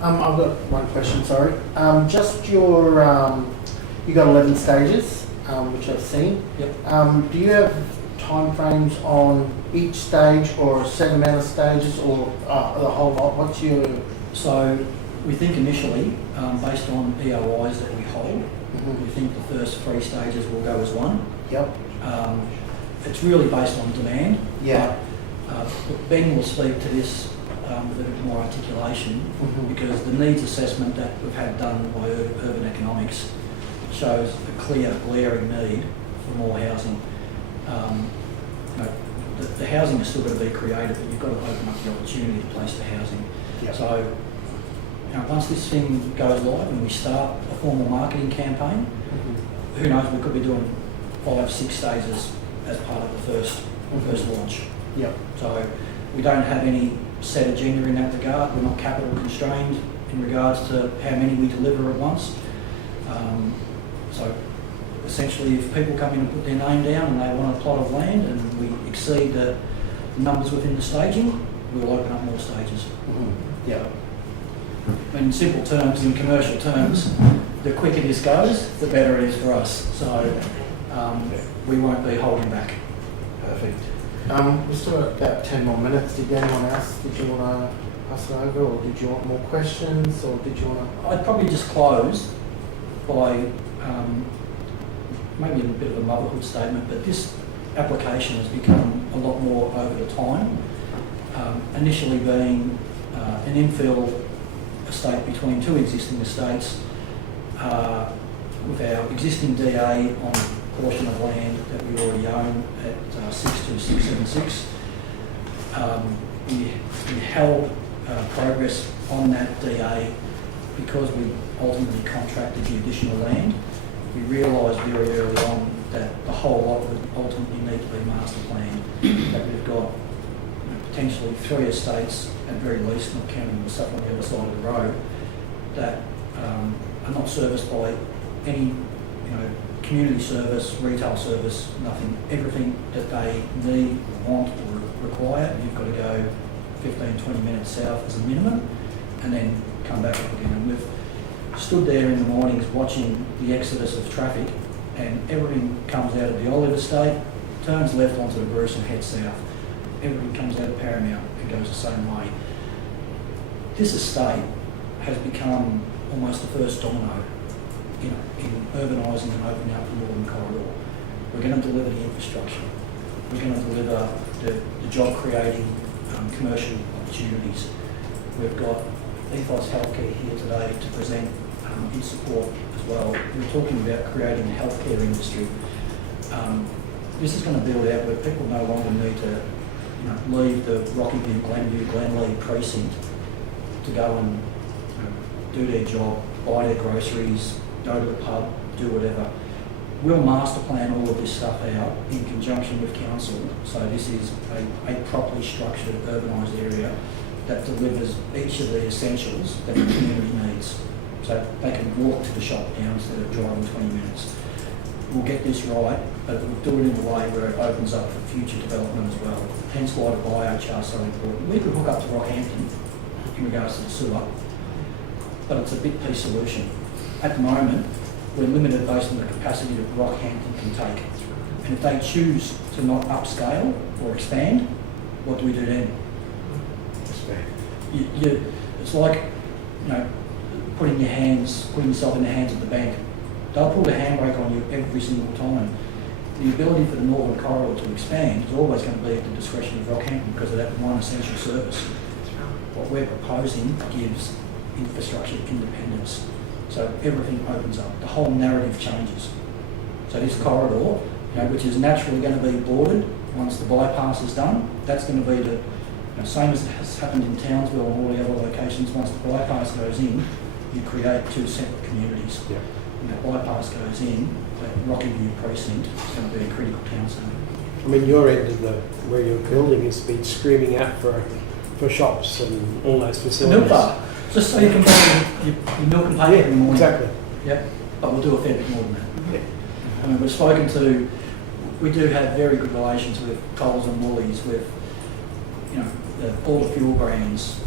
I've got one question, sorry. Just your, you got 11 stages, which I've seen. Yep. Do you have timeframes on each stage or a set amount of stages or the whole lot? What's your... So we think initially, based on EOIs that we hold, we think the first 3 stages will go as one. Yep. It's really based on demand. Yeah. But Ben will speak to this with a bit more articulation because the needs assessment that we've had done by Urban Economics shows a clear, glaring need for more housing. You know, the housing is still going to be created, but you've got to open up the opportunity to place the housing. Yep. So, you know, once this thing goes live and we start a formal marketing campaign, who knows, we could be doing 5, 6 stages as part of the first launch. Yep. So we don't have any set agenda in that regard. We're not capital constrained in regards to how many we deliver at once. So essentially, if people come in and put their name down and they want a plot of land and we exceed the numbers within the staging, we'll open up more stages. Yeah. In simple terms, in commercial terms, the quicker this goes, the better it is for us. So we won't be holding back. Perfect. We've still got about 10 more minutes. Did anyone else, did you want to pass it over, or did you want more questions, or did you want to... I'd probably just close by maybe a bit of a motherhood statement, but this application has become a lot more over the time. Initially being an infill estate between 2 existing estates with our existing DA on a portion of land that we already own at 62676. We held progress on that DA because we ultimately contracted the additional land. We realised very early on that the whole lot would ultimately need to be master planned, that we've got potentially 3 estates at very least, not counting the stuff on the other side of the road, that are not serviced by any community service, retail service, nothing. Everything that they need, want or require, you've got to go 15, 20 minutes south as a minimum and then come back up again. And we've stood there in the mornings watching the exodus of traffic, and everything comes out of the Olive Estate, turns left onto the Bruce and heads south. Everything comes out of Paramount and goes the same way. This estate has become almost the first domino in urbanising and opening up the Northern Corridor. We're going to deliver the infrastructure. We're going to deliver the job creating commercial opportunities. We've got Ethos Healthcare here today to present in support as well. We're talking about creating a healthcare industry. This is going to build out where people no longer need to leave the Rockyview, Glenview, Glenlee precinct to go and do their job, buy their groceries, go to the pub, do whatever. We'll master plan all of this stuff out in conjunction with council, so this is a properly structured urbanised area that delivers each of the essentials that the community needs. So they can walk to the shop now instead of driving 20 minutes. We'll get this right, but we'll do it in a way where it opens up for future development as well. Hence why the biochar is so important. We could hook up to Rockhampton in regards to the sewer, but it's a big piece solution. At the moment, we're limited based on the capacity that Rockhampton can take. And if they choose to not upscale or expand, what do we do then? Expand. It's like putting yourself in the hands of the bank. They'll pull the handbrake on you every single time. The ability for the Northern Corridor to expand is always going to be at the discretion of Rockhampton because of that one essential service. What we're proposing gives infrastructure independence. So everything opens up. The whole narrative changes. So this corridor, which is naturally going to be bordered once the bypass is done, that's going to be the same as has happened in Townsville and all the other locations. Once the bypass goes in, you create 2 separate communities. Yeah. When that bypass goes in, that Rockyview precinct is going to be a critical town centre. I mean, your end of where you're building has been screaming out for shops and all those facilities. Milk bar. Just so you can buy your milk and paper in the morning. Exactly. Yeah, but we'll do a fair bit more than that. Yeah. I mean, we do have very good relations with Coles and Woolies, with all the fuel brands.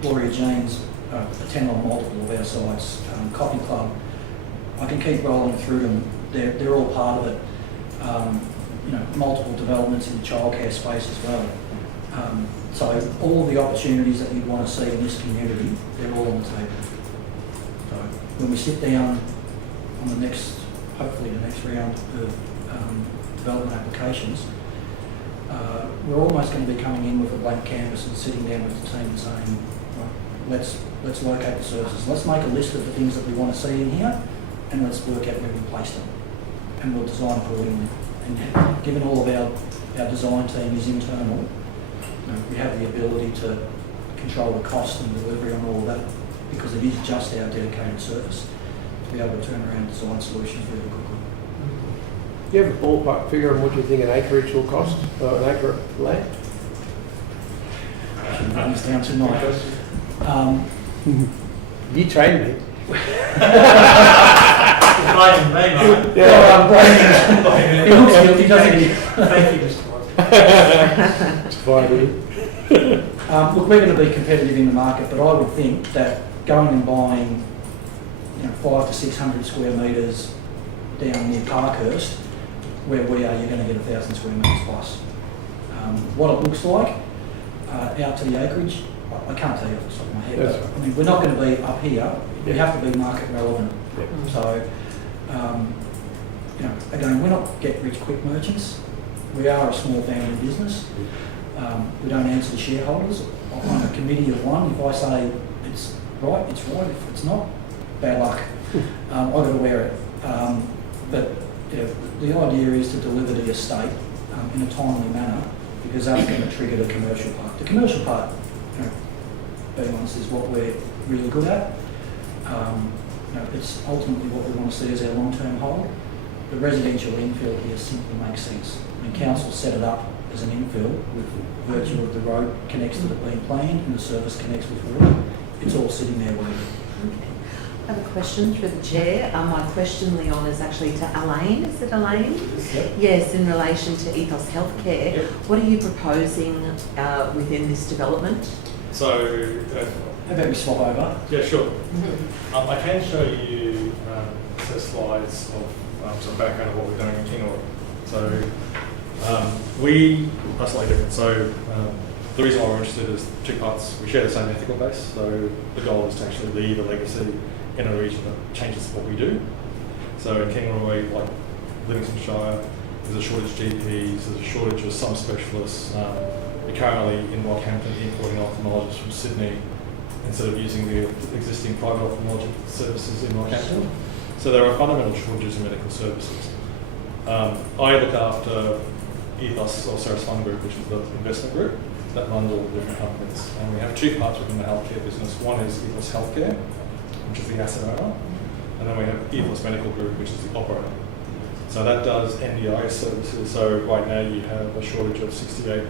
Gloria Jean's attend on multiple of our sites. Coffee Club, I can keep rolling through them. They're all part of it. Multiple developments in the childcare space as well. So all of the opportunities that you'd want to see in this community, they're all on the table. So when we sit down on hopefully the next round of development applications, we're almost going to be coming in with a blank canvas and sitting down with the team and saying, right, let's locate the services. Let's make a list of the things that we want to see in here, and let's work out where we place them. And we'll design accordingly. And given all of our design team is internal, we have the ability to control the cost and delivery on all of that, because it is just our dedicated service to be able to turn around design solutions really quickly. Do you have a ballpark figure on what you think an acreage will cost, or an acre of land? I should run this down tonight. You trained me. He looks guilty, doesn't he? Thank you, Mr. It's fine. Look, we're going to be competitive in the market, but I would think that going and buying 500 to 600 square metres down near Parkhurst, where we are, you're going to get 1,000 square metres plus. What it looks like out to the acreage, I can't tell you off the top of my head. That's But, right. I mean, we're not going to be up here. We have to be market relevant. Yep. So, again, we're not get-rich-quick merchants. We are a small family business. We don't answer to shareholders. I'm a committee of one. If I say it's right, it's right. If it's not, bad luck. I've got to wear it. But the idea is to deliver the estate in a timely manner, because that's going to trigger the commercial part. The commercial part, being honest, is what we're really good at. It's ultimately what we want to see as our long-term hold. The residential infill here simply makes sense. I mean, council set it up as an infill with virtue of the road connects to it being planned and the service connects with water. It's all sitting there waiting. I have a question through the chair. My question, Leon, is actually to Elaine. Is it Elaine? Yep. Yes, in relation to Ethos Healthcare. Yep. What are you proposing within this development? So, How about we swap over? yeah, sure. I can show you the slides of some background of what we're doing in Kingaroy. So, are slightly different. So, the reason why we're interested is two parts. We share the same ethical base. So, the goal is to actually leave a legacy in a region that changes what we do. So, in Kingaroy, like Livingstone Shire, there's a shortage of GPs, there's a shortage of some specialists. We're currently in Rockhampton importing ophthalmologists from Sydney instead of using the existing private ophthalmology services in Rockhampton. So there are fundamental shortages in medical services. I look after Ethos, or Ceres Fund Group, which is the investment group that runs all the different companies. And we have two parts within the healthcare business. One is Ethos Healthcare, which is the asset owner, and then we have Ethos Medical Group, which is the operator. So that does NDIS services. So right now you have a shortage of 68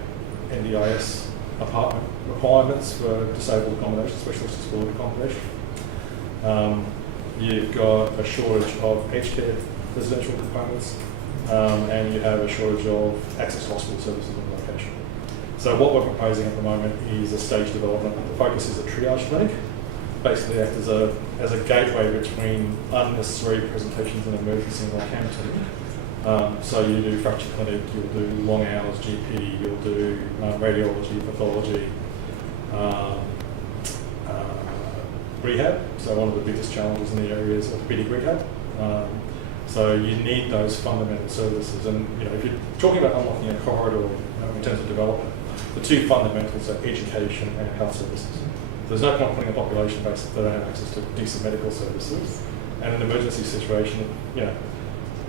NDIS apartment requirements for disabled accommodation, specialist disability accommodation. You've got a shortage of aged care residential components, and you have a shortage of access to hospital services in the location. So what we're proposing at the moment is a stage development. The focus is a triage clinic, basically act as a gateway between unnecessary presentations and emergency in Rockhampton. So you do fracture clinic, you'll do long hours GP, you'll do radiology, pathology, rehab. So one of the biggest challenges in the area is orthopedic rehab. So you need those fundamental services, and if you're talking about unlocking a corridor in terms of development, the two fundamentals are education and health services. There's no point putting a population base if they don't have access to decent medical services. And in an emergency situation, if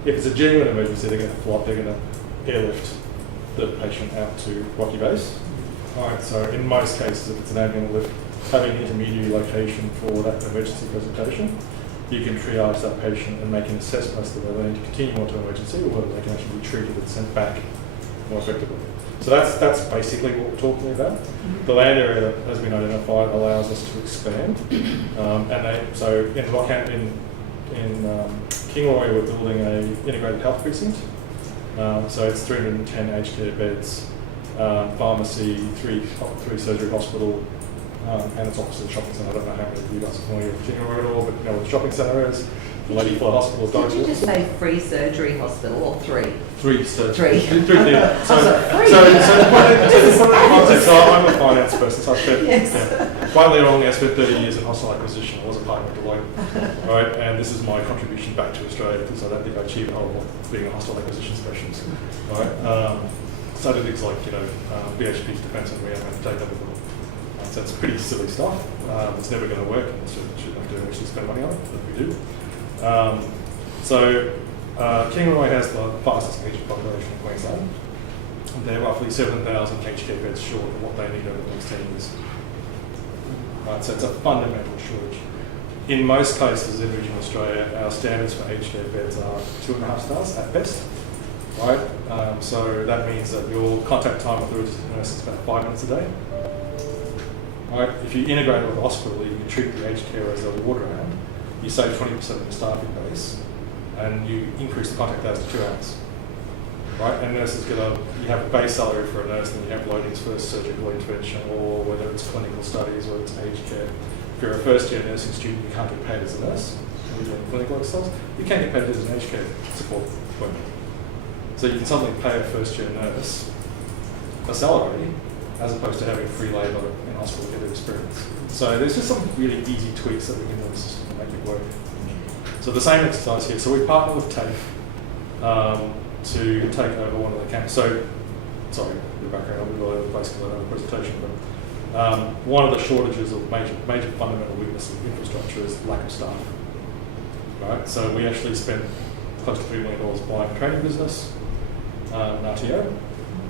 it's a genuine emergency, they're going to airlift the patient out to Rocky Base. All right, so in most cases, if it's an ambulance lift, having an intermediary location for that emergency presentation, you can triage that patient and make an assessment as to whether they need to continue on to emergency or whether they can actually be treated and sent back more effectively. So that's basically what we're talking about. The land area that has been identified allows us to expand, so in Rockhampton, in Kingaroy, we're building an integrated health precinct. So it's 310 aged care beds, pharmacy, three surgery hospital, and it's opposite the shopping centre. I don't know how many of you guys are familiar with King Road at all, but you know what the shopping centre is. The Lady Flight Hospital is going Did you just say free surgery hospital or three? Three surgeries. Three. Three theatre. So I'm a finance person, so I spent, quite later on, I spent 30 years in hostile acquisition. I was a partner at Deloitte, right? And this is my contribution back to Australia because I don't think I achieved a whole lot being a hostile acquisition specialist, right? So I did things like, BHP's defence and rearmament data. So it's pretty silly stuff. It's never going to work. It shouldn't have to actually spend money on it, but we do. Kingaroy has the fastest aging population in Queensland. They're roughly 7,000 aged care beds short of what they need over the next 10 years. Right, so it's a fundamental shortage. In most cases in regional Australia, our standards for aged care beds are 2.5 stars at best. Right, so that means that your contact time with the registered nurse is about 5 minutes a day. Right, if you integrate it with the hospital, you can treat the aged care as a ward round. You save 20% of your staffing base, and you increase the contact hours to 2 hours. Right, and nurses you have a base salary for a nurse, and you have loadings for surgical intervention, or whether it's clinical studies, or it's aged care. If you're a first-year nursing student, you can't get paid as a nurse. You're doing clinical exercise. You can get paid as an aged care support worker. So you can suddenly pay a first-year nurse a salary, as opposed to having free labour in hospital to get experience. So there's just some really easy tweaks that we can do in the system to make it work. So the same exercise here. So we partner with TAFE to take over one of the camps. So, sorry, the background, I'll be all over the place because I have a presentation, but one of the shortages of major fundamental weakness of infrastructure is lack of staff. Right? So we actually spent close to $3 million buying a training business, an RTO,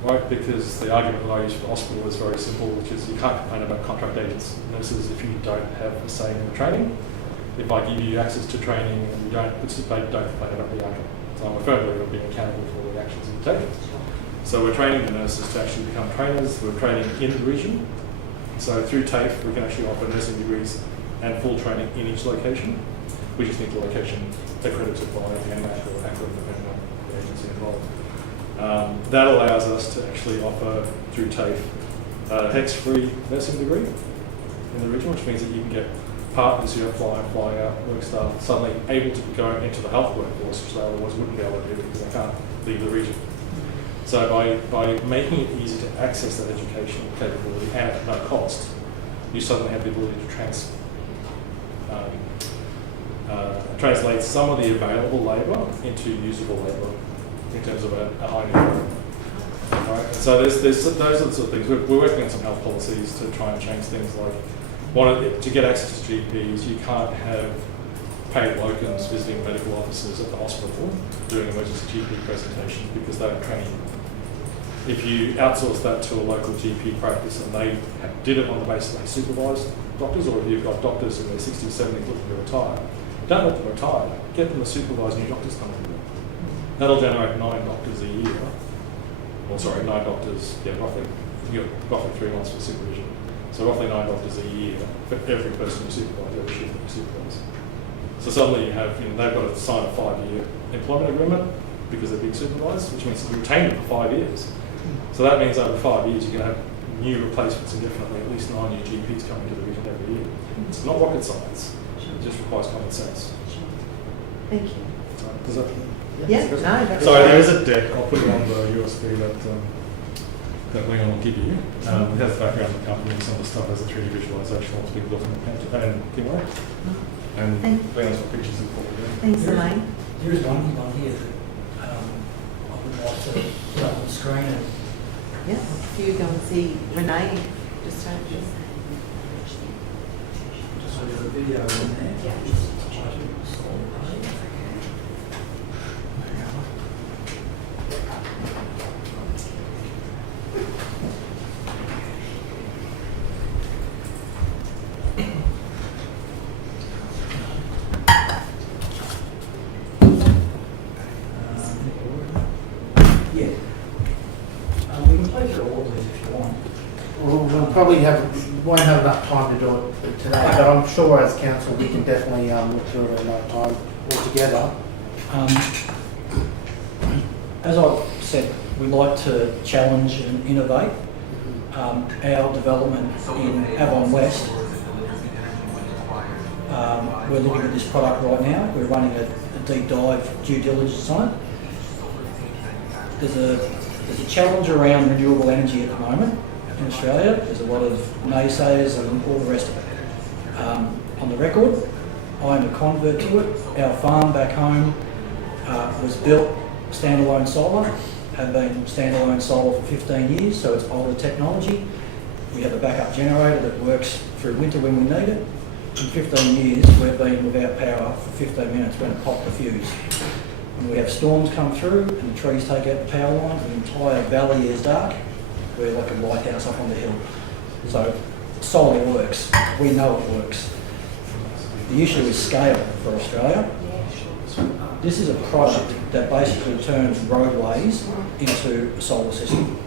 right? Because the argument that I use for the hospital is very simple, which is you can't complain about contract agents, nurses, if you don't have a say in the training. If I give you access to training and you don't participate, don't complain about the outcome. So I'm a firm believer of being accountable for the actions you take. So we're training the nurses to actually become trainers. We're training in the region. So through TAFE, we can actually offer nursing degrees and full training in each location. We just need the location accredited by NOV or depending on the agency involved. That allows us to actually offer through TAFE a HECS-free nursing degree in the region, which means that you can get partners who are flying out, work staff, suddenly able to go into the health workforce, which they otherwise wouldn't be able to do because they can't leave the region. So by making it easy to access that educational capability and at no cost, you suddenly have the ability to translate some of the available labour into usable labour in terms of a high niveau. Right? And so there's those are the sort of things. We're working on some health policies to try and change things like to get access to GPs, you can't have paid locums visiting medical officers at the hospital doing emergency GP presentations because they don't train you. If you outsource that to a local GP practice and they did it on the basis they supervise doctors, or if you've got doctors in their 60s, 70s looking to retire, don't let them retire, get them to supervise new doctors coming in. That'll generate 9 doctors a year. Or sorry, 9 doctors, roughly 3 months for supervision. So roughly 9 doctors a year for every person you supervise, every shift you supervise. So suddenly you have, they've got to sign a 5-year employment agreement because they're being supervised, which means you retain them for 5 years. So that means over 5 years you can have new replacements indefinitely, at least 9 new GPs coming to the region every year. It's not rocket science, it just requires common sense. Thank you. Does that? Yeah, no, that's Sorry, there is a deck, I'll put it on the USB that Leon will give you. It has the background of the company and some of the stuff has a 3D visualisation of what's been built in the Panther and Kingway. And Leon's got pictures of what we're doing. Thanks, Elaine. There is one here that I would like to put up on the screen. And yeah, if you go and see Renee, just turn it. just look at the video in there. Yeah. Probably won't have enough time to do it today, but I'm sure as council we can definitely look through it another time altogether. As I've said, we like to challenge and innovate. our development in Avon West, we're looking at this product right now. We're running a deep dive due diligence on it. There's a challenge around renewable energy at the moment in Australia. There's a lot of naysayers and all the rest of it. On the record, I'm a convert to it. Our farm back home was built standalone solar, have been standalone solar for 15 years, so it's older technology. We have a backup generator that works through winter when we need it. In 15 years, we've been without power for 15 minutes when it popped the fuse. When we have storms come through and the trees take out the power line, the entire valley is dark. We're like a lighthouse up on the hill. So solar works. We know it works. The issue is scale for Australia. This is a product that basically turns roadways into a solar system.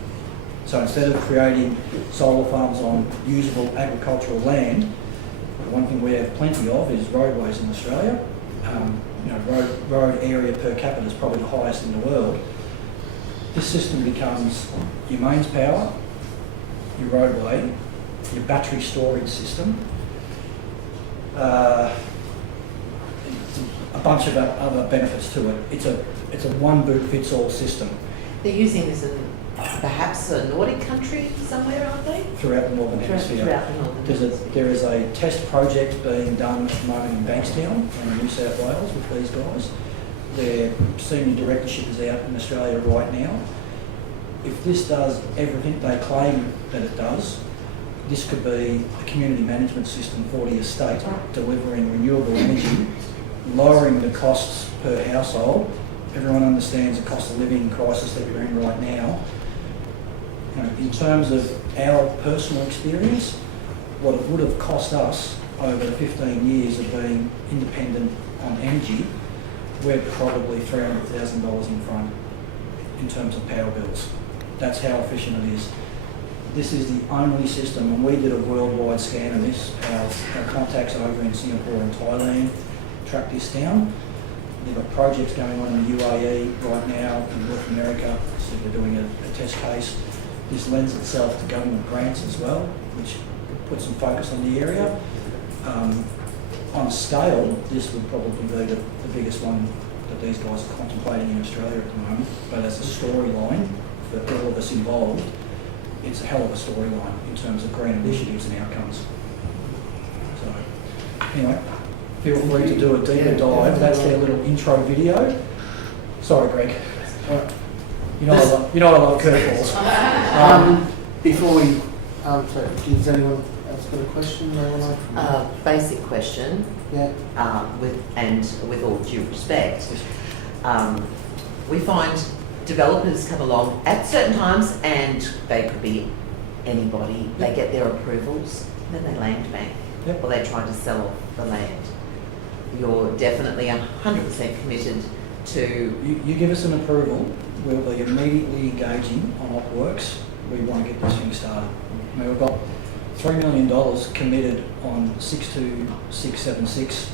So instead of creating solar farms on usable agricultural land, the one thing we have plenty of is roadways in Australia. Road area per capita is probably the highest in the world. This system becomes your mains power, your roadway, your battery storage system, a bunch of other benefits to it. It's a one boot fits all system. They're using this in perhaps a Nordic country somewhere, aren't they? Throughout the Northern Hemisphere. Throughout the Northern Hemisphere. There is a test project being done at the moment in Bankstown in New South Wales with these guys. Their senior directorship is out in Australia right now. If this does everything they claim that it does, this could be a community management system for the estate, delivering renewable energy, lowering the costs per household. Everyone understands the cost of living crisis that we're in right now. In terms of our personal experience, what it would have cost us over the 15 years of being independent on energy, we're probably $300,000 in front in terms of power bills. That's how efficient it is. This is the only system, and we did a worldwide scan of this. Our contacts over in Singapore and Thailand track this down. They've got projects going on in the UAE right now, in North America, so they're doing a test case. This lends itself to government grants as well, which puts some focus on the area. On scale, this would probably be the biggest one that these guys are contemplating in Australia at the moment. But as a storyline for all of us involved, it's a hell of a storyline in terms of green initiatives and outcomes. So, anyway, feel free to do a deeper dive. That's their little intro video. Sorry, Greg. You know I love curveballs. Before we answer, does anyone else got a question they want to Basic question. Yeah. With all due respect, we find developers come along at certain times, and they could be anybody. They get their approvals, then they land bank, or they try to sell off the land. You're definitely 100% committed to. You give us an approval, we'll be immediately engaging on what works. We want to get this thing started. I mean, we've got $3 million committed on 62676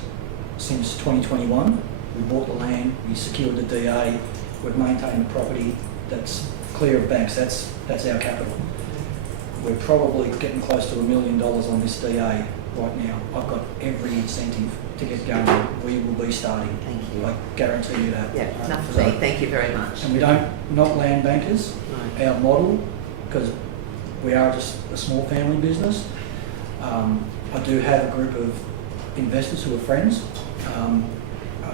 since 2021. We bought the land, we secured the DA, we've maintained the property that's clear of banks, that's our capital. We're probably getting close to $1 million on this DA right now. I've got every incentive to get going. We will be starting. Thank you. I guarantee you that. Yeah, enough for me. Thank you very much. And we don't, not land bankers. No. Our model, because we are just a small family business. I do have a group of investors who are friends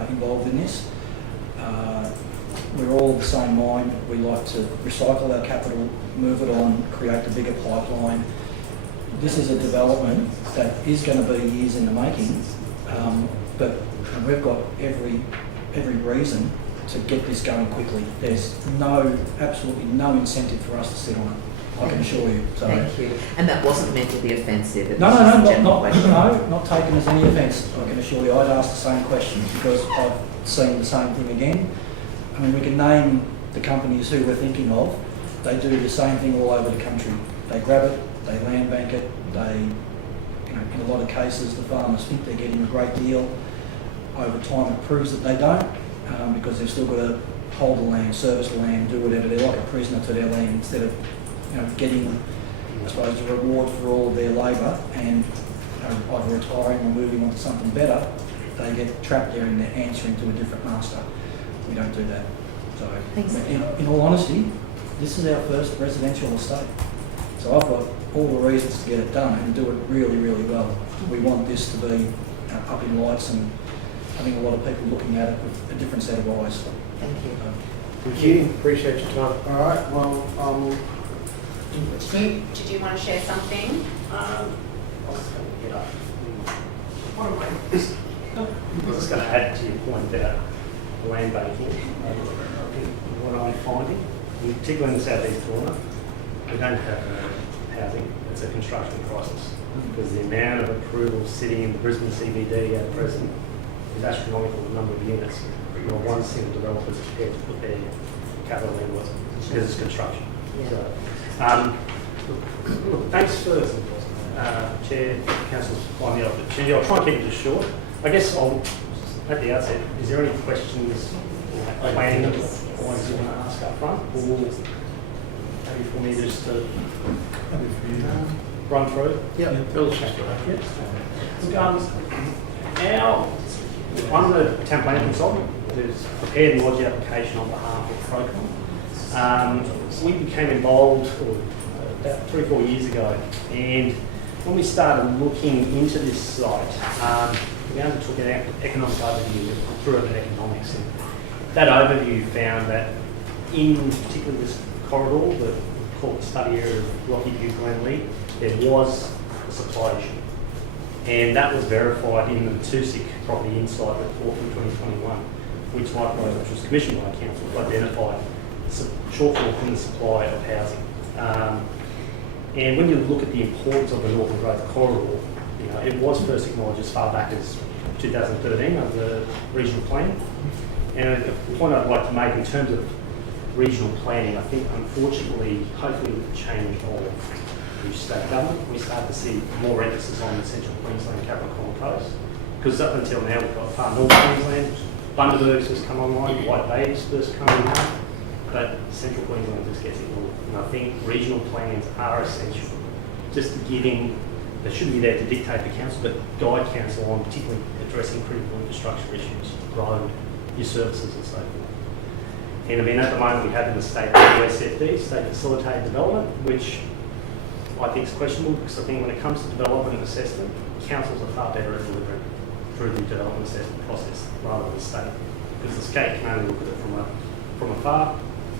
involved in this. We're all of the same mind. We like to recycle our capital, move it on, create the bigger pipeline. This is a development that is going to be years in the making, but we've got every reason to get this going quickly. There's absolutely no incentive for us to sit on it. I can assure you. So. Thank you. And that wasn't meant to be offensive. No, not taken as any offence. I can assure you. I'd ask the same question because I've seen the same thing again. I mean, we can name the companies who we're thinking of. They do the same thing all over the country. They grab it, they land bank it. They, in a lot of cases, the farmers think they're getting a great deal. Over time, it proves that they don't because they've still got to hold the land, service the land, do whatever. They're like a prisoner to their land instead of getting I suppose, a reward for all of their labour and either retiring or moving on to something better, they get trapped there and they're answering to a different master. We don't do that. So, in all honesty, this is our first residential estate. So I've got all the reasons to get it done and do it really, really well. We want this to be up in lights, and I think a lot of people looking at it with a different set of eyes. Thank you. Thank you. Appreciate your time. All right, well, Did you want to share something? I was just going to add to your point about land banking. What I'm finding, particularly in the southeast corner, we don't have housing. It's a construction crisis because the amount of approvals sitting in the Brisbane CBD at present is astronomical, the number of units. Not one single developer is prepared to put their capital in because it's construction. Yeah. So, look, thanks for Chair, Council's supplying the opportunity. I'll try and keep it just short. I guess at the outset, is there any questions or planning points you want to ask up front? Or maybe for me just to run through? Yeah. Now, I'm the town planning consultant who's prepared and lodged the application on behalf of Procon. We became involved about 3 or 4 years ago, and when we started looking into this site, we undertook an economic overview through urban economics, and that overview found that in particular this corridor, the called study area of Rocky View Glenlee, there was a supply issue. And that was verified in the Tusic Property Insight report from 2021, which likewise, which was commissioned by Council, identified shortfall in the supply of housing. And when you look at the importance of the Northern Growth Corridor, it was first acknowledged as far back as 2013 of the regional plan. And the point I'd like to make in terms of regional planning, I think unfortunately, hopefully with the change of the state government, we start to see more emphasis on the central Queensland Capital Coast. Because up until now we've got far north Queensland, Bundaberg's just come online, White Bay's just coming out, but central Queensland just gets ignored. And I think regional plans are essential, just giving, they shouldn't be there to dictate the council, but guide council on particularly addressing critical infrastructure issues, road, your services and so forth. And I mean, at the moment we have in the state the SFD, State Facilitated Development, which I think is questionable because I think when it comes to development and assessment, councils are far better at delivering through the development assessment process rather than the state. Because the state can only look at it from afar.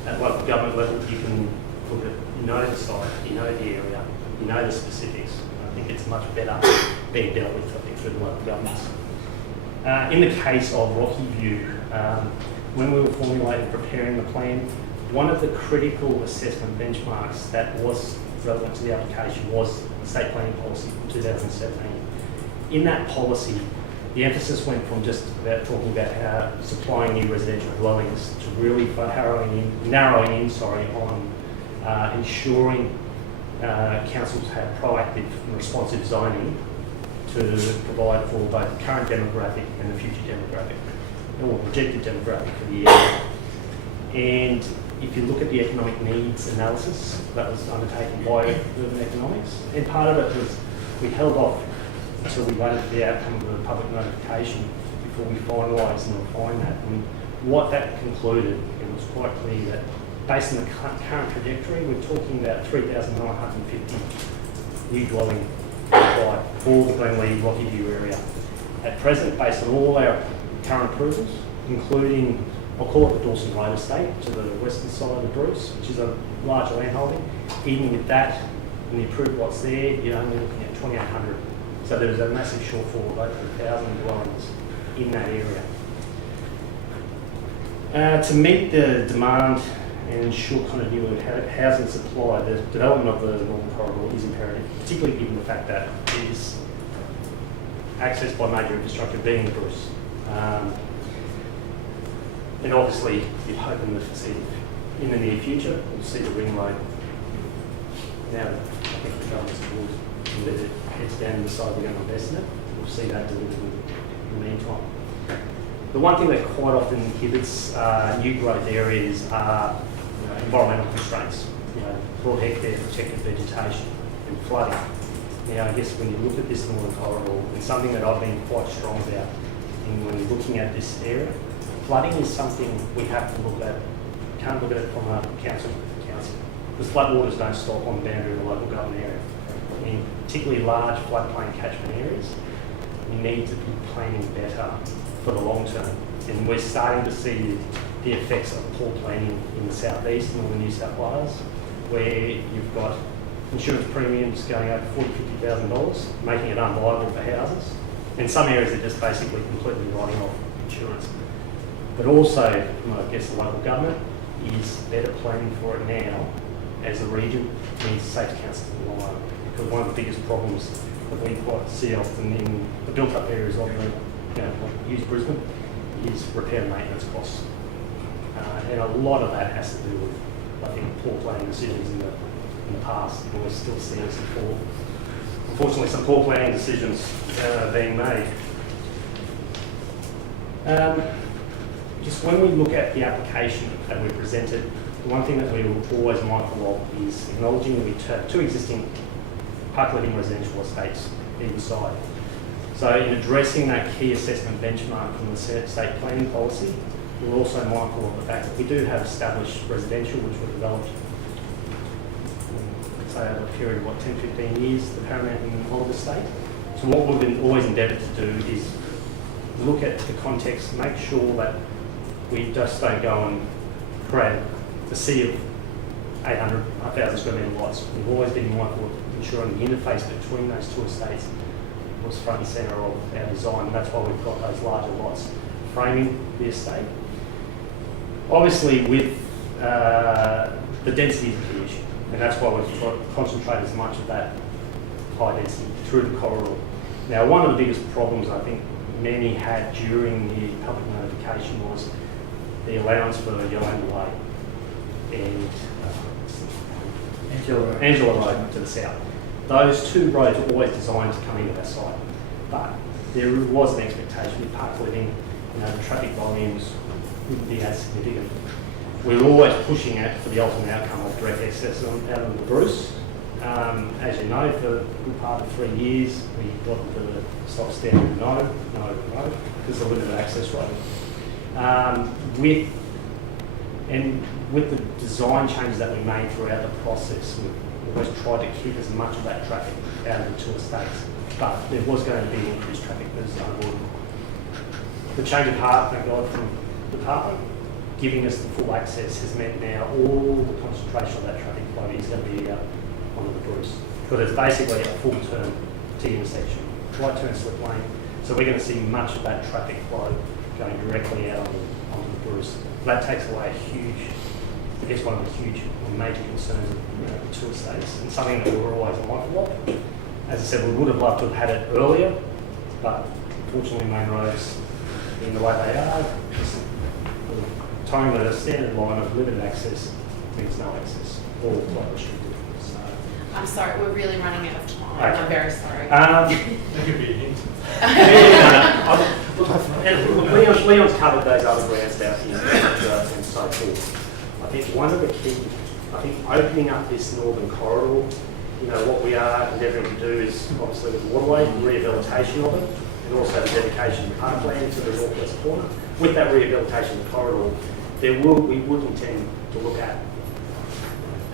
At local government level, you can look at, the site, the area, the specifics. I think it's much better being dealt with, I think, through the local governments. In the case of Rocky View, when we were formulating and preparing the plan, one of the critical assessment benchmarks that was relevant to the application was the state planning policy from 2017. In that policy, the emphasis went from just about talking about how supplying new residential dwellings to really narrowing in on ensuring councils have proactive and responsive zoning to provide for both the current demographic and the future demographic, or projected demographic for the area. And if you look at the economic needs analysis that was undertaken by Urban Economics, and part of it was we held off until we waited for the outcome of the public notification before we finalised and refined that. And what that concluded, it was quite clear that based on the current trajectory, we're talking about 3,950 new dwelling required for the Glenlee Rocky View area. At present, based on all our current approvals, including, I'll call it the Dawson Road estate to the western side of Bruce, which is a large landholding. Even with that, and the approved lots there, you're only looking at 2,800. So there's a massive shortfall of over 1,000 dwellings in that area. To meet the demand and ensure continuity of housing supply, the development of the Northern Corridor is imperative, particularly given the fact that it is accessed by major infrastructure being the Bruce. And obviously, you're hoping to see in the near future, we'll see the ring road. Now, I think the government's towards it heads down and decide we're going to invest in it. We'll see that delivered in the meantime. The one thing that quite often inhibits new growth areas are environmental constraints, broad hectare protected vegetation. and flooding. Now, I guess when you look at this northern corridor, and something that I've been quite strong about in when looking at this area, flooding is something we have to look at. Can't look at it from a council to council. Because floodwaters don't stop on the boundary of the local government area. In particularly large floodplain catchment areas, we need to be planning better for the long term. And we're starting to see the effects of poor planning in the southeast, northern New South Wales, where you've got insurance premiums going over $40,000-$50,000, making it unviable for houses. In some areas, they're just basically completely writing off insurance. But also, I guess the local government is better planning for it now as a region means safe councils in the long run. Because one of the biggest problems that we quite see often in the built-up areas of the, like use Brisbane, is repair and maintenance costs. And a lot of that has to do with, I think, poor planning decisions in the past. And we're still seeing unfortunately, some poor planning decisions being made. Just when we look at the application that we presented, the one thing that we were always mindful of is acknowledging that we have two existing park living residential estates either side. So in addressing that key assessment benchmark from the state planning policy, we're also mindful of the fact that we do have established residential which were developed, say over a period of 10-15 years, the Paramount and Oliver estate. So what we've been always endeavoured to do is look at the context, make sure that we just don't go and create a sea of 800, 1,000 square metre lots. We've always been mindful of ensuring the interface between those two estates was front and centre of our design, and that's why we've got those larger lots framing the estate. Obviously, with the density is a key issue, and that's why we've got to concentrate as much of that high density through the corridor. Now, one of the biggest problems I think many had during the public notification was the allowance for Yolanda Way and Angela Road to the south. Those two roads were always designed to come into that site, but there was an expectation with park living, the traffic volumes wouldn't be as significant. We were always pushing for the ultimate outcome of direct access out of the Bruce. As you know, for a good part of 3 years, we got the stop standard no road because of the limited access road. With the design changes that we made throughout the process, we always tried to keep as much of that traffic out of the two estates, but there was going to be increased traffic that was unavoidable. The change of heart, thank God, from the department, giving us the full access has meant now all the concentration of that traffic flow is going to be onto the Bruce. Because it's basically a full turn T intersection, right turn slip lane. So we're going to see much of that traffic flow going directly out onto the Bruce. That takes away a huge, I guess one of the huge or major concerns of the two estates, and something that we were always mindful of. As I said, we would have loved to have had it earlier, but unfortunately main roads, in the way they are, just towing the standard line of limited access means no access, or quite restricted. So, I'm sorry, we're really running out of time. Okay. I'm very sorry. That could be a hint. Leon's covered those other grounds out here and so forth. I think one of the key, opening up this northern corridor, what we are endeavouring to do is obviously with the waterway, the rehabilitation of it, and also the dedication of parkland to the northwest corner. With that rehabilitation of the corridor, we would intend to look at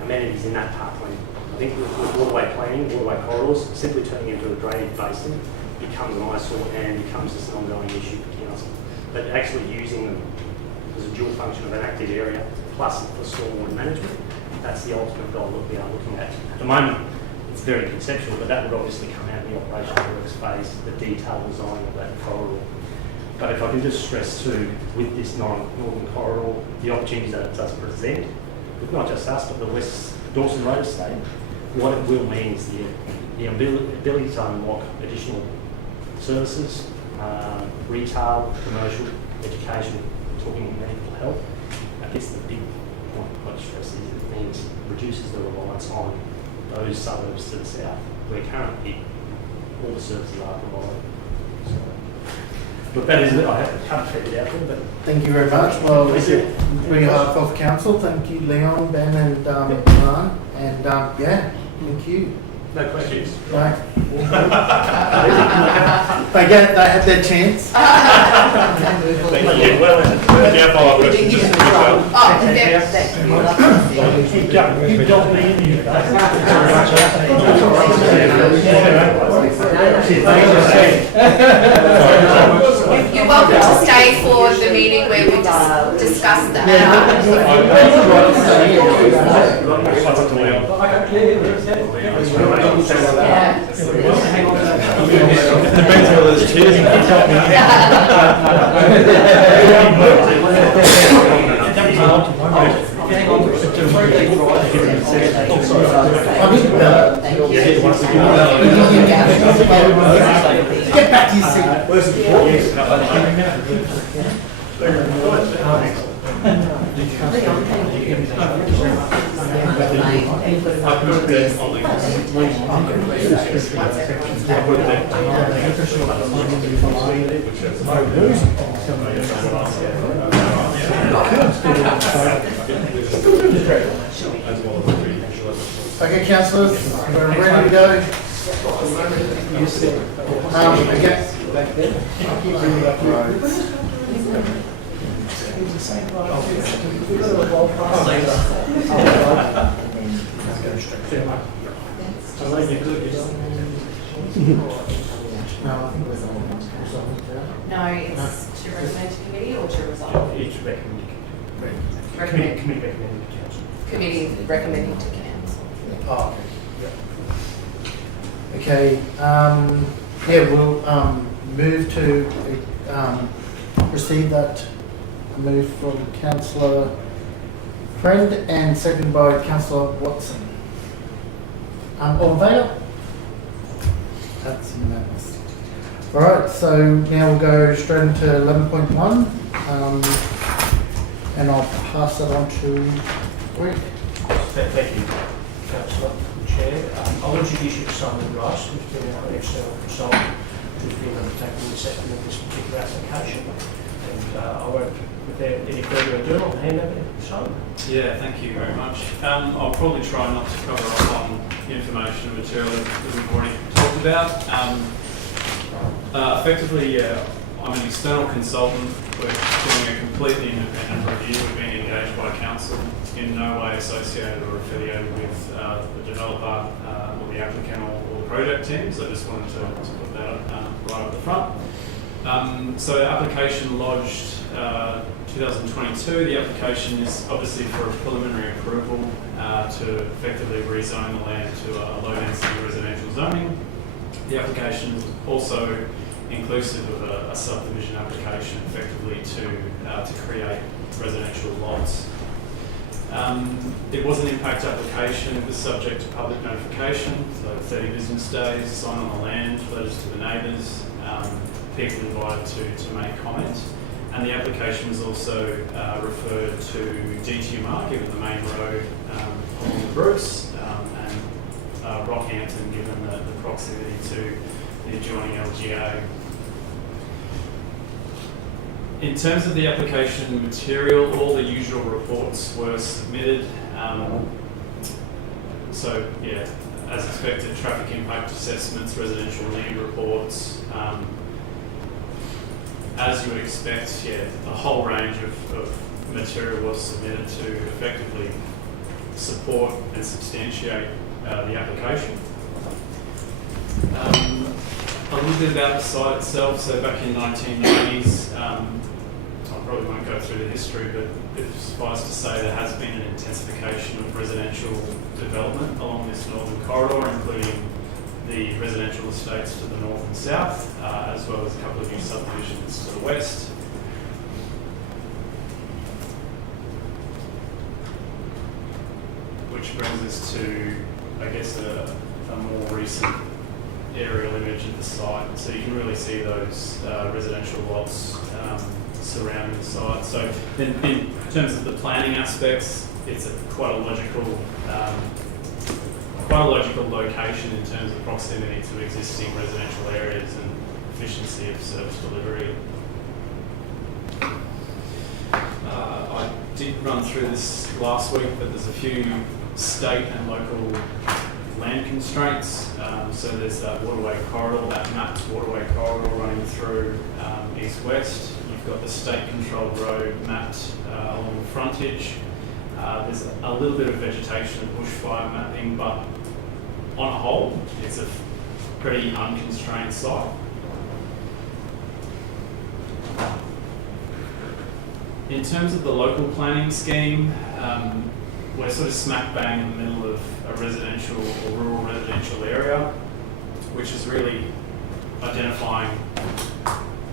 amenities in that parkland. I think with waterway planning, waterway corridors, simply turning into a drainage basin becomes an eyesore and becomes just an ongoing issue for council. But actually using them as a dual function of an active area plus for stormwater management, that's the ultimate goal that we are looking at. At the moment, it's very conceptual, but that would obviously come out in the operational works phase, the detailed design of that corridor. But if I can just stress too, with this northern corridor, the opportunities that it does present, with not just us, but the West Dawson Road estate, what it will mean is the ability to unlock additional services, retail, commercial, education, talking medical health. I guess the big point I'd like to stress is it means reduces the reliance on those suburbs to the south, where currently all the services are provided. So, look, that is it. I haven't figured it out there, but Thank you very much. Well, on behalf of council, thank you, Leon, Ben, and Ron, and thank you. No questions. Right. They had their chance. Thank you. Well, yeah, follow-up questions. Oh, You don't need any of you're welcome to stay for the meeting where we discuss that. Depends whether there's cheers. Get back to your seat. Okay, councillors, we're ready to go. Again. No, it's to recommend to committee or to resolve? Each Recommend. committee recommended to council. Committee recommending to council. Oh, okay. Yeah, we'll move to receive that move from Councillor Friend and seconded by Councillor Watson. All in favour? That's unanimous. Alright, so now we'll go straight into 11.1 and I'll pass that on to Rick. Thank you, Councillor Chair. I'll introduce you to Simon Rice, who's been our external consultant, who's been undertaking the assessment of this particular application. And I won't, without any further ado, I'll hand over to Simon. Yeah, thank you very much. I'll probably try not to cover off on information and material that we've already talked about. Effectively, I'm an external consultant. We're doing a completely independent review. We're being engaged by council, in no way associated or affiliated with the developer or the applicant or the project team. So I just wanted to put that right up the front. So the application lodged 2022. The application is obviously for a preliminary approval to effectively rezone the land to a low density residential zoning. The application is also inclusive of a subdivision application effectively to create residential lots. It was an impact application. It was subject to public notification, so 30 business days, sign on the land, letters to the neighbours, people invited to make comment. And the application was also referred to DTMR, given the main road along the Bruce, and Rockhampton, given the proximity to the adjoining LGA. In terms of the application material, all the usual reports were submitted. So, yeah, as expected, traffic impact assessments, residential need reports. As you would expect, yeah, a whole range of material was submitted to effectively support and substantiate the application. A little bit about the site itself. So back in 1990s, I probably won't go through the history, but it's suffice to say there has been an intensification of residential development along this northern corridor, including the residential estates to the north and south, as well as a couple of new subdivisions to the west. Which brings us to, I guess, a more recent aerial image of the site. So you can really see those residential lots surrounding the site. So in terms of the planning aspects, it's quite a logical location in terms of proximity to existing residential areas and efficiency of service delivery. I did run through this last week, but there's a few state and local land constraints. So there's that waterway corridor, that mapped waterway corridor running through east-west. You've got the state-controlled road mapped along the frontage. There's a little bit of vegetation and bushfire mapping, but on a whole, it's a pretty unconstrained site. In terms of the local planning scheme, we're sort of smack bang in the middle of a residential or rural residential area, which is really identifying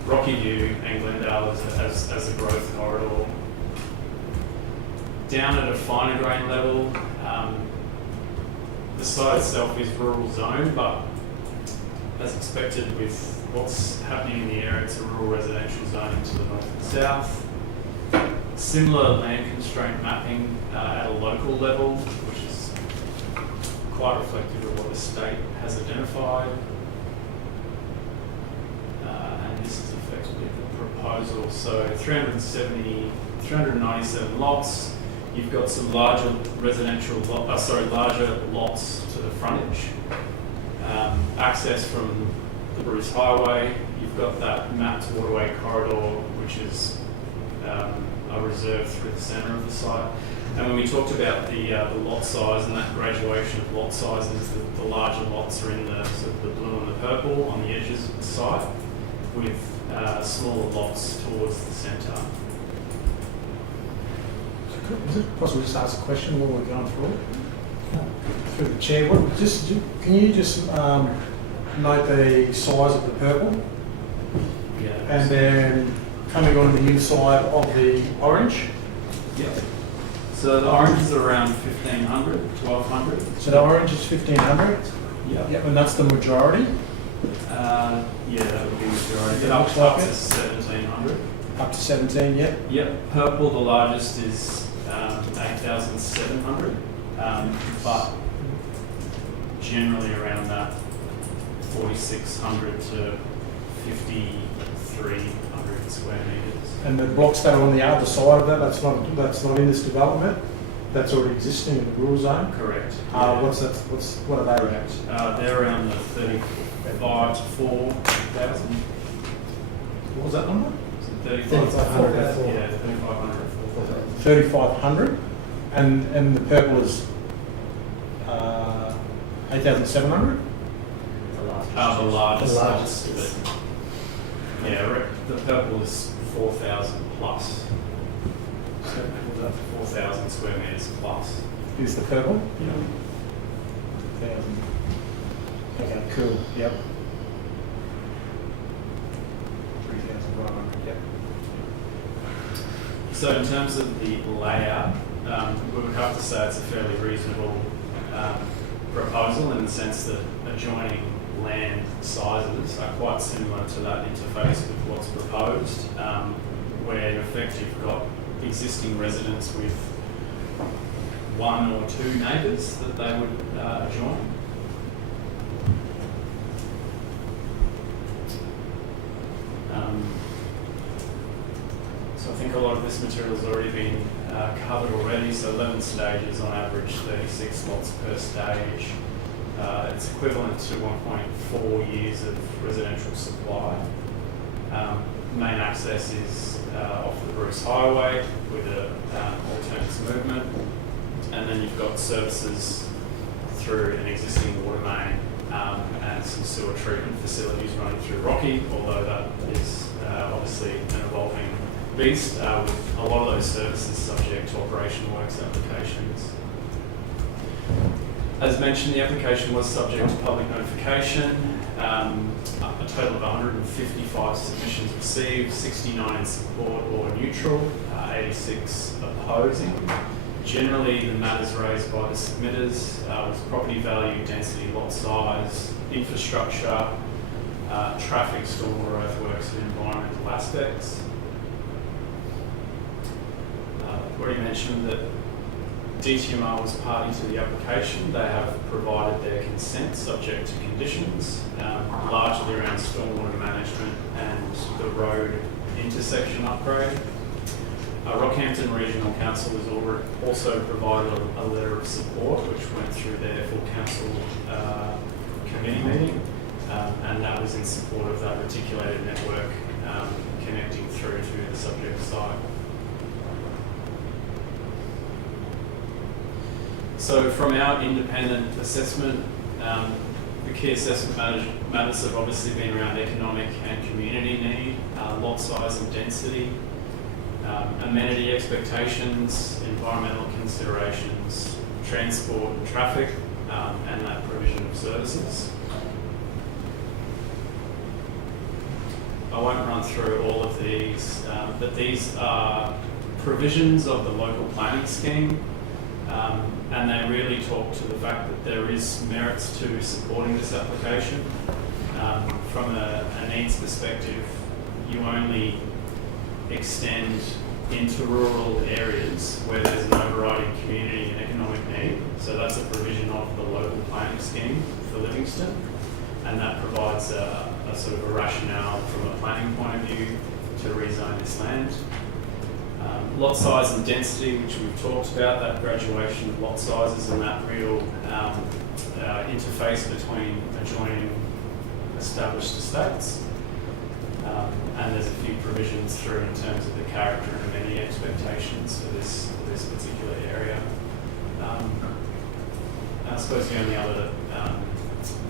Rocky View and Glendale as a growth corridor. Down at a finer grain level, the site itself is rural zone, but as expected with what's happening in the area, it's a rural residential zone to the north and south. Similar land constraint mapping at a local level, which is quite reflective of what the state has identified. And this is effectively the proposal. So 397 lots. You've got some larger larger lots to the frontage. Access from the Bruce Highway. You've got that mapped waterway corridor, which is a reserve through the centre of the site. And when we talked about the lot size and that graduation of lot sizes, the larger lots are in the sort of the blue and the purple on the edges of the site, with smaller lots towards the centre. Is it possible to just ask a question while we're going through it? Through the chair, can you just note the size of the purple? Yeah. And then coming on the inside of the orange? Yep. So the oranges are around 1,500, 1,200. So the orange is 1,500? Yeah. Yep, and that's the majority? Yeah, that would be majority. But Looks up like to it. 1,700. Up to 17, yep. Yep. Purple, the largest, is 8,700. But generally around that 4,600 to 5,300 square metres. And the blocks that are on the other side of that, that's not in this development? That's already existing in the rural zone? Correct. What are they? Correct. They're around the 35 to 4,000. What was that number? 3,500. Yeah, 3,500. 3,500, and the purple is 8,700. The largest. Yeah, the purple is 4,000 plus. So 4,000 square metres plus. Is the purple? Yeah. 1,000. Okay, cool. Yep. 3,500. Yep. So in terms of the layout, we would have to say it's a fairly reasonable proposal in the sense that adjoining land sizes are quite similar to that interface with what's proposed, where in effect you've got existing residents with one or two neighbours that they would adjoin. So I think a lot of this material has already been covered already, so 11 stages on average, 36 lots per stage. It's equivalent to 1.4 years of residential supply. Main access is off the Bruce Highway with an alternates movement, and then you've got services through an existing water main and some sewer treatment facilities running through Rocky, although that is obviously an evolving beast, with a lot of those services subject to operation works applications. As mentioned, the application was subject to public notification. A total of 155 submissions received, 69 in support or neutral, 86 opposing. Generally, the matters raised by the submitters was property value, density, lot size, infrastructure, traffic, stormwater, earthworks, and environmental aspects. I've already mentioned that DTMR was party to the application. They have provided their consent subject to conditions, largely around stormwater management and the road intersection upgrade. Rockhampton Regional Council has also provided a letter of support which went through their full council committee meeting, and that was in support of that reticulated network connecting through to the subject site. So from our independent assessment, the key assessment matters have obviously been around economic and community need, lot size and density, amenity expectations, environmental considerations, transport and traffic, and that provision of services. I won't run through all of these, but these are provisions of the local planning scheme, and they really talk to the fact that there is merits to supporting this application. From a needs perspective, you only extend into rural areas where there's an overriding community and economic need. So that's a provision of the local planning scheme for Livingstone, and that provides a sort of a rationale from a planning point of view to rezone this land. Lot size and density, which we've talked about, that graduation of lot sizes and that real interface between adjoining established estates. And there's a few provisions through in terms of the character and amenity expectations for this particular area. I suppose the only other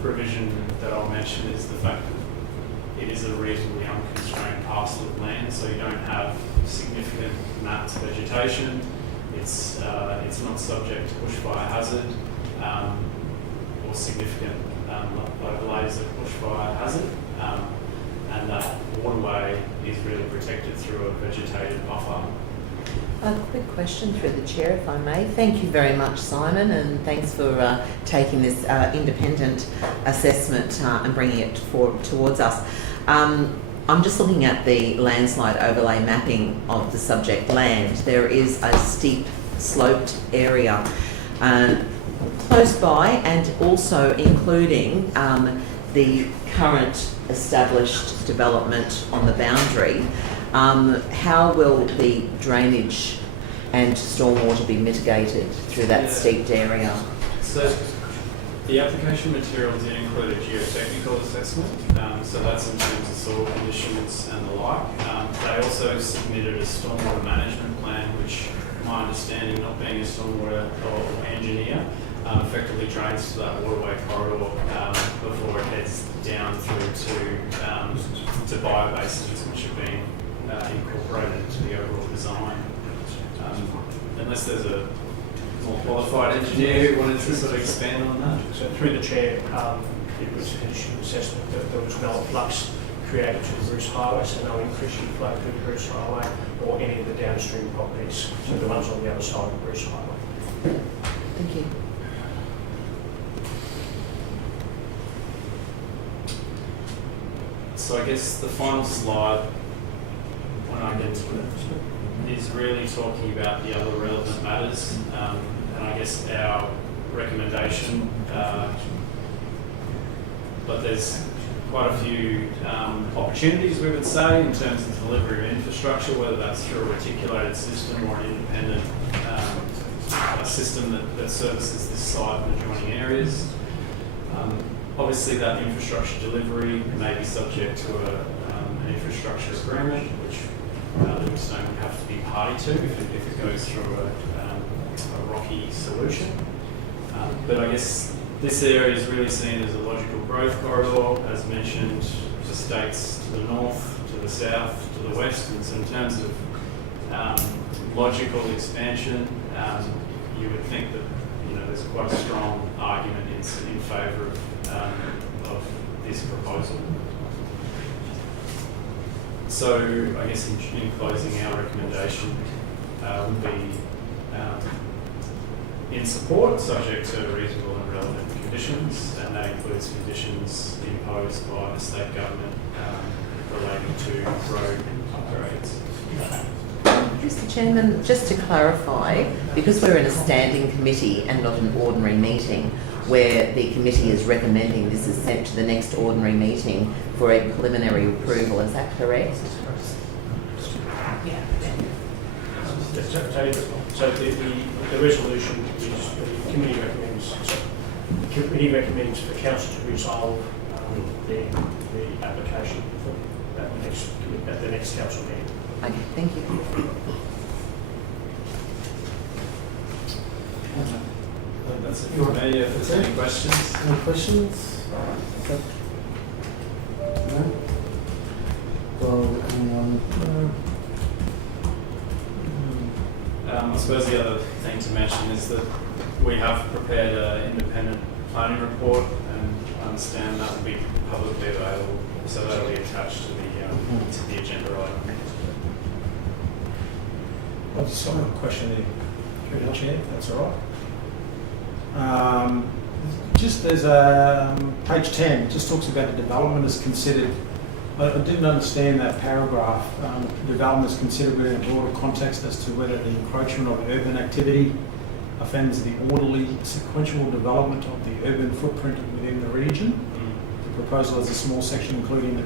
provision that I'll mention is the fact that it is a reasonably unconstrained parcel of land, so you don't have significant mapped vegetation. It's not subject to bushfire hazard or significant overlays of bushfire hazard. And that waterway is really protected through a vegetated buffer. A quick question through the chair, if I may. Thank you very much, Simon, and thanks for taking this independent assessment and bringing it towards us. I'm just looking at the landslide overlay mapping of the subject land. There is a steep sloped area close by, and also including the current established development on the boundary. How will the drainage and stormwater be mitigated through that steeped area? So the application material did include a geotechnical assessment, so that's in terms of soil conditions and the like. They also submitted a stormwater management plan, which my understanding, not being a stormwater or engineer, effectively drains to that waterway corridor before it heads down through to biobases, which have been incorporated into the overall design. Unless there's a more qualified engineer who wanted to sort of expand on that. So through the chair, it was a condition assessment that there was no flux created to the Bruce Highway, so no increase in flow through the Bruce Highway or any of the downstream properties, so the ones on the other side of the Bruce Highway. Thank you. So I guess the final slide, when I get to it, is really talking about the other relevant matters, and I guess our recommendation, but there's quite a few opportunities, we would say, in terms of delivery of infrastructure, whether that's through a reticulated system or an independent system that services this site and adjoining areas. Obviously, that infrastructure delivery may be subject to an infrastructure agreement, which Livingstone would have to be party to if it goes through a rocky solution. But I guess this area is really seen as a logical growth corridor, as mentioned, estates to the north, to the south, to the west. And so in terms of logical expansion, you would think that there's quite a strong argument in favour of this proposal. So I guess in closing, our recommendation would be in support, subject to reasonable and relevant conditions, and that includes conditions imposed by the state government relating to road upgrades. Mr. Chairman, just to clarify, because we're in a standing committee and not an ordinary meeting, where the committee is recommending this is sent to the next ordinary meeting for a preliminary approval, is that correct? So the resolution is the committee recommends for council to resolve the application at the next council meeting. Okay, thank you. That's it for me. If there's any questions. Any questions? No? Well, anyone? I suppose the other thing to mention is that we have prepared an independent planning report, and I understand that will be publicly available, so that will be attached to the agenda item. I've just got a question there, through the chair, if that's all right. Just there's page 10, just talks about the development is considered. I didn't understand that paragraph. Development is considered within a broader context as to whether the encroachment of urban activity offends the orderly sequential development of the urban footprint within the region. The proposal has a small section including the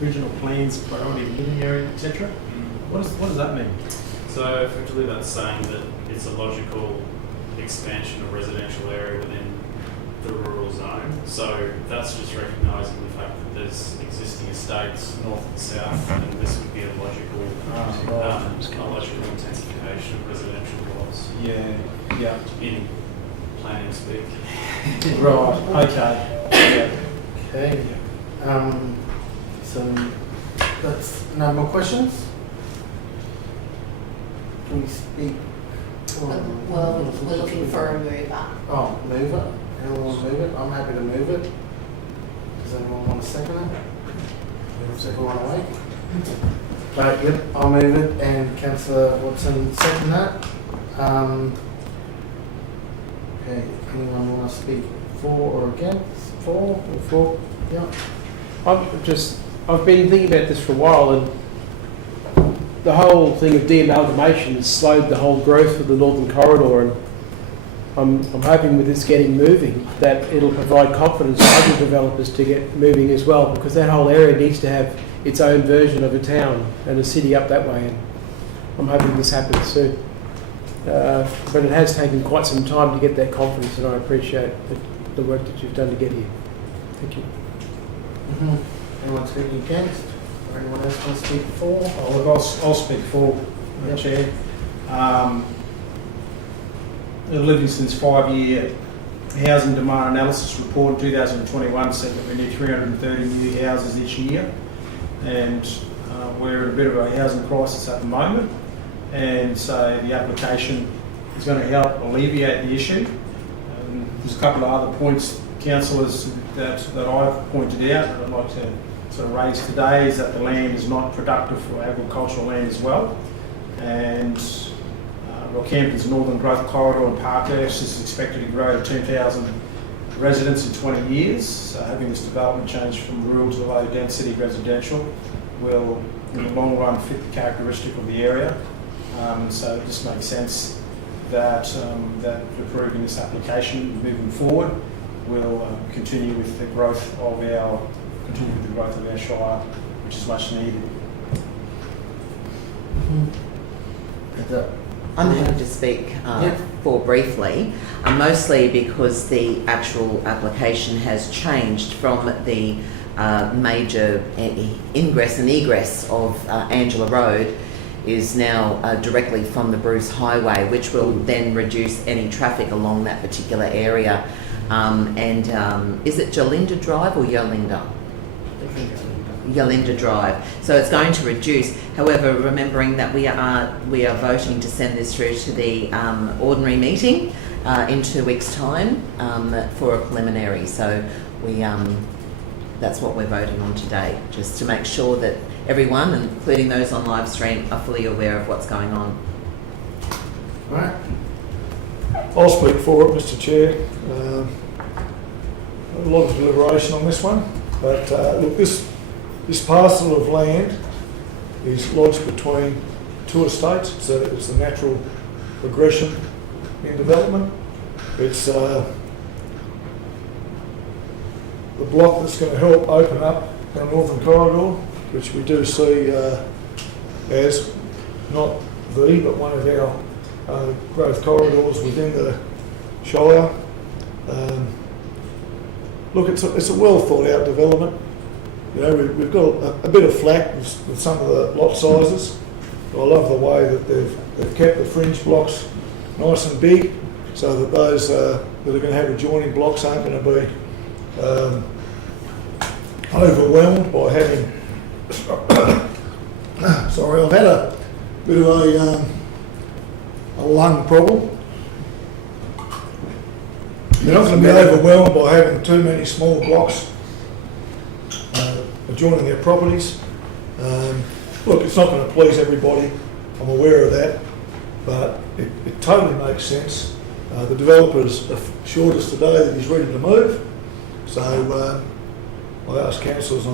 regional plans, priority living area, etc. What does that mean? So effectively that's saying that it's a logical expansion of residential area within the rural zone. So that's just recognising the fact that there's existing estates north and south, and this would be a logical, intensification of residential lots. Yeah. In planning speak. Right. Okay. Okay. So that's no more questions. Can we speak? Well, we're looking for a mover. Oh, move it. Anyone want to move it? I'm happy to move it. Does anyone want to second it? Second one away. Right, yep, I'll move it, and Councillor Watson second that. Okay, anyone want to speak for or against? For or for? Yeah. I've been thinking about this for a while, and the whole thing of de-amalgamation has slowed the whole growth of the Northern Corridor, and I'm hoping with this getting moving that it'll provide confidence for other developers to get moving as well, because that whole area needs to have its own version of a town and a city up that way, and I'm hoping this happens soon. But it has taken quite some time to get that confidence, and I appreciate the work that you've done to get here. Thank you. Anyone speaking against? Or anyone else want to speak for? I'll speak for, Chair. Livingstone's 5-year housing demand analysis report in 2021 said that we need 330 new houses this year, and we're in a bit of a housing crisis at the moment, and so the application is going to help alleviate the issue. There's a couple of other points, councillors, that I've pointed out that I'd like to sort of raise today, is that the land is not productive for agricultural land as well, and Rockhampton's Northern Growth Corridor and Parkhurst is expected to grow to 10,000 residents in 20 years. So having this development change from rural to low density residential will, in the long run, fit the characteristic of the area. So it just makes sense that approving this application moving forward will continue with the growth of our shire, which is much needed. I'm happy to speak for briefly, mostly because the actual application has changed from the major ingress and egress of Angela Road is now directly from the Bruce Highway, which will then reduce any traffic along that particular area. Is it Yolinda Drive or Yolinda? Yolinda Drive. So it's going to reduce. However, remembering that we are voting to send this through to the ordinary meeting in 2 weeks' time for a preliminary. So that's what we're voting on today, just to make sure that everyone, including those on live stream, are fully aware of what's going on. Right. I'll speak for it, Mr. Chair. A lot of deliberation on this one, but look, this parcel of land is lodged between two estates. It's a natural progression in development. It's the block that's going to help open up our Northern Corridor, which we do see as not NOV, but one of our growth corridors within the Shire. Look, it's a well thought out development. You know, we've got a bit of flack with some of the lot sizes. But I love the way that they've kept the fringe blocks nice and big, so that those that are going to have adjoining blocks aren't going to be overwhelmed by having. Sorry, I've had a bit of a lung problem. They're not going to be overwhelmed by having too many small blocks adjoining their properties. Look, it's not going to please everybody, I'm aware of that, but it totally makes sense. The developer's assured us today that he's ready to move, so I asked councillors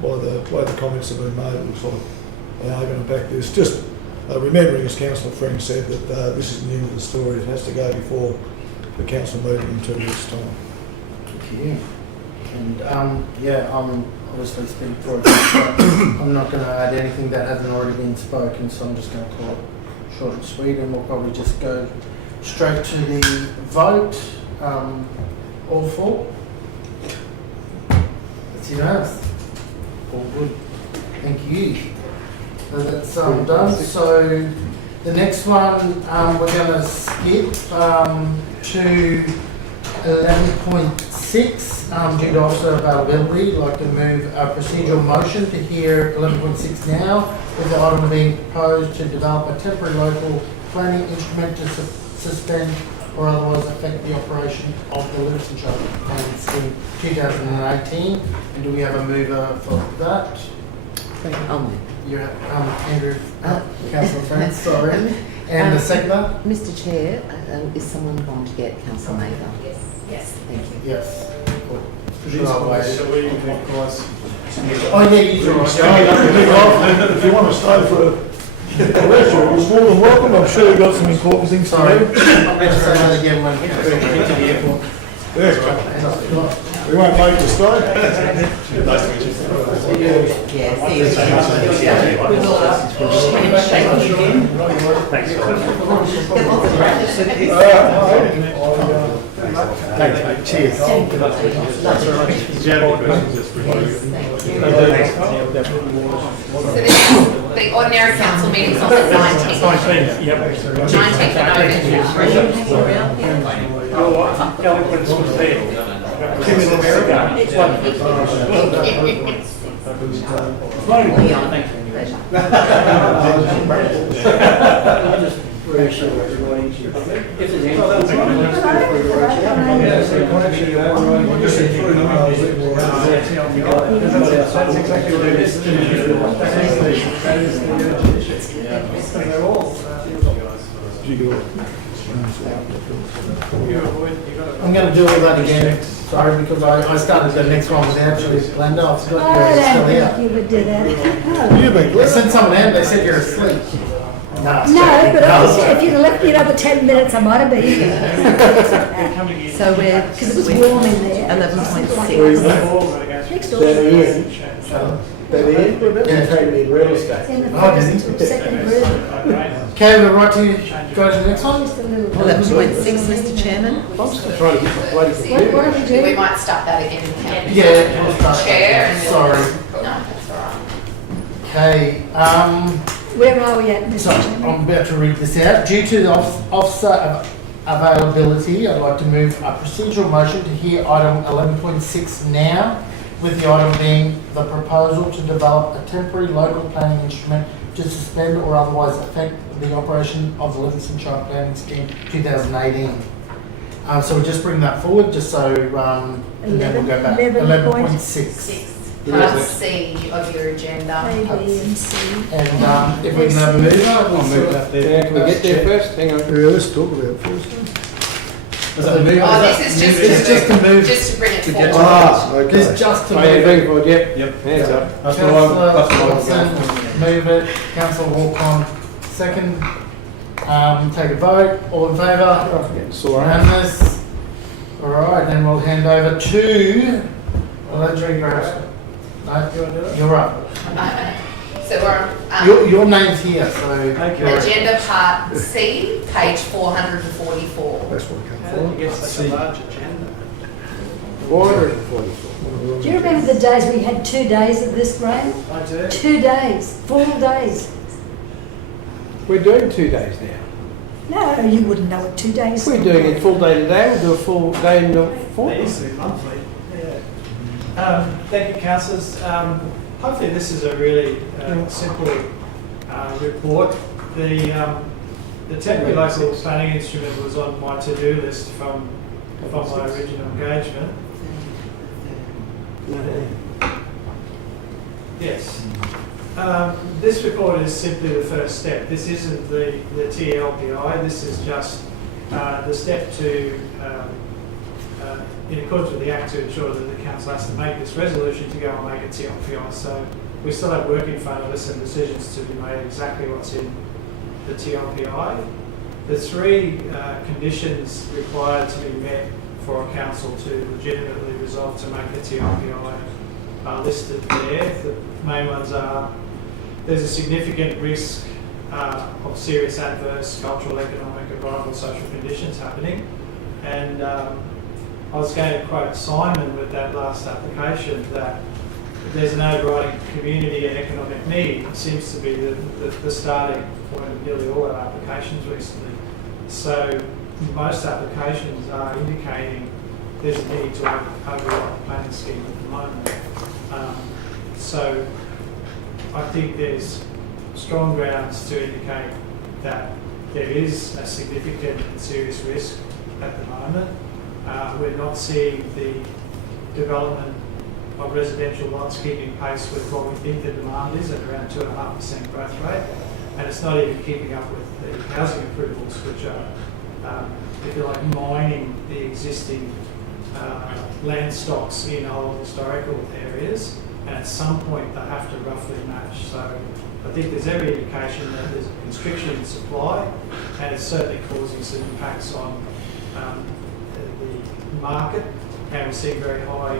by the way the comments have been made, it looks like they are going to back this. Just remembering, as Councillor Friend said, that this is the end of the story. It has to go before the council meeting in 2 weeks' time. Thank you. And I'm obviously speaking for it, but I'm not going to add anything that hasn't already been spoken, so I'm just going to call it short and sweet, and we'll probably just go straight to the vote. All for? It's unanimous. All good. Thank you. So that's done. So the next one we're going to skip to 11.6 due to officer availability. I'd like to move a procedural motion to hear 11.6 now, with the item being proposed to develop a temporary local planning instrument to suspend or otherwise affect the operation of the Livingstone Shire Planning Scheme 2018. And do we have a mover for that? I'll move. You're Andrew, Councillor Friend, sorry. And the seconder? Mr Chair, is someone going to get Councillor Mather? Yes. Yes. Thank you. Yes. Shall we authorise? Oh, yeah, you're right. If you want to stay for a lecture, you're more than welcome. I'm sure you've got some important things to Sorry. do. I'm going to say that again when we get to the airport. We won't make you stay. Nice to meet you. Yeah, see you. We will shake you again. Thanks, mate. Cheers. Do you have any questions just for So this is the ordinary council meetings on the 19th. 19th of November. Eloquence was there. 2 minutes Reassure everybody, if there's anything, I'm going to do all that again. Sorry, because I started the next one without you, Glenda. I forgot you were still here. You would do that. You've been They sent someone out, they said you're asleep. No, but if you'd have left me another 10 minutes, I might have been. So we're, Because it was warm in there. 11.6. Next door. It's in the second room. Okay, we're right to go to the next one? Just a little. 11.6, Mr Chairman. What do we do? We might start that again. Yeah. we'll start. Chair and Sorry. No, that's all right. Okay, Where are we at, so Mr. Chairman? I'm about to read this out. Due to the officer availability, I'd like to move a procedural motion to hear item 11.6 now, with the item being the proposal to develop a temporary local planning instrument to suspend or otherwise affect the operation of the Livingstone Shire Planning Scheme 2018. So we'll just bring that forward, just so, and then we'll go back. 11.6. Part C of your agenda. A, B, and C. And if we can have a mover, we'll move that there. Can we get there first? Hang on. Yeah, let's talk about it first. Oh, this is It's just to move. Just to bring it forward. Okay. It's just to Oh, move. yeah, very good, yep. Yep. Hands up. Councillor Watson, move it. Councillor Walcon, second. Take a vote. All in favour? Unanimous. All right, then we'll hand over to. Well, let's read first. No, you're up. So we're on Your name's here, so. agenda part C, page 444. That's what I come How did you for. get such a large agenda? 444. Do you remember the days we had 2 days of this, Graham? I do. 2 days, full days. We're doing 2 days now. No, you wouldn't know what 2 days. We're doing a full day today, we'll do a full day in the They fortnight. used to be monthly. Yeah. Thank you, councillors. Hopefully this is a really simple report. The temporary local planning instrument was on my to-do list from my original engagement. Yes. This report is simply the first step. This isn't the TLPI. This is just the step to, in accordance with the Act, to ensure that the council has to make this resolution to go and make a TLPI. So we still have work in front of us and decisions to be made exactly what's in the TLPI. The 3 conditions required to be met for a council to legitimately resolve to make a TLPI are listed there. The main ones are: there's a significant risk of serious adverse cultural, economic, environmental, social conditions happening. And I was going to quote Simon with that last application, that there's an overriding community and economic need. It seems to be the starting point of nearly all our applications recently. So most applications are indicating there's a need to override the planning scheme at the moment. So I think there's strong grounds to indicate that there is a significant and serious risk at the moment. We're not seeing the development of residential lots keeping pace with what we think the demand is at around 2.5% growth rate, and it's not even keeping up with the housing approvals, which are, if you like, mining the existing land stocks in old historical areas, and at some point they have to roughly match. So I think there's every indication that there's a constriction in supply, and it's certainly causing some impacts on the market, and we're seeing very high,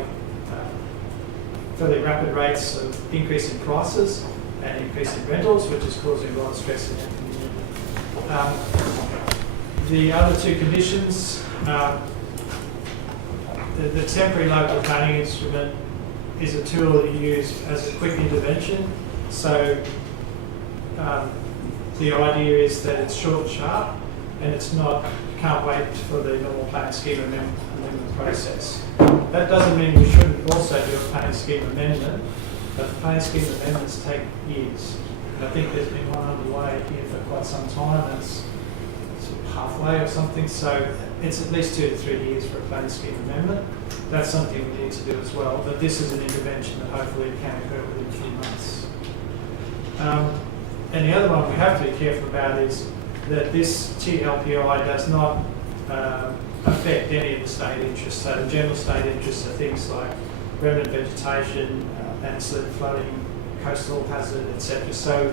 fairly rapid rates of increase in prices and increase in rentals, which is causing a lot of stress in our community. The other 2 conditions, the temporary local planning instrument is a tool that you use as a quick intervention. So the idea is that it's short and sharp, and it's not, can't wait for the normal planning scheme amendment process. That doesn't mean we shouldn't also do a planning scheme amendment, but planning scheme amendments take years. And I think there's been one underway here for quite some time, and it's sort of halfway or something, so it's at least 2 to 3 years for a planning scheme amendment. That's something we need to do as well, but this is an intervention that hopefully can occur within a few months. And the other one we have to be careful about is that this TLPI does not affect any of the state interests. So the general state interests are things like remnant vegetation, landslide flooding, coastal hazard, etc. So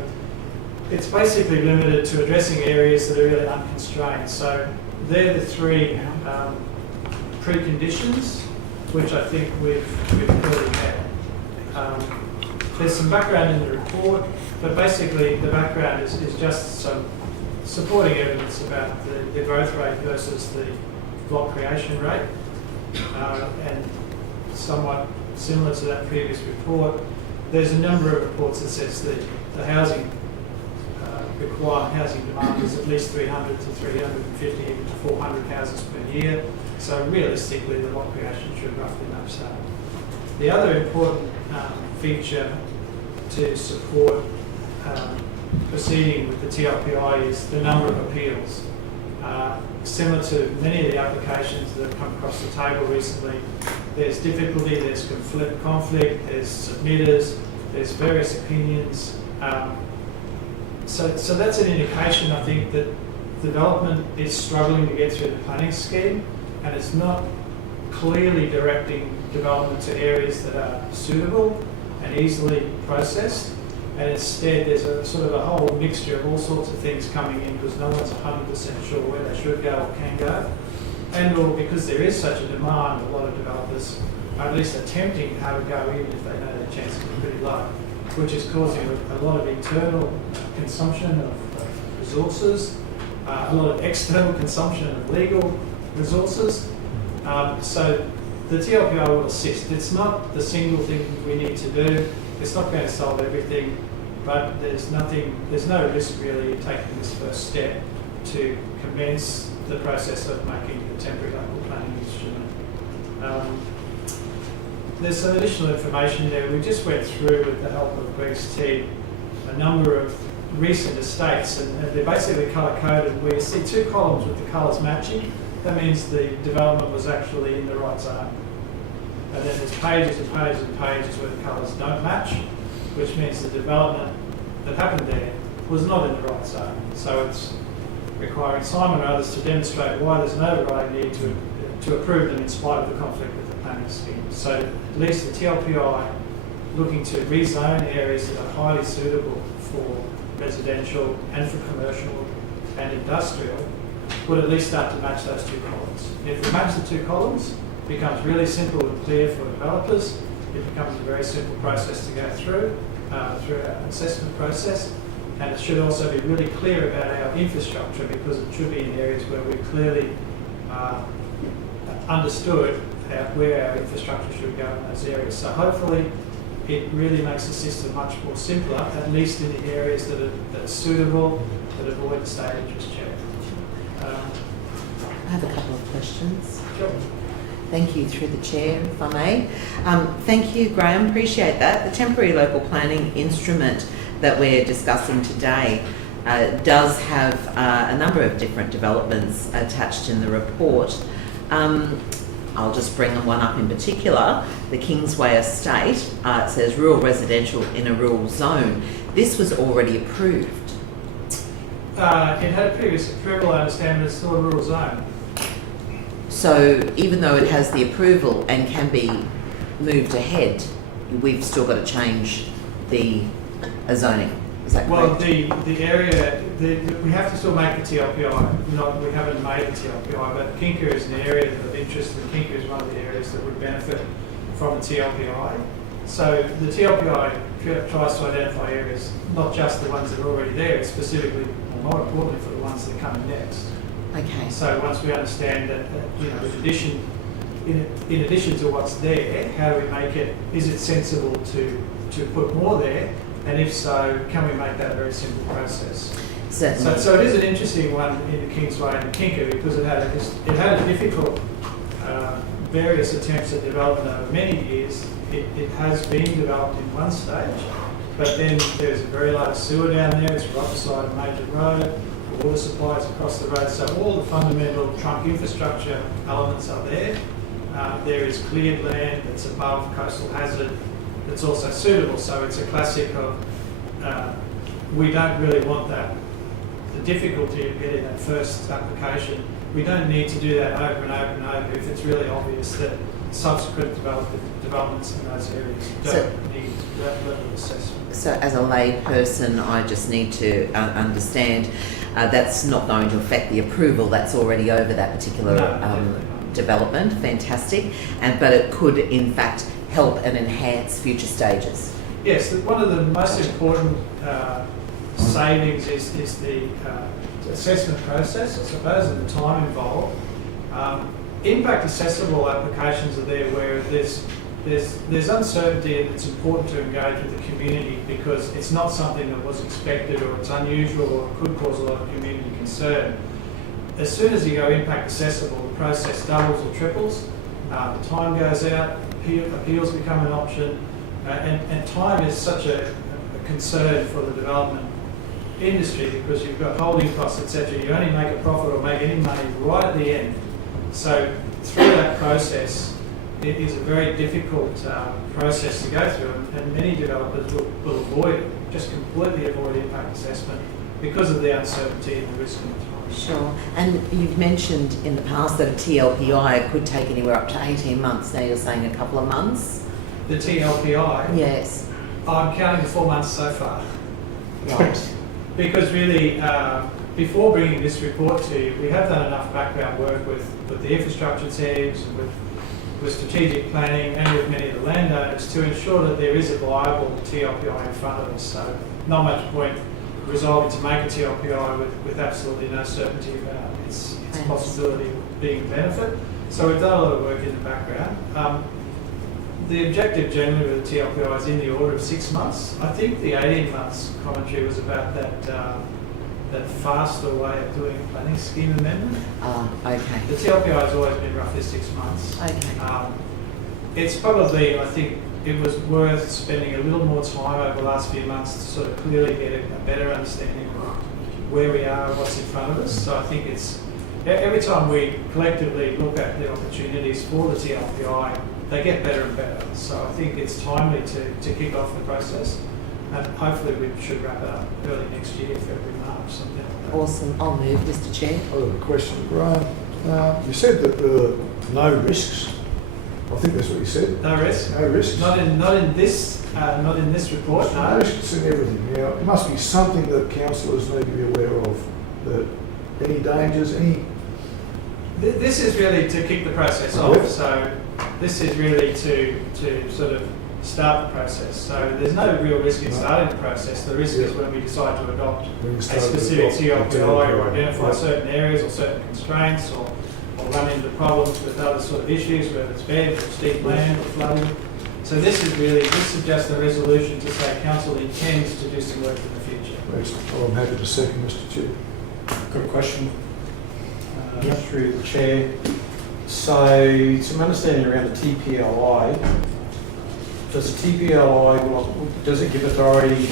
it's basically limited to addressing areas that are really unconstrained. So they're the 3 preconditions, which I think we've clearly met. There's some background in the report, but basically the background is just some supporting evidence about the growth rate versus the block creation rate, and somewhat similar to that previous report, there's a number of reports that says that the housing required housing demand is at least 300 to 350 even to 400 houses per year. So realistically, the block creation should roughly match that. The other important feature to support proceeding with the TLPI is the number of appeals. Similar to many of the applications that have come across the table recently, there's difficulty, there's conflict, there's submitters, there's various opinions. So that's an indication, I think, that development is struggling to get through the planning scheme, and it's not clearly directing development to areas that are suitable and easily processed. And instead, there's a sort of a whole mixture of all sorts of things coming in because no one's 100% sure where they should go or can go. And or because there is such a demand, a lot of developers are at least attempting to have a go even if they know their chances are pretty low. which is causing a lot of internal consumption of resources, a lot of external consumption of legal resources. So the TLPI will assist. It's not the single thing we need to do. It's not going to solve everything, but there's no risk really taking this first step to commence the process of making a temporary local planning instrument. There's some additional information there. We just went through, with the help of Greg's team, a number of recent estates, and they're basically colour-coded, where you see two columns with the colours matching. That means the development was actually in the right zone. And then there's pages and pages and pages where the colours don't match, which means the development that happened there was not in the right zone. So it's requiring Simon and others to demonstrate why there's no overriding need to approve them in spite of the conflict with the planning scheme. So at least the TLPI, looking to rezone areas that are highly suitable for residential and for commercial and industrial, would at least start to match those two columns. If we match the two columns, it becomes really simple and clear for developers. It becomes a very simple process to go through our assessment process, and it should also be really clear about our infrastructure, because it should be in areas where we clearly understood where our infrastructure should go in those areas. So hopefully it really makes the system much more simpler, at least in the areas that are suitable, that avoid the state interest check. I have a couple of questions. Sure. Thank you, through the chair, if I may. Thank you, Graham, appreciate that. The temporary local planning instrument that we're discussing today does have a number of different developments attached in the report. I'll just bring one up in particular, the Kingsway Estate. It says rural residential in a rural zone. This was already approved. It had a previous approval, I understand, but it's still a rural zone. So even though it has the approval and can be moved ahead, we've still got to change the zoning. Is that well, correct? the area, we have to still make the TLPI. We haven't made the TLPI, but Kinka is an area of interest, and Kinka is one of the areas that would benefit from the TLPI. So the TLPI tries to identify areas, not just the ones that are already there, it's specifically, or more importantly, for the ones that are coming next. Okay. So once we understand that, in addition to what's there, how do we make it? Is it sensible to put more there? And if so, can we make that a very simple process? Certainly. So it is an interesting one in the Kingsway and Kinka, because it had a difficult various attempts at development over many years. It has been developed in one stage, but then there's a very large sewer down there. It's right beside a major road. The water supplies across the road, so all the fundamental trunk infrastructure elements are there. There is cleared land that's above coastal hazard that's also suitable, so it's a classic of we don't really want that. The difficulty of getting that first application, we don't need to do that over and over and over if it's really obvious that subsequent developments in those areas don't need that level of assessment. So as a lay person, I just need to understand that's not going to affect the approval that's already over that particular development. Fantastic. But it could in fact help and enhance future stages. Yes, one of the most important savings is the assessment process, I suppose, and the time involved. Impact assessable applications are there where there's uncertainty, and it's important to engage with the community because it's not something that was expected, or it's unusual, or it could cause a lot of community concern. As soon as you go impact accessible, the process doubles or triples. The time goes out, appeals become an option, and time is such a concern for the development industry because you've got holding costs, etc. You only make a profit or make any money right at the end. So through that process, it is a very difficult process to go through, and many developers will avoid it, just completely avoid impact assessment because of the uncertainty and the risk and the time. Sure. And you've mentioned in the past that a TLPI could take anywhere up to 18 months. Now you're saying a couple of months? The TLPI? Yes. I'm counting the 4 months so far. Right. Because really, before bringing this report to you, we have done enough background work with the infrastructure teams and with with strategic planning and with many of the landowners to ensure that there is a viable TLPI in front of us. So not much point resolving to make a TLPI with absolutely no certainty about its possibility of being a benefit. So we've done a lot of work in the background. The objective generally with the TLPI is in the order of 6 months. I think the 18 months commentary was about that faster way of doing a planning scheme amendment. Okay. The TLPI has always been roughly 6 months. Okay. It's probably, I think, it was worth spending a little more time over the last few months to sort of clearly get a better understanding of where we are, what's in front of us. So I think it's, every time we collectively look at the opportunities for the TLPI, they get better and better. So I think it's timely to kick off the process. And hopefully we should wrap it up early next year, February, March, something like that. Awesome. I'll move, Mr. Chair. I have a question, Graham. You said that there are no risks. I think that's what you said. No risks. No risks. Not in this report. No No. risks in everything. Now, it must be something that councillors need to be aware of. That any dangers, any. This is really to kick the process off. So this is really to sort of start the process. So there's no real risk in starting the process. The risk is when we decide to adopt a specific TLPI or identify certain areas or certain constraints or run into problems with other sort of issues, whether it's beds or steep land or flooding. So this is just a resolution to say council intends to do some work in the future. Well, I'm happy to second, Mr. Chair. Got a question through the chair. So, some understanding around the TPLI. Does the TPLI, does it give authority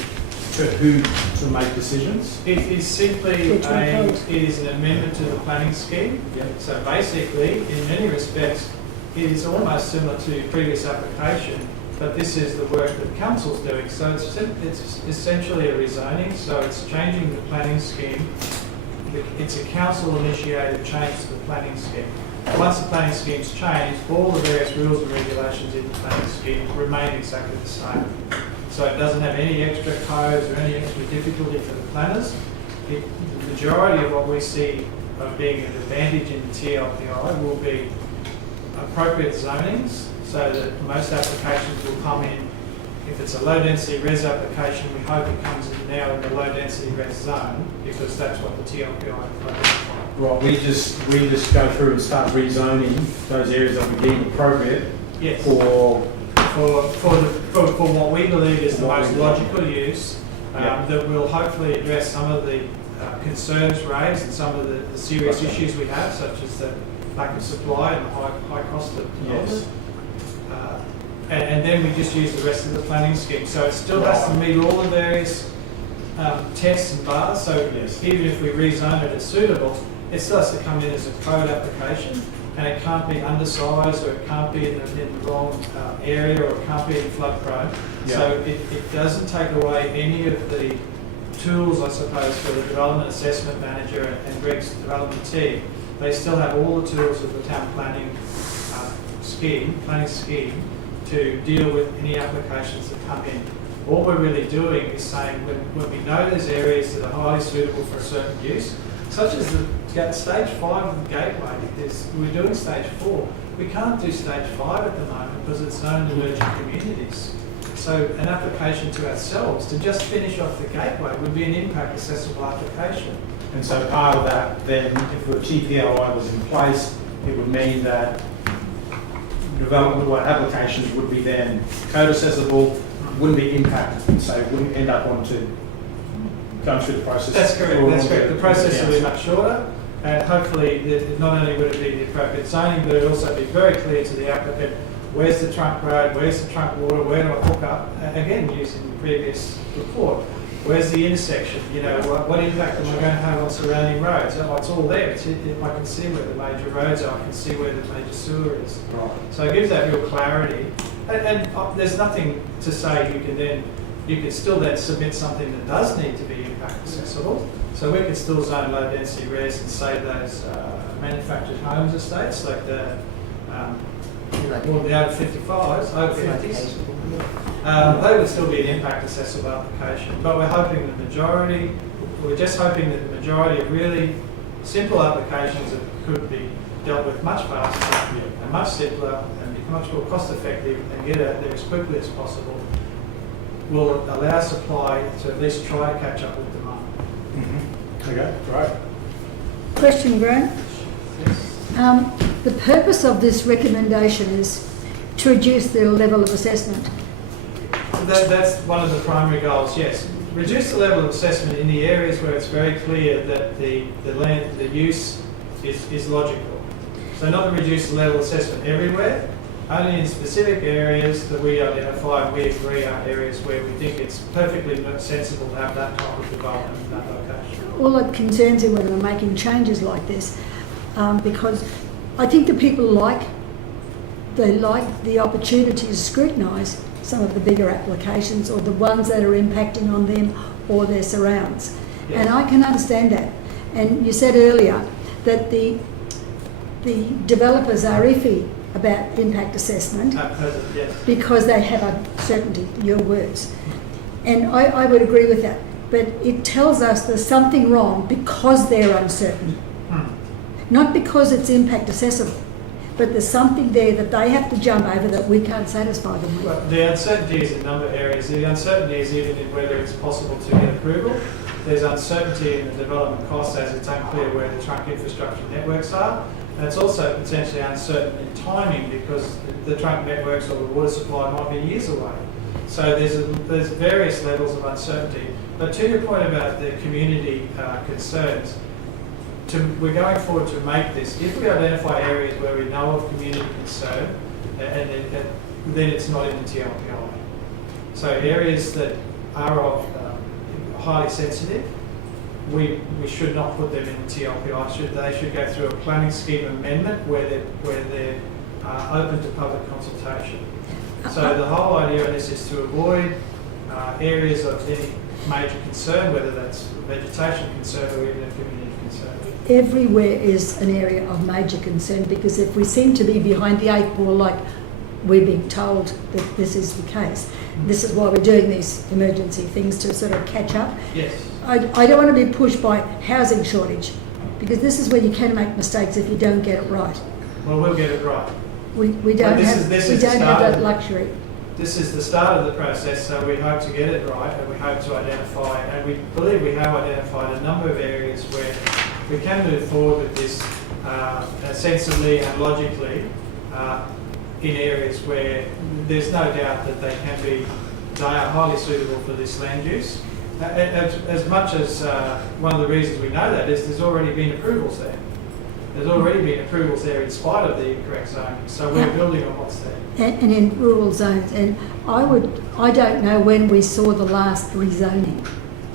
to who to make decisions? It is simply it is an amendment to the planning scheme. Yep. So basically, in many respects, it is almost similar to previous application, but this is the work that council's doing. So it's essentially a rezoning. So it's changing the planning scheme. It's a council-initiated change to the planning scheme. Once the planning scheme's changed, all the various rules and regulations in the planning scheme remain exactly the same. So it doesn't have any extra codes or any extra difficulty for the planners. The majority of what we see of being an advantage in the TLPI will be appropriate zonings, so that most applications will come in. If it's a low density res application, we hope it comes in now in the low density res zone, because that's what the TLPI identifies. Right, we just go through and start rezoning those areas that we deem appropriate. Yes. For what we believe is the most logical use that will hopefully address some of the concerns raised and some of the serious issues we have, such as the lack of supply and the high cost of development. And then we just use the rest of the planning scheme. So it still has to meet all the various tests and bars. So even if we rezone it as suitable, it still has to come in as a code application, and it can't be undersized, or it can't be in the wrong area, or it can't be in flood prone. Yeah. So it doesn't take away any of the tools, I suppose, for the development assessment manager and Greg's development team. They still have all the tools of the town planning scheme to deal with any applications that come in. All we're really doing is saying when we know there's areas that are highly suitable for a certain use, such as stage 5 of the gateway, we're doing stage 4. We can't do stage 5 at the moment because it's zoned emerging communities. So an application to ourselves to just finish off the gateway would be an impact assessable application. And so part of that, then, if the TPLI was in place, it would mean that development or applications would be then code accessible, wouldn't be impacted, so wouldn't end up on to going through the process. That's correct. That's correct. The process will be much shorter, and hopefully, not only would it be the appropriate zoning, but it would also be very clear to the applicant where's the trunk road, where's the trunk water, where do I hook up? Again, using the previous report. Where's the intersection? You know, what impact am I going to have on surrounding roads? Oh, it's all there. I can see where the major roads are. I can see where the major sewer is. Right. So it gives that real clarity. And there's nothing to say you can still then submit something that does need to be impact accessible. So we can still zone low density res and save those manufactured homes estates like the over 55s, over 50s. They would still be an impact accessible application, but we're hoping we're just hoping that the majority of really simple applications that could be dealt with much faster and much simpler and be much more cost effective and get out there as quickly as possible, will allow supply to at least try to catch up with demand. Okay, great. Question, Graham. The purpose of this recommendation is to reduce the level of assessment. That's one of the primary goals, yes. Reduce the level of assessment in the areas where it's very clear that the use is logical. So not to reduce the level of assessment everywhere, only in specific areas that we identify and we agree are areas where we think it's perfectly sensible to have that type of development in that location. All that concerns me when we're making changes like this, because I think the people like the opportunity to scrutinise some of the bigger applications or the ones that are impacting on them or their surrounds. Yes. And I can understand that. And you said earlier that the developers are iffy about impact assessment At present, yes. because they have uncertainty, your words. And I would agree with that. But it tells us there's something wrong because they're uncertain. Not because it's impact assessable, but there's something there that they have to jump over that we can't satisfy them with. Well, the uncertainty is in a number of areas. The uncertainty is even in whether it's possible to get approval. There's uncertainty in the development costs as it's unclear where the trunk infrastructure networks are. And it's also potentially uncertain in timing because the trunk networks or the water supply might be years away. So there's various levels of uncertainty. But to your point about the community concerns, we're going forward to make this. If we identify areas where we know of community concern, then it's not in the TLPI. So areas that are of highly sensitive, we should not put them in the TLPI. They should go through a planning scheme amendment where they're open to public consultation. So the whole idea of this is to avoid areas of any major concern, whether that's vegetation concern or even a community concern. Everywhere is an area of major concern because if we seem to be behind the eight ball, like we're being told that this is the case, this is why we're doing these emergency things to sort of catch up. Yes. I don't want to be pushed by housing shortage because this is where you can make mistakes if you don't get it right. Well, we'll get it right. We don't have that luxury. This is the start of the process, so we hope to get it right and we hope to identify, and we believe we have identified a number of areas where we can move forward with this sensibly and logically in areas where there's no doubt that they are highly suitable for this land use. As much as one of the reasons we know that is there's already been approvals there. There's already been approvals there in spite of the incorrect zoning, so we're building on what's there. And in rural zones, and I don't know when we saw the last rezoning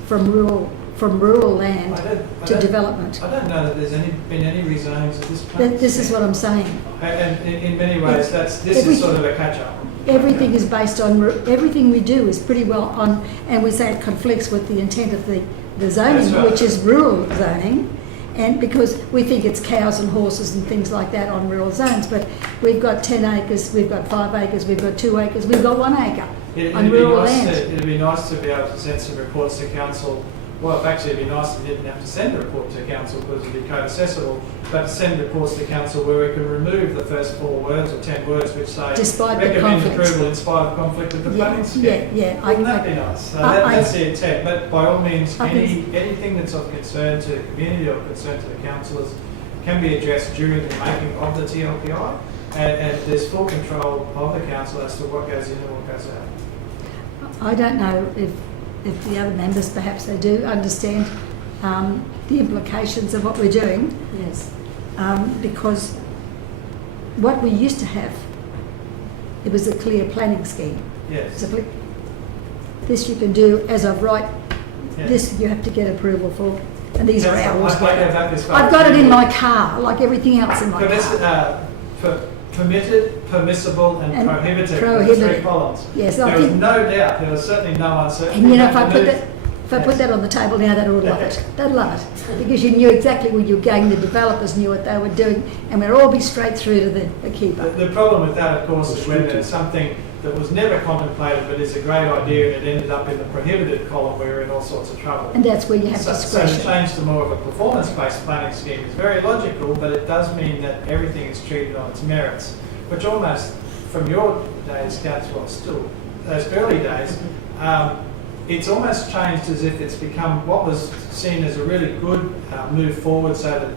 from rural land to development. I don't know that there's been any rezonings at this point. This is what I'm saying. And in many ways, this is sort of a catch-up. Everything is based on, everything we do is pretty well on, and we say it conflicts with the intent of the zoning, right. which is rural zoning, and because we think it's cows and horses and things like that on rural zones, but we've got 10 acres, we've got 5 acres, we've got 2 acres, we've got 1 acre on rural land. It'd be nice to be able to send some reports to council. Well, actually, it'd be nice if we didn't have to send a report to council because it'd be code accessible, but to send reports to council where we can remove the first 4 words or 10 words which say despite the recommend conflict. approval in spite of conflict with the planning scheme. Yeah. Wouldn't that be nice? That's the intent. But by all means, anything that's of concern to the community or concern to the councillors can be addressed during the making of the TLPI, and there's full control of the council as to what goes in and what goes out. I don't know if the other members, perhaps they do understand the implications of what we're doing. Yes. Because what we used to have, it was a clear planning scheme. Yes. This you can do as of right. Yes. This you have to get approval for. And these are ours. I've got it in my car, like everything else in my car. Permitted, permissible and prohibited. The 3 columns. Yes, there was no doubt, there was certainly no uncertainty. And you know, if I put that on the table now, they'd all love it. They'd love it. Because you knew exactly where you were going, the developers knew what they were doing, and we'd all be straight through to the keeper. The problem with that, of course, is when there's something that was never contemplated but is a great idea, and it ended up in the prohibited column where we're in all sorts of trouble. And that's where you have So discretion. to change to more of a performance-based planning scheme is very logical, but it does mean that everything is treated on its merits, which almost, from your days, Councillor, well, still those early days, it's almost changed as if it's become what was seen as a really good move forward, so that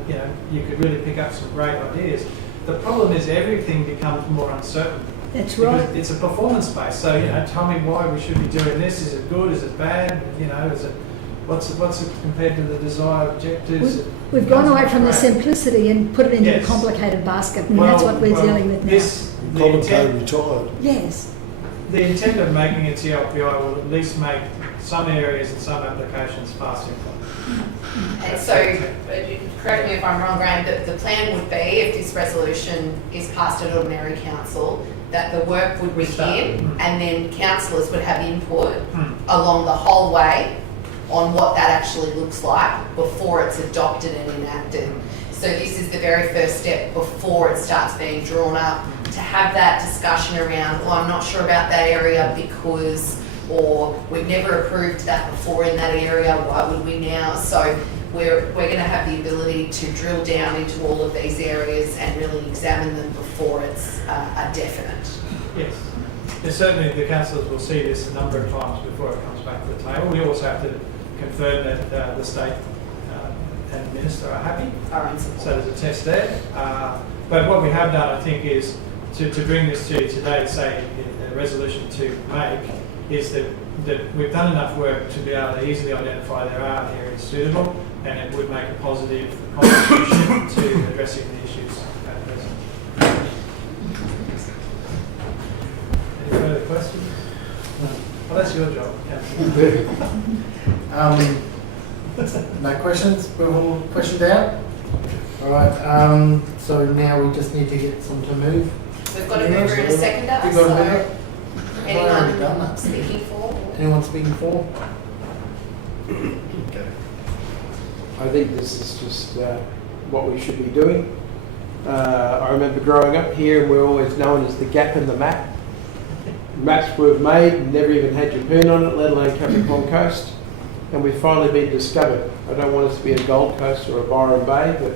you could really pick up some great ideas. The problem is everything becomes more uncertain. That's Because right. it's a performance base. So tell me why we should be doing this. Is it good? Is it bad? Is it what's it compared to the desired objectives? We've gone away from the Right. simplicity and put it into Yes. a complicated basket, and that's what we're dealing with now. The Complicated intent, retired. Yes. the intent of making a TLPI will at least make some areas and some applications far simpler. And so, correct me if I'm wrong, Graham, but the plan would be, if this resolution is passed at ordinary council, that the work would begin and then councillors would have input along the whole way on what that actually looks like before it's adopted and enacted. So this is the very first step before it starts being drawn up, to have that discussion around, well, I'm not sure about that area because, or we've never approved that before in that area, why would we now? So we're going to have the ability to drill down into all of these areas and really examine them before it's a definite. Yes. And certainly the councillors will see this a number of times before it comes back to the table. We also have to confirm that the state and the minister are happy. So there's a test there. But what we have done, I think, is to bring this to you today, say a resolution to make, is that we've done enough work to be able to easily identify there are areas suitable, and it would make a positive contribution to addressing the issues at present. Any further questions? Well, that's your job, Councillor. No questions? We're all questioned out? All right, so now we just need to get some to move. We've got a mover and a seconder, We've got a so mover. I've already done anyone that. speaking for? Anyone speaking for? I think this is just what we should be doing. I remember growing up here and we're always known as the gap in the map. Maps were made and never even had your pen on it, let alone Capricorn Coast. And we've finally been discovered. I don't want us to be a Gold Coast or a Byron Bay, but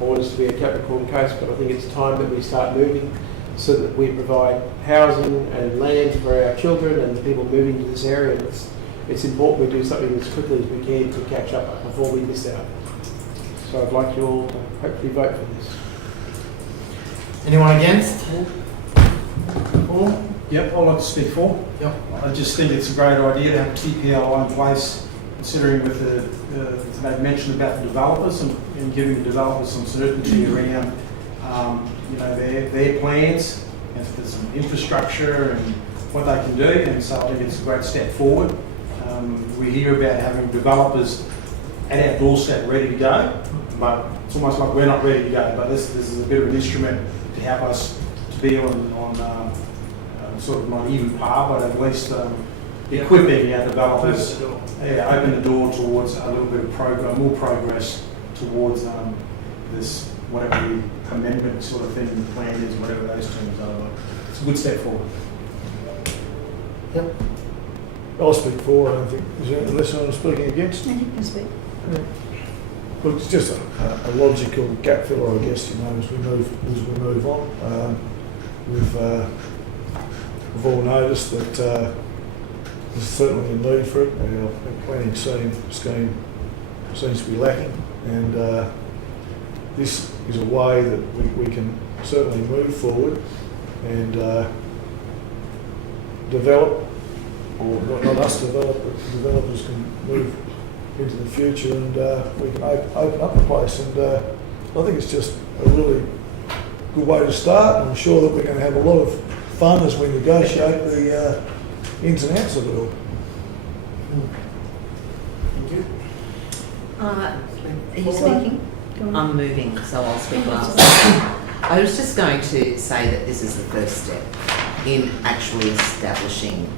I want us to be a Capricorn Coast. But I think it's time that we start moving so that we provide housing and land for our children and the people moving to this area. It's important we do something as quickly as we can to catch up before we miss out. So I'd like you all to hopefully vote for this. Anyone against? For? Yep, I'd like to speak for. Yep. I just think it's a great idea to have a TPLI in place, considering with they've mentioned about the developers and giving the developers some certainty around their plans, and if there's some infrastructure and what they can do, and so I think it's a great step forward. We hear about having developers at our doorstep ready to go, but it's almost like we're not ready to go. But this is a bit of an instrument to help us to be on sort of not even par, but at least equipping our developers. Open the door towards a little bit of more progress towards this whatever the amendment sort of thing the plan is, whatever those terms are. But it's a good step forward. Yep. I'll speak for. I don't think unless someone's speaking against. You can speak. Look, it's just a logical gap filler, I guess. As we move on, we've all noticed that there's certainly a need for it. Our planning scheme seems to be lacking, and this is a way that we can certainly move forward and develop, or not us develop, but developers can move into the future, and we can open up the place. And I think it's just a really good way to start. I'm sure that we're going to have a lot of fun as we negotiate the ins and outs of it all. Thank you. Are you Go speaking? on. I'm moving, so I'll speak last. I was just going to say that this is the first step in actually establishing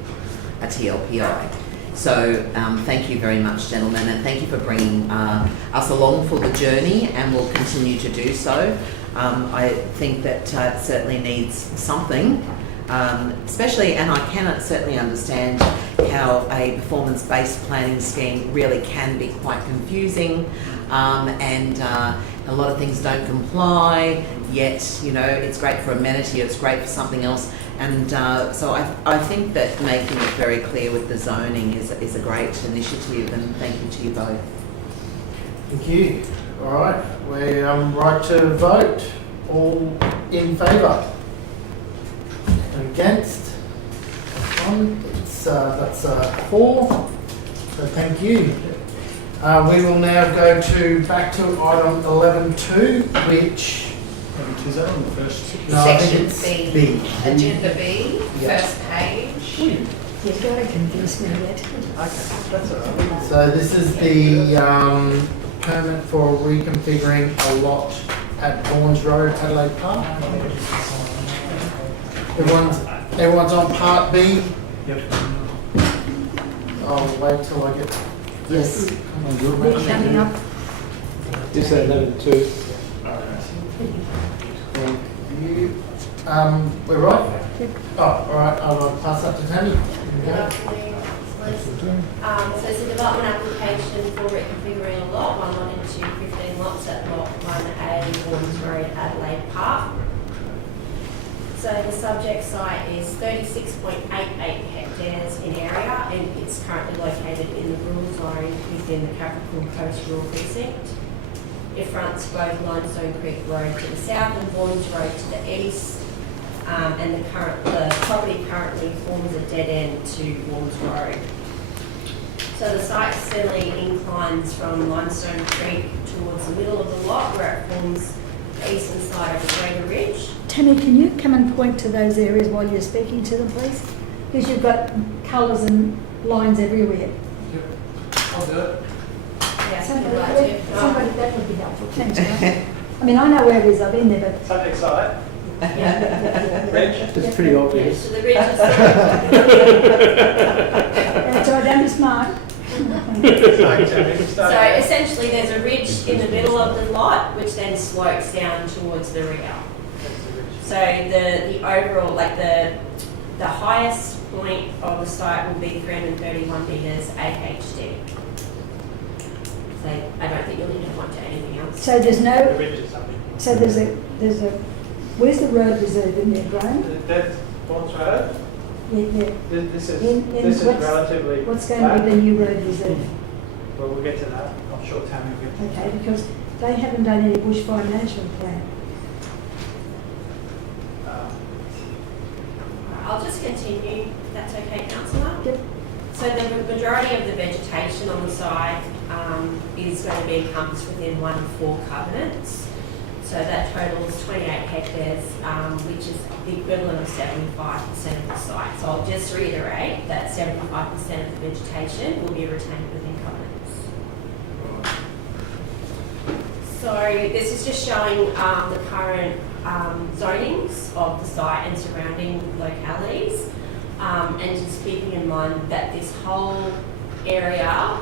a TLPI. So thank you very much, gentlemen, and thank you for bringing us along for the journey, and we'll continue to do so. I think that it certainly needs something especially, and I cannot certainly understand how a performance-based planning scheme really can be quite confusing, and a lot of things don't comply, yet, you know, it's great for amenity, it's great for something else. And so I think that making it very clear with the zoning is a great initiative, and thank you to you both. Thank you. All right, we're right to vote. All in favour? Against? One. That's 4. So thank you. We will now go back to item 11.2, which. Is that on the first? No, I Section think it's B. B. Agenda B, Yeah. first page. You've got to convince me yet. Okay, that's all right. So this is the permit for reconfiguring a lot at Vaughan's Road, Adelaide Park. Everyone's on part B. Yep. I'll wait till I get. Yes. Come on, you're They're coming up. Just at 11.2. Thank you. We're right? Oh, all right, I'll pass up to Tammy. Good afternoon, so it's a development application for reconfiguring a lot, one lot into 15 lots at lot 1A, Vaughan's Road, Adelaide Park. So the subject site is 36.88 hectares in area, and it's currently located in the rural zone within the Capricorn Coast Rural Precinct. It fronts both Limestone Creek Road to the south and Vaughan's Road to the east, and the property currently forms a dead end to Vaughan's Road. So the site steadily inclines from Limestone Creek towards the middle of the lot, where it forms the eastern side of the Greater Ridge. Tammy, can you come and point to those areas while you're speaking to them, please? Because you've got colours and lines everywhere. I'll do it. Yeah, Somebody, that would be helpful. Thanks, guys. I mean, I know where it is. I've been there, but... Subject site. It's pretty obvious. So the ridge is So don't be smart. So essentially there's a ridge in the middle of the lot which then slopes down towards the rear. So the overall, like the highest point of the site will be 331 metres AHD. So I don't think you'll need to point to anything else. So there's The no... ridge is something. So there's a... Where's the road reserve in there, Graham? That's Vaughan's Road. Yeah. This is What's relatively. What's going to be the new road reserve? Well, we'll get to that. I'm sure Tammy will get to that. Okay, because they haven't done any bushfire management plan. I'll just continue, if that's okay, Councillor? Yep. So the majority of the vegetation on the site is going to be encompassed within one of 4 covenants. So that totals 28 hectares, which is the equivalent of 75% of the site. So I'll just reiterate that 75% of the vegetation will be retained within covenants. So this is just showing the current zonings of the site and surrounding localities, and just keeping in mind that this whole area,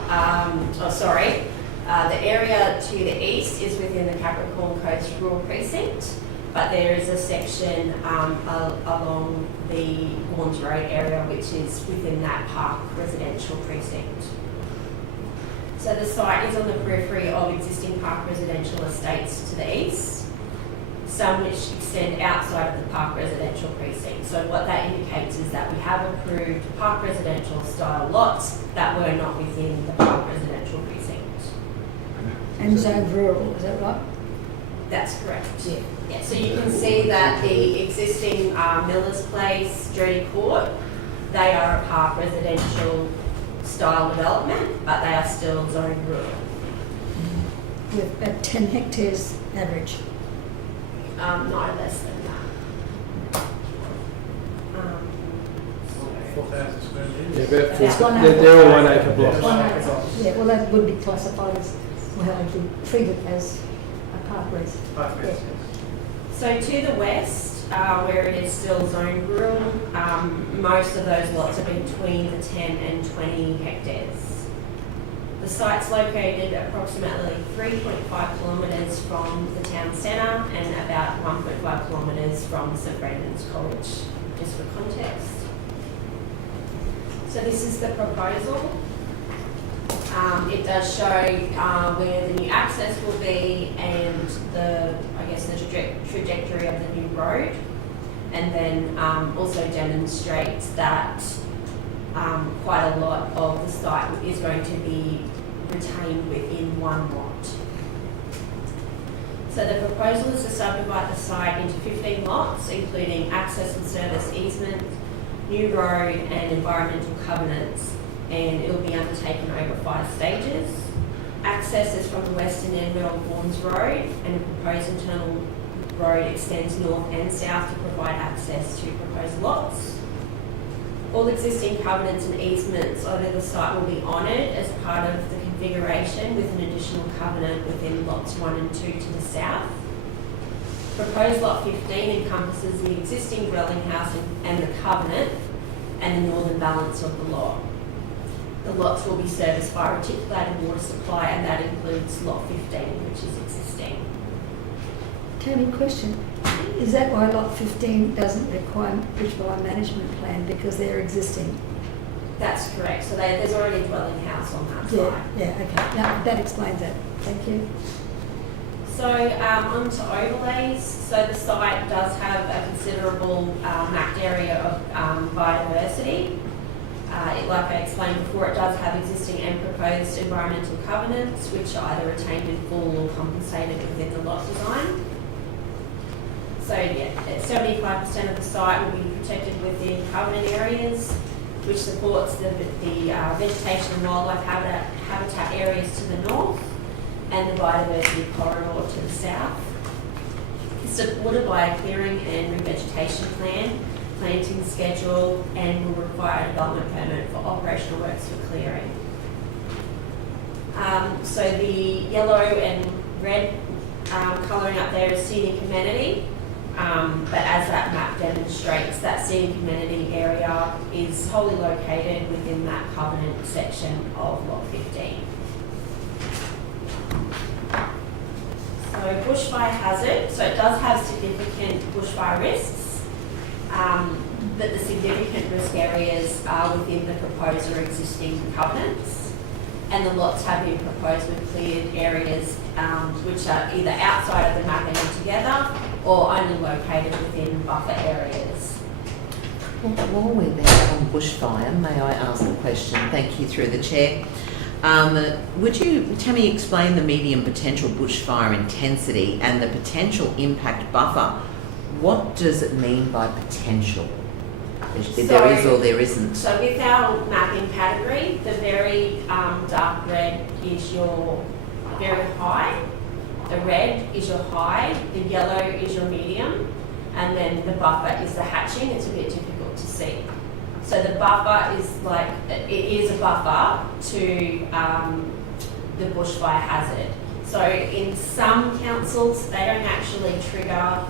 the area to the east is within the Capricorn Coast Rural Precinct, but there is a section along the Vaughan's Road area which is within that Park Residential Precinct. So the site is on the periphery of existing Park Residential estates to the east, some which extend outside of the Park Residential Precinct. So what that indicates is that we have approved Park Residential style lots that were not within the Park Residential Precinct. And zone rural, is that right? That's correct. Yeah. So you can see that the existing Miller's Place, Dirty Court, they are a Park Residential style development, but they are still zoned rural. With about 10 hectares average. No less than that. 4,000 square metres. Yeah, about That's 4. one They're all 1 acre blocks. Yeah, well, that would be classified as, well, it would be treated as a park res. Yeah. So to the west, where it is still zoned rural, most of those lots are between the 10 and 20 hectares. The site's located approximately 3.5 kilometres from the town centre and about 1.5 kilometres from St Brendan's College just for context. So this is the proposal. It does show where the new access will be and the trajectory of the new road, and then also demonstrates that quite a lot of the site is going to be retained within one lot. So the proposal is to subdivide the site into 15 lots, including access and service easement, new road and environmental covenants, and it will be undertaken over 5 stages. Access is from the western end of Vaughan's Road, and the proposed internal road extends north and south to provide access to proposed lots. All existing covenants and easements over the site will be honoured as part of the configuration, with an additional covenant within lots 1 and 2 to the south. Proposed lot 15 encompasses the existing dwelling house and the covenant and the northern balance of the lot. The lots will be serviced by reticulated water supply, and that includes lot 15, which is existing. Tammy, question. Is that why lot 15 doesn't require bushfire management plan, because they're existing? That's correct. So there's already a dwelling house on that site. Yeah, okay. No, that explains that. Thank you. So on to overlays. So the site does have a considerable mapped area of biodiversity. Like I explained before, it does have existing and proposed environmental covenants, which are either retained in full or compensated within the lot design. So yeah, 75% of the site will be protected within covenant areas, which supports the vegetation and wildlife habitat areas to the north and the biodiversity corridor to the south. It's supported by a clearing and revegetation plan, planting schedule, and will require a development permit for operational works for clearing. So the yellow and red colouring up there is scenic amenity, but as that map demonstrates, that scenic amenity area is wholly located within that covenant section of lot 15. So bushfire hazard, so it does have significant bushfire risks. But the significant risk areas are within the proposed or existing covenants, and the lots have been proposed with cleared areas which are either outside of the mapping altogether or only located within buffer areas. While we're there on bushfire, may I ask a question? Thank you, through the chair. Would you, Tammy, explain the medium potential bushfire intensity and the potential impact buffer? What does it mean by potential? There is or there isn't? So with our mapping category, the very dark red is your very high, the red is your high, the yellow is your medium, and then the buffer is the hatching. It's a bit difficult to see. So the buffer is like, it is a buffer to the bushfire hazard. So in some councils, they don't actually trigger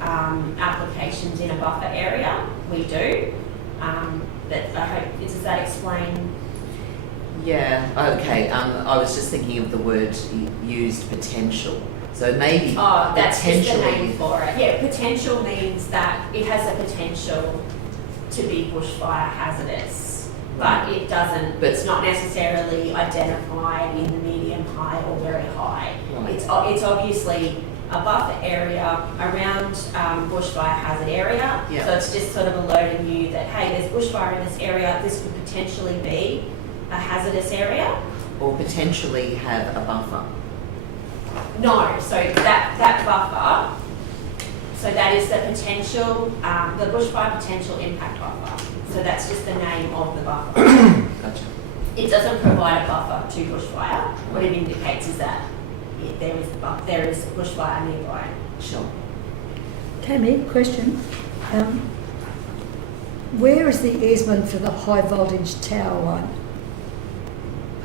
applications in a buffer area. We do. But I hope, does that explain? Yeah, okay. I was just thinking of the word used, potential. So maybe that's just the name for it. Yeah, potential means that it has a potential to be bushfire hazardous, but it doesn't. But it's not necessarily identified in the medium, high, or very high. Right. It's obviously a buffer area around bushfire hazard area. Yep. So it's just sort of alerting you that, hey, there's bushfire in this area. This could potentially be a hazardous area, or potentially have a buffer. No, so that buffer, so that is the potential, the bushfire potential impact buffer. So that's just the name of the buffer. Gotcha. It doesn't provide a buffer to bushfire. What it indicates is that there is bushfire nearby. Sure. Tammy, question. Where is the easement for the high voltage tower one?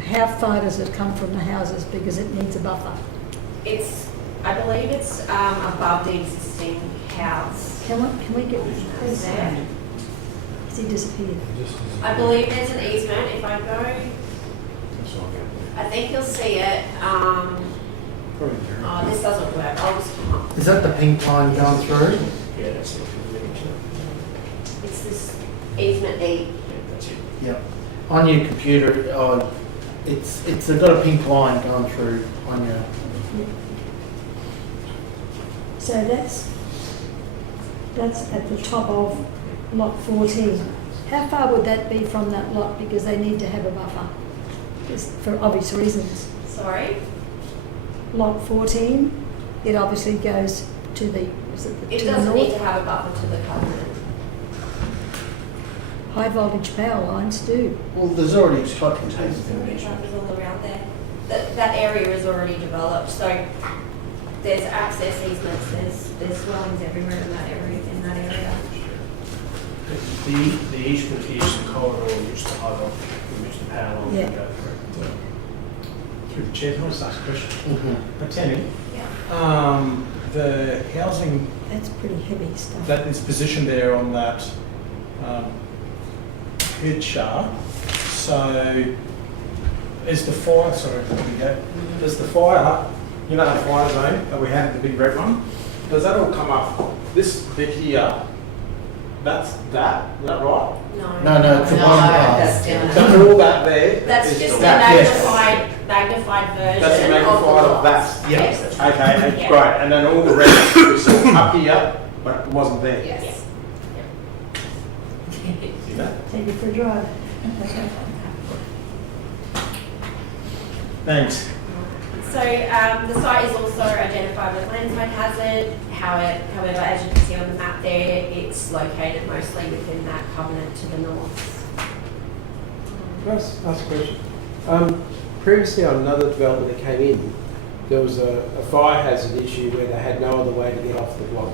How far does it come from the houses, because it needs a buffer? I believe it's above the existing house. Can we get this there? Has he disappeared? I believe there's an easement. If I go, I think you'll see it. This doesn't work. I'll just come up. Is that the pink line going through? Yeah, that's it. Easement E. That's it. Yep. On your computer, it's got a pink line going through on your. So that's at the top of lot 14. How far would that be from that lot, because they need to have a buffer, just for obvious reasons? Sorry? Lot 14, it obviously goes to the, It to the doesn't need north. to have a buffer to the covenant. High voltage power lines do. Well, there's already flood containers in There's there. buffers all around there. That area is already developed, so there's access easements, there's dwellings everywhere in that area. The easement is the corridor in which the high voltage, in which the power line Yeah. can go through. Through the chair, can I just ask a question? Mm-hmm. Tammy, Yeah. the housing That's pretty heavy stuff. that is positioned there on that grid chart, so is the fire, sorry, there we go. Does the fire, you know the fire zone that we had, the big red one, does that all come up? This bit here, that's that, is that right? No, it's the bottom part. That's down. So all that there That's is just a that, magnified version that's a of magnified the of lots. that? Yes. Okay, Yeah. great, and then all the rest was up here, but it wasn't there. Yes. See that? Take it for a drive. Thanks. So the site is also identified with landslide hazard. However, as you can see on the map there, it's located mostly within that covenant to the north. Can I ask a question? Previously on another development that came in, there was a fire hazard issue where they had no other way to get off the block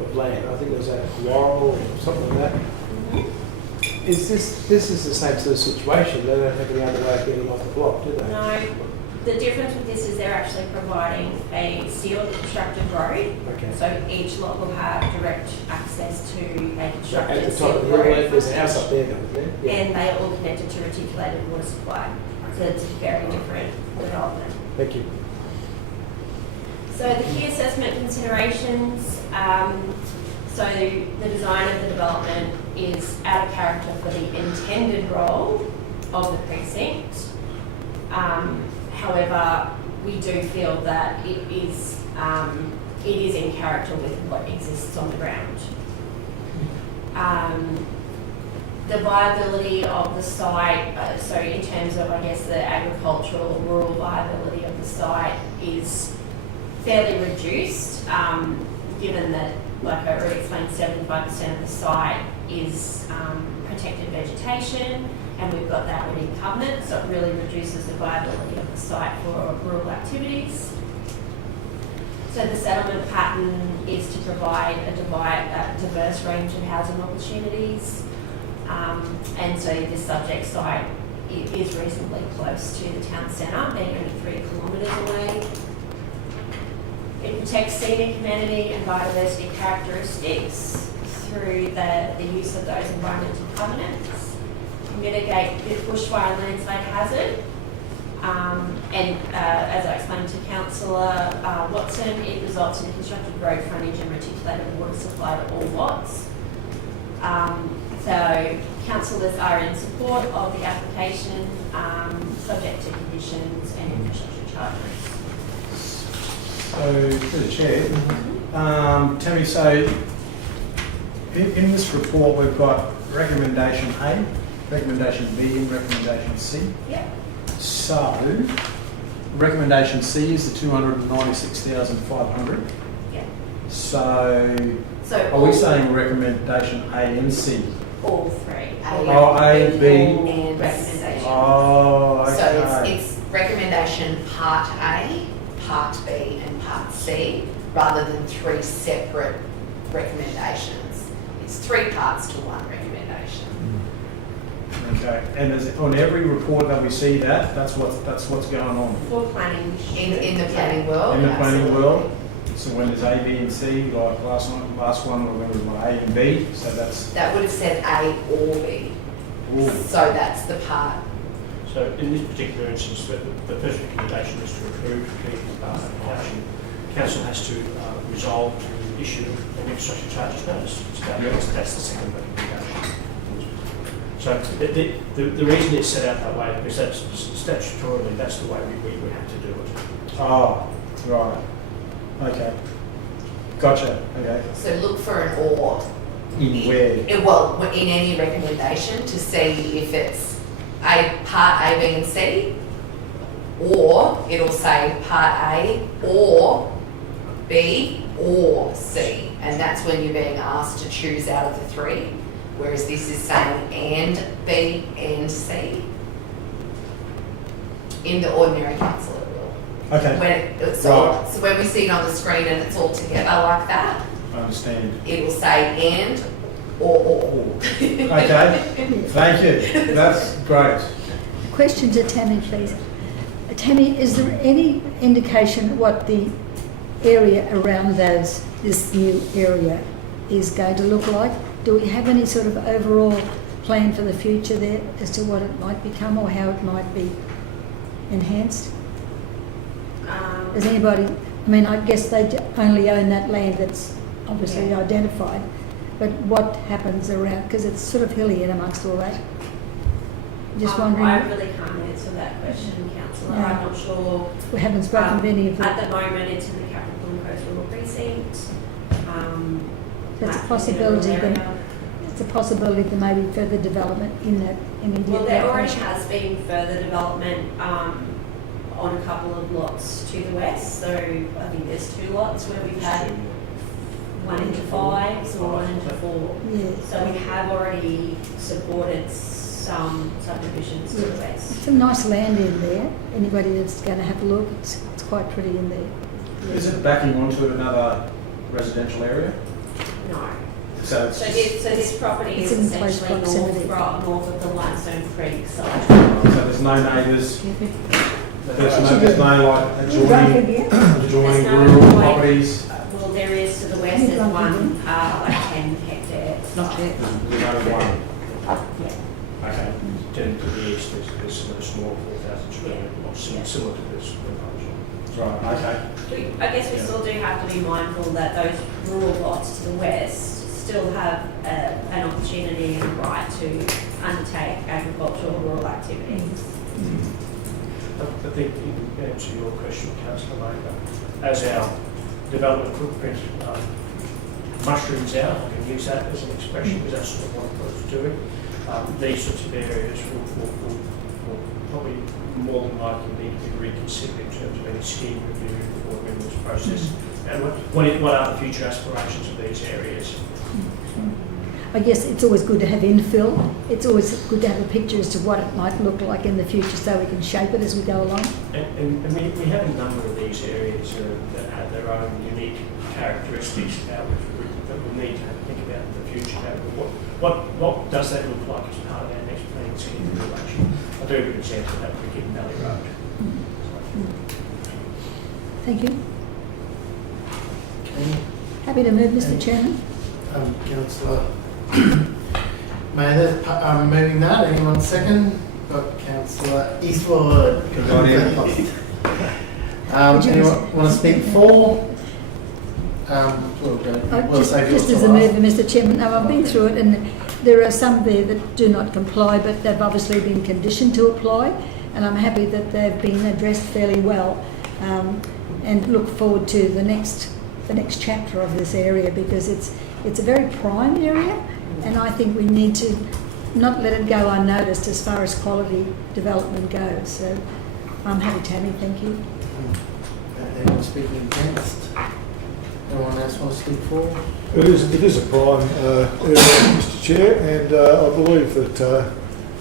of land. I think there was a quarrel or something like that. Is this is the same sort of situation? They don't have any other way of getting off the block, do they? No, the difference with this is they're actually providing a sealed constructed road. Okay. So each lot will have direct access to a At constructed the top sealed of the hill, road. there's a house up there, isn't there? Yeah. And they are all connected to reticulated water supply. So it's a very different development. Thank you. So the key assessment considerations, so the design of the development is out of character for the intended role of the precinct. However, we do feel that it is in character with what exists on the ground. The viability of the site, so in terms of, I guess, the agricultural or rural viability of the site is fairly reduced, given that, like I already explained, 75% of the site is protected vegetation, and we've got that within covenant, so it really reduces the viability of the site for rural activities. So the settlement pattern is to provide a diverse range of housing opportunities. And so this subject site is reasonably close to the town centre, being only 3 kilometres away. It protects scenic amenity and biodiversity characteristics through the use of those environmental covenants, mitigate the bushfire and landslide hazard, and as I explained to Councillor Watson, it results in constructed road frontage and reticulated water supply to all lots. So councillors are in support of the application, subject to conditions and infrastructure charges. So, through the chair, Tammy, so in this report we've got recommendation A, recommendation B and recommendation C. Yep. So, recommendation C is the 296,500. Yep. So are we saying recommendation A and C? All three. Oh, A, B. And recommendation. Oh, okay. So it's recommendation part A, part B and part C, rather than 3 separate recommendations. It's 3 parts to 1 recommendation. Okay, and on every report that we see that's what's going on. For planning. In the planning world. In the planning absolutely. world. So when there's A, B and C, like last one we're going to A and B, so that's... That would have said A or B. Ooh. So that's the part. So in this particular instance, the first recommendation is to approve the application. Council has to resolve to issue an infrastructure charges notice. So that's the second recommendation. So the reason it's set out that way, because that's statutorily, that's the way we have to do it. Oh, right. Okay. Gotcha. Okay. So look for an or. In where? Well, in any recommendation to see if it's part A, B and C, or it'll say part A or B or C, and that's when you're being asked to choose out of the three, whereas this is saying and B and C. In the ordinary council it will. Okay. When it's all, so when we see it on the screen and it's all together like that, I understand. it will say and or. Okay. Thank you. That's great. Question to Tammy, please. Tammy, is there any indication what the area around this new area is going to look like? Do we have any sort of overall plan for the future there as to what it might become or how it might be enhanced? Does anybody, I mean, I guess they only own that land that's obviously identified, but what happens around, because it's sort of hilly in amongst all that? Just wondering. I really can't answer that question, Councillor. No. I'm not sure. We haven't spoken to any of them. At the moment, it's in the Capricorn and Coast Rural Precinct. It's a possibility that it's a possibility that maybe further development in that immediate Well, there already location. has been further development on a couple of lots to the west. So I think there's 2 lots where we've had 1 into 5 or 1 into 4. Yeah. So we have already supported some subdivisions to the west. Some nice land in there. Anybody that's going to have a look, it's quite pretty in there. Is it backing onto another residential area? No. So it's this property It's is in close essentially proximity. north of the Limestone Creek side. so there's no neighbours. There's no like adjoining There's no rural way- properties. Well, there is to the west, there's one, like 10 hectares. Not yet. There's only one. Yeah. Okay. Then to the east, there's some small 4,000 square metre lots, similar to this proposal. Right. Okay. I guess we still do have to be mindful that those rural lots to the west still have an opportunity and a right to undertake agricultural rural activities. I think in answer to your question, Councillor Baker, as our development footprint mushrooms out, I can use that as an expression because that's sort of what it's doing. These sorts of areas will probably more than likely need to be reconsidered in terms of any scheme review or amendments process. And what are the future aspirations of these areas? I guess it's always good to have infill. It's always good to have a picture as to what it might look like in the future so we can shape it as we go along. And we have a number of these areas that have their own unique characteristics that we need to think about in the future. What does that look like as part of our next planning scheme relation? A very good example of that would be Hidden Valley Road. Thank you. Happy to move, Mr. Chairman. Councillor Mather, moving that. Anyone second? Got Councillor Eastwood. Anyone want to speak for? We'll save yours Just as till a last. mover, Mr. Chairman, now I've been through it and there are some there that do not comply, but they've obviously been conditioned to apply, and I'm happy that they've been addressed fairly well, and look forward to the next chapter of this area because it's a very prime area, and I think we need to not let it go unnoticed as far as quality development goes. So I'm happy, Tammy, thank you. Anyone speaking against? Anyone else want to speak for? It is a prime area, Mr. Chair, and I believe that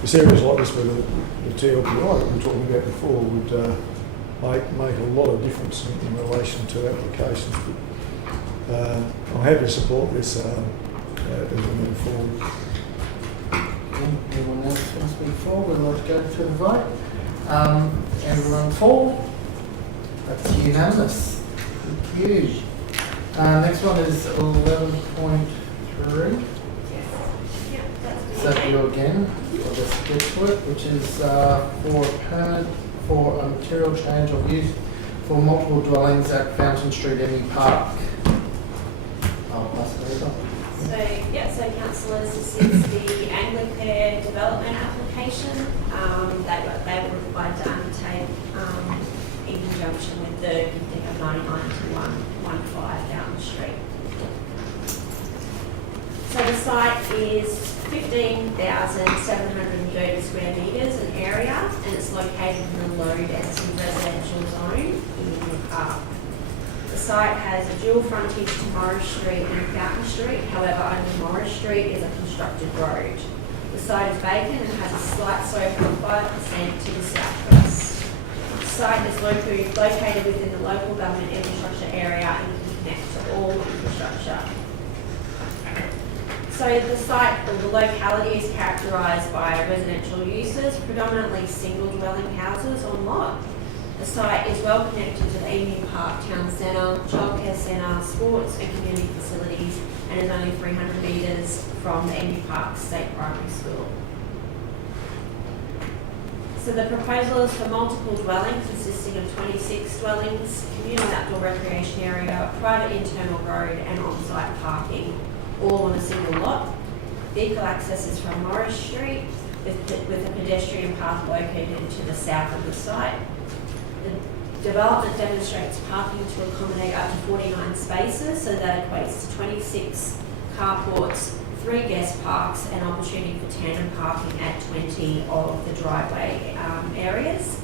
this areas like this with the TLPI that we were talking about before would make a lot of difference in relation to applications. But, I'm happy to support this as we move forward. Anyone else want to speak for? We'd like to go to the vote. Everyone for? That's unanimous. Thank you. Next one is 11.3. Is that you again? I'll just get to it, which is for a material change of use for multiple dwellings at Fountain Street, Emmy Park. I'll pass it over. So councillors, this is the Anglicare development application that they were required to undertake in conjunction with the gifting of 99 to 115 Down Street. So the site is 15,730 square metres in area, and it's located in the low density residential zone in the park. The site has a dual frontage to Morris Street and Fountain Street, however only Morris Street is a constructed road. The site is vacant and has a slight slope of 5% to the southwest. The site is located within the local government infrastructure area and can connect to all infrastructure. So the site, or the locality, is characterised by residential uses, predominantly single dwelling houses on lot. The site is well connected to the Emu Park Town Centre, Childcare Centre, sports and community facilities, and is only 300 metres from the Emu Park State Primary School. So the proposal is for multiple dwellings consisting of 26 dwellings, communal outdoor recreation area, private internal road and on-site parking, all on a single lot. Vehicle access is from Morris Street with a pedestrian path located to the south of the site. The development demonstrates parking to accommodate up to 49 spaces, so that equates to 26 carports, 3 guest parks, and opportunity for tandem parking at 20 of the driveway areas.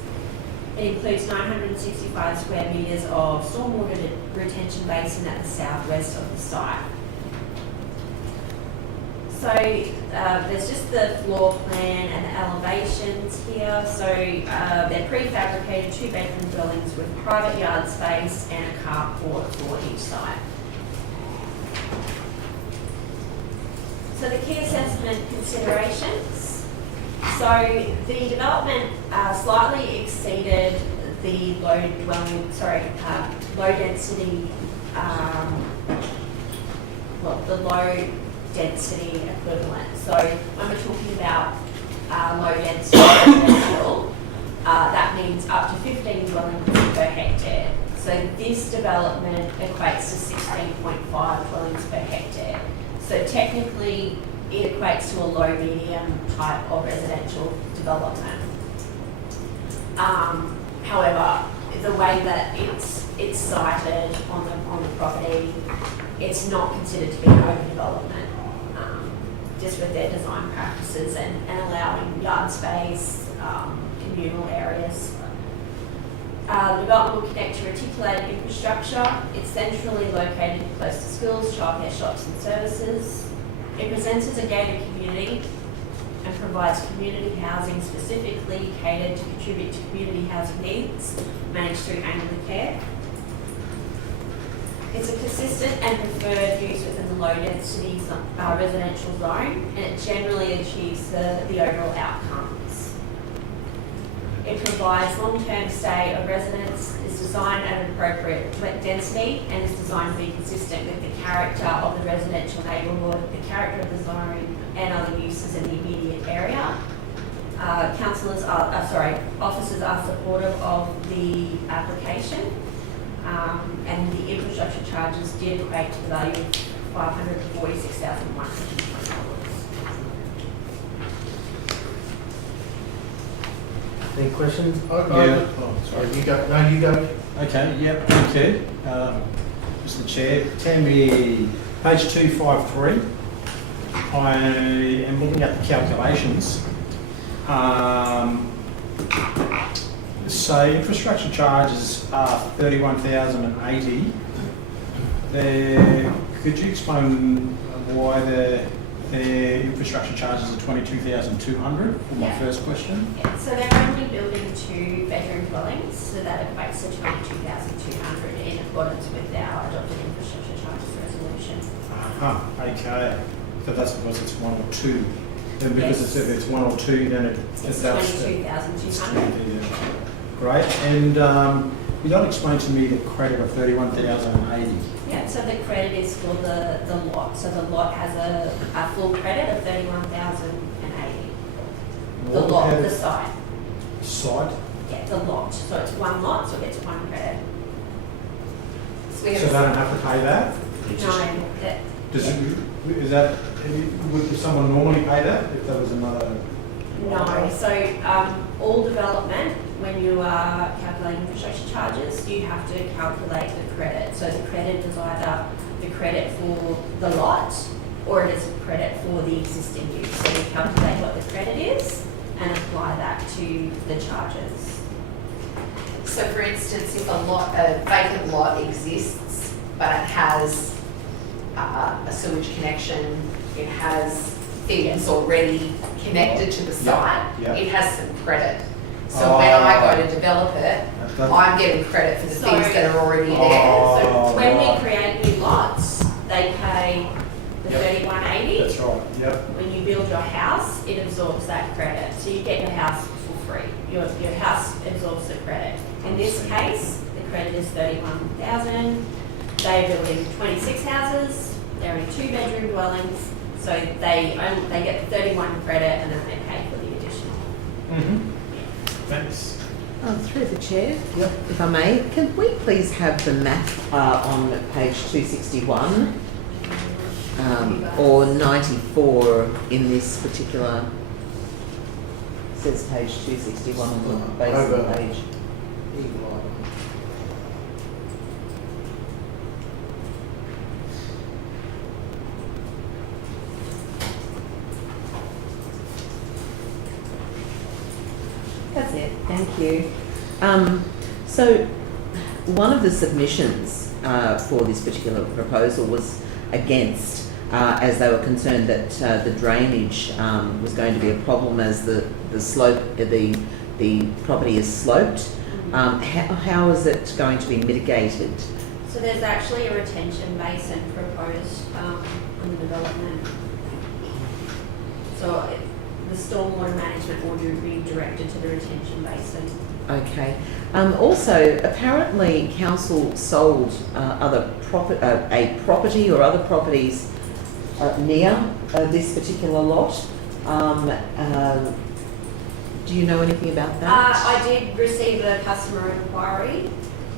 It includes 965 square metres of stormwater retention basin at the southwest of the site. So there's just the floor plan and the elevations here. So they're prefabricated 2-bedroom dwellings with private yard space and a carport for each site. So the key assessment considerations. So the development slightly exceeded the low density equivalent. So when we're talking about low density residential, that means up to 15 dwellings per hectare. So this development equates to 16.5 dwellings per hectare. So technically it equates to a low medium type of residential development. However, the way that it's cited on the property, it's not considered to be an overdevelopment. Just with their design practices and allowing yard space, communal areas. The development will connect to articulated infrastructure. It's centrally located close to schools, childcare, shops and services. It presents as a gated community and provides community housing specifically catered to contribute to community housing needs managed through Anglicare. It's a consistent and preferred use within the low density residential zone, and it generally achieves the overall outcomes. It provides long-term stay of residents, is designed at an appropriate density, and is designed to be consistent with the character of the residential neighbourhood, the character of the zone, and other uses in the immediate area. Officers are supportive of the application. And the infrastructure charges did equate to the value of $546,120. Any questions? Yeah. Sorry, you go. No, you go. Okay, yep, thank you. Mr Chair, Tammy, page 253, I am looking at the calculations. So infrastructure charges are 31,080. Could you explain why the infrastructure charges are 22,200 for my first question? Yeah, so they're only building 2-bedroom dwellings, so that equates to 22,200 in accordance with our adopted infrastructure charges resolution. Okay. So that's because it's 1 or 2. And because if it's 1 or 2, then it's 22,200. Great. And you don't explain to me the credit of 31,080. Yeah, so the credit is for the lot. So the lot has a full credit of 31,080. The lot, the site. Site? Yeah, the lot. So it's one lot, so it gets 1 credit. So they don't have to pay that? No. Does it? Is that, would someone normally pay that if there was another? No, so all development, when you are calculating infrastructure charges, you have to calculate the credit. So the credit is either the credit for the lot or it is a credit for the existing use. So you calculate what the credit is and apply that to the charges. So for instance, if a vacant lot exists, but it has a sewage connection, it has things already connected to the site, it has some credit. So when I go to develop it, I'm getting credit for the things that are already there. So when we create new lots, they pay the 3180. That's right, yep. When you build your house, it absorbs that credit. So you get your house for free. Your house absorbs the credit. In this case, the credit is 31,000. They're building 26 houses. They're in 2-bedroom dwellings. So they get the 31 credit and then they pay for the additional. Thanks. Through the chair, if I may, can we please have the map on page 261 or 94 in this particular, it says page 261 on the base of the page. That's it, thank you. So one of the submissions for this particular proposal was against, as they were concerned that the drainage was going to be a problem as the slope, the property is sloped. How is it going to be mitigated? So there's actually a retention basin proposed on the development. So the stormwater management will be directed to the retention basin. Okay. Also, apparently council sold a property or other properties near this particular lot. Do you know anything about that? I did receive a customer inquiry.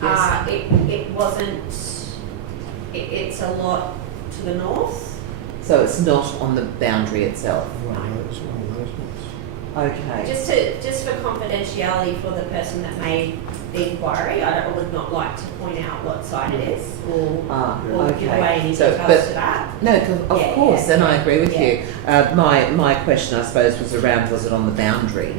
Yes. It wasn't. It's a lot to the north. So it's not on the boundary itself. Okay. Just for confidentiality for the person that made the inquiry, I would not like to point out what site it is or give away any details to that. No, of course, and I agree with you. My question, I suppose, was around was it on the boundary,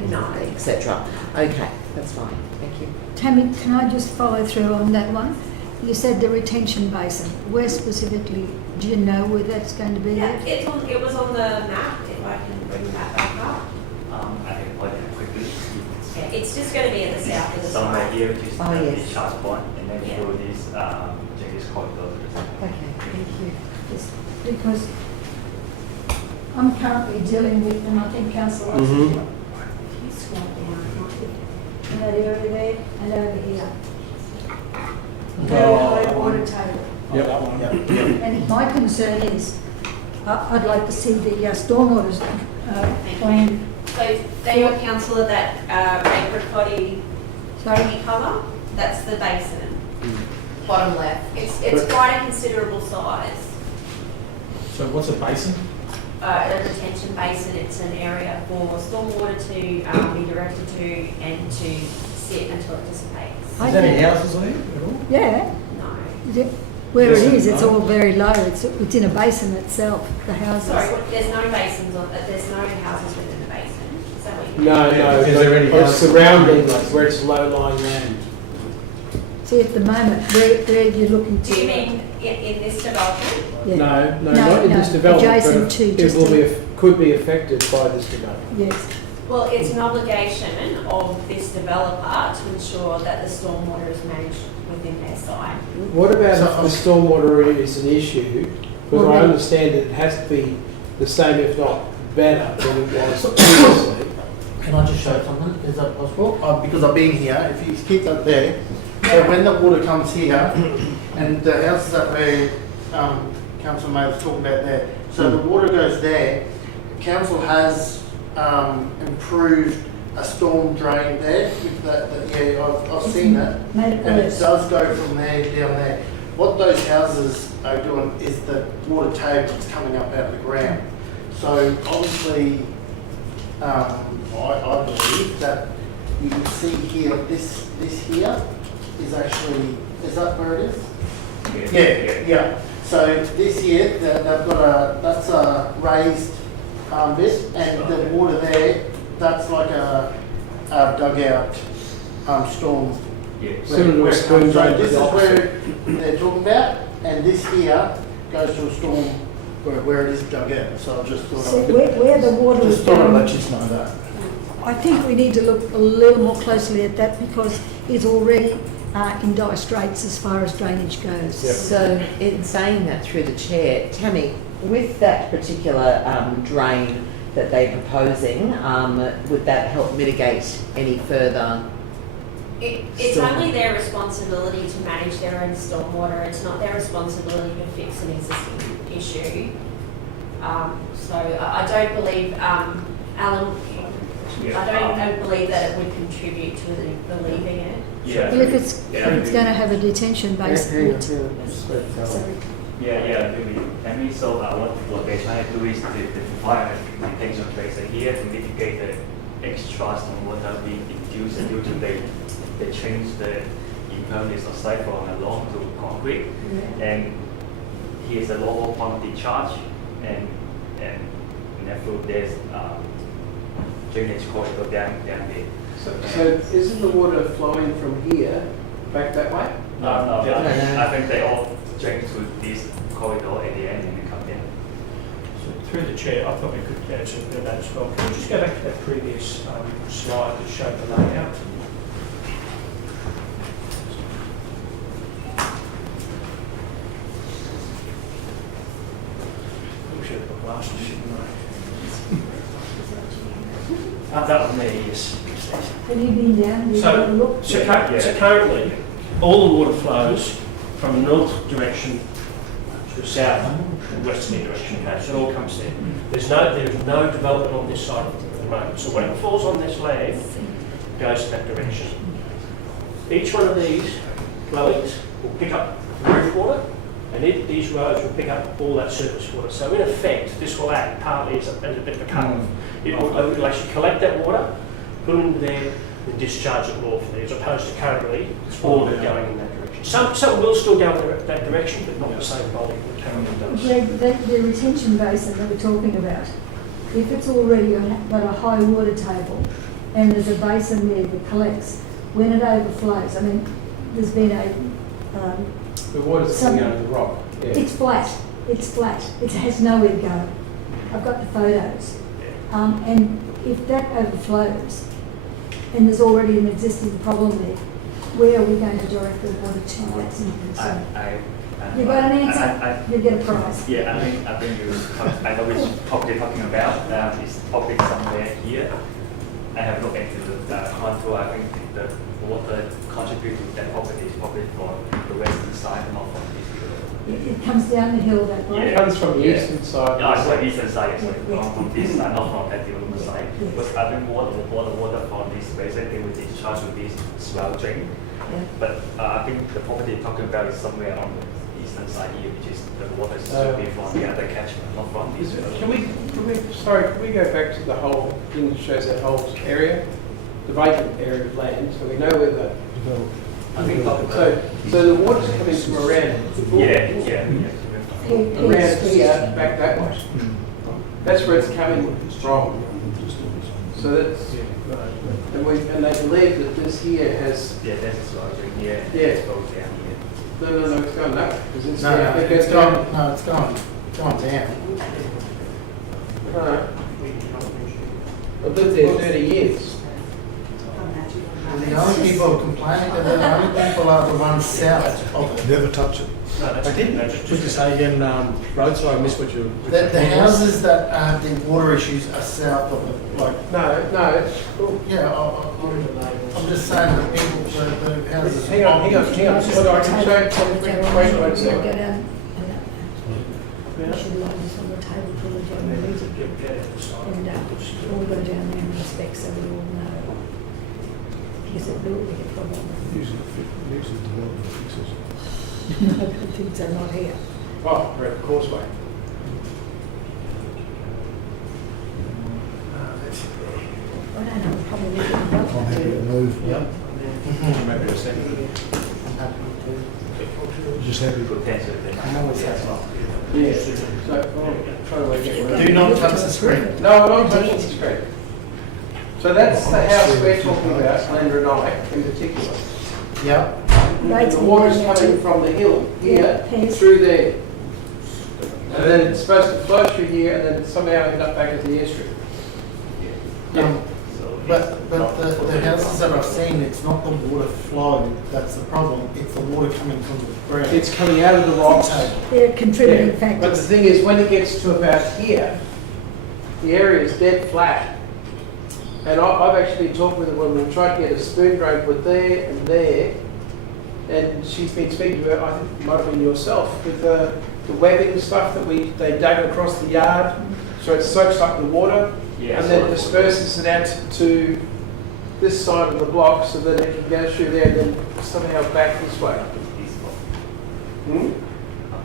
etc. Okay, that's fine. Thank you. Tammy, can I just follow through on that one? You said the retention basin. Where specifically, do you know where that's going to be? Yeah, it was on the map, if I can bring that back up. I can play that quickly. Yeah, it's just going to be at the south of the Somewhere site. here, which is yes. the charge point, and then through this Genghis corridor. Okay, thank you. Just because I'm currently dealing with, and I think Councillor Ross, if you scroll down, in that area there and over here. Very high water table. And my concern is, I'd like to see the stormwater plan. So they were councillor that apricotty cover, that's the basin. Bottom left. It's quite a considerable size. So what's a basin? A retention basin, it's an area for stormwater to be directed to and to sit until it dissipates. Is there any houses on it at all? Yeah. No. Where it is, it's all very low. It's in a basin itself, the houses. Sorry, there's no basins on, there's no houses within the basin. Is that what you mean? No, Is there any it's surrounding where it's low-lying land. See, at the moment, where you're looking to... Do you mean in this development? Yeah. No, not in this development, adjacent but to it just will a- could be affected by this development. Yes. Well, it's an obligation of this developer to ensure that the stormwater is managed within their site. What about if the stormwater is an issue? Because I understand that it has to be the same, if not better, than it was previously. Can I just show something? Is that possible? Because I've been here, if you keep that there, so when the water comes here, and the houses that where Council May was talking about there, so the water goes there, council has improved a storm drain there, I've seen it, Made it and it worse. does go from there down there. what those houses are doing is the water table that's coming up out of the ground. So obviously, I believe that you can see here, this here is actually, is that where it is? Yeah. So this here, they've got that's a raised bit, and the water there, that's like a dugout storm. Similar to a spoon So drain. this is where they're talking about, and this here goes to a storm where it is dug out. So I just thought So where the water is just thought I'd going, let you know that. I think we need to look a little more closely at that because it's already in dire straits as far as drainage goes. So in saying that through the chair, Tammy, with that particular drain that they're proposing, would that help mitigate any further? It's only their responsibility to manage their own stormwater. It's not their responsibility to fix an existing issue. So I don't believe, Alan, I don't believe that it would contribute to the leaving it. Well, if it's going to have a detention basin. Sorry. Yeah, maybe. I mean, so what they're trying to do is to define a detention basin here to mitigate the extra stormwater being induced due to they change the impervious of site from a lawn to concrete, and here's a lower quantity charge, and therefore there's drainage corridor down there. So isn't the water flowing from here back that way? No. I think they all drain through this corridor at the end and then come down. So through the chair, I thought we could add some to that as well. Can we just go back to that previous slide that showed the layout? We should have put glasses, shouldn't we? That one there, yes. Have you been down? Have you had a look? So currently, all the water flows from the north direction to the south and westerly direction. Okay, so it all comes there. There is no development on this side at the moment. So whatever falls on this land goes in that direction. Each one of these flowings will pick up the roof water, and these roads will pick up all that surface water. So in effect, this will act partly as a bit of a cut-off. It will actually collect that water, put it into there, and discharge it lawfully, as opposed to currently all of it going in that direction. Some will still go in that direction, but not the same volume that currently does. Greg, the retention basin that we're talking about, if it's already got a high water table and there's a basin there that collects, when it overflows, I mean, there's been The water's coming out of the rock. Yeah. It's flat. It's flat. It has nowhere to go. I've got the photos. And if that overflows, and there's already an existing problem there, where are we going to direct the water to? That's my concern. You got an answer? You get a prize. Yeah, I think I know which property you're talking about. It's probably somewhere here. I have looked into the contour. I think the water contribute to that property is probably from the western side, not from the eastern. It comes down the hill that way. It comes from the eastern side. Yeah, it's like eastern side, from this side, not from that development side. Because I think water from this basin, they will discharge to this swell drain. But I think the property you're talking about is somewhere on the eastern side here, which is the water should be from the other catchment, not from this. Can we go back to the whole thing that shows that whole area, the vacant area of land, so we know where the so the water's coming from around. Around here, back that way. That's where it's coming from. So that's and they believe that this here has. Yeah, that's the swell drain. Yeah. It's goes down here. No, it's going that way. It's it's gone down. No. I've lived there 30 years. The only people complaining, the only people are the ones south of it. Never touch it. I did. Just to say again, road, so I missed what you. The houses that have the water issues are south of it. Like no. I'm just saying that people, the houses. Hang on. Hold on, I can show you. Wait one second. Go down. We should line this on the table for the general meeting. And we'll go down there and inspect so we all know. Because it will be a problem. Usually development fixes it. No, good things are not here. Oh, we're at the causeway. I don't have a problem with it. I'm happy to move. Yep. I'm happy to second. Just happy. I'm always happy. Yeah. So, try to work it. Do not touch the screen. No, I'm not touching the screen. So that's the house we're talking about, Glenda and I, in particular. Yep. Right. The water's coming from the hill here, Yeah. through there. And then it's supposed to flow through here and then somehow end up back at the airstrip. But the houses that I've seen, it's not the water flow that's the problem. It's the water coming from the ground. It's coming out of the rocks. They're contributing But the factors. thing is, when it gets to about here, the area is dead flat. And I've actually talked with a woman, tried to get a spoon drain put there and there, and she's been speaking to her, I think it might have been yourself, with the webbing stuff that they dug across the yard, so it soaks up the water, Yeah, and then so- disperses it out to this side of the block, so that it can go through there and then somehow back this way. Hmm?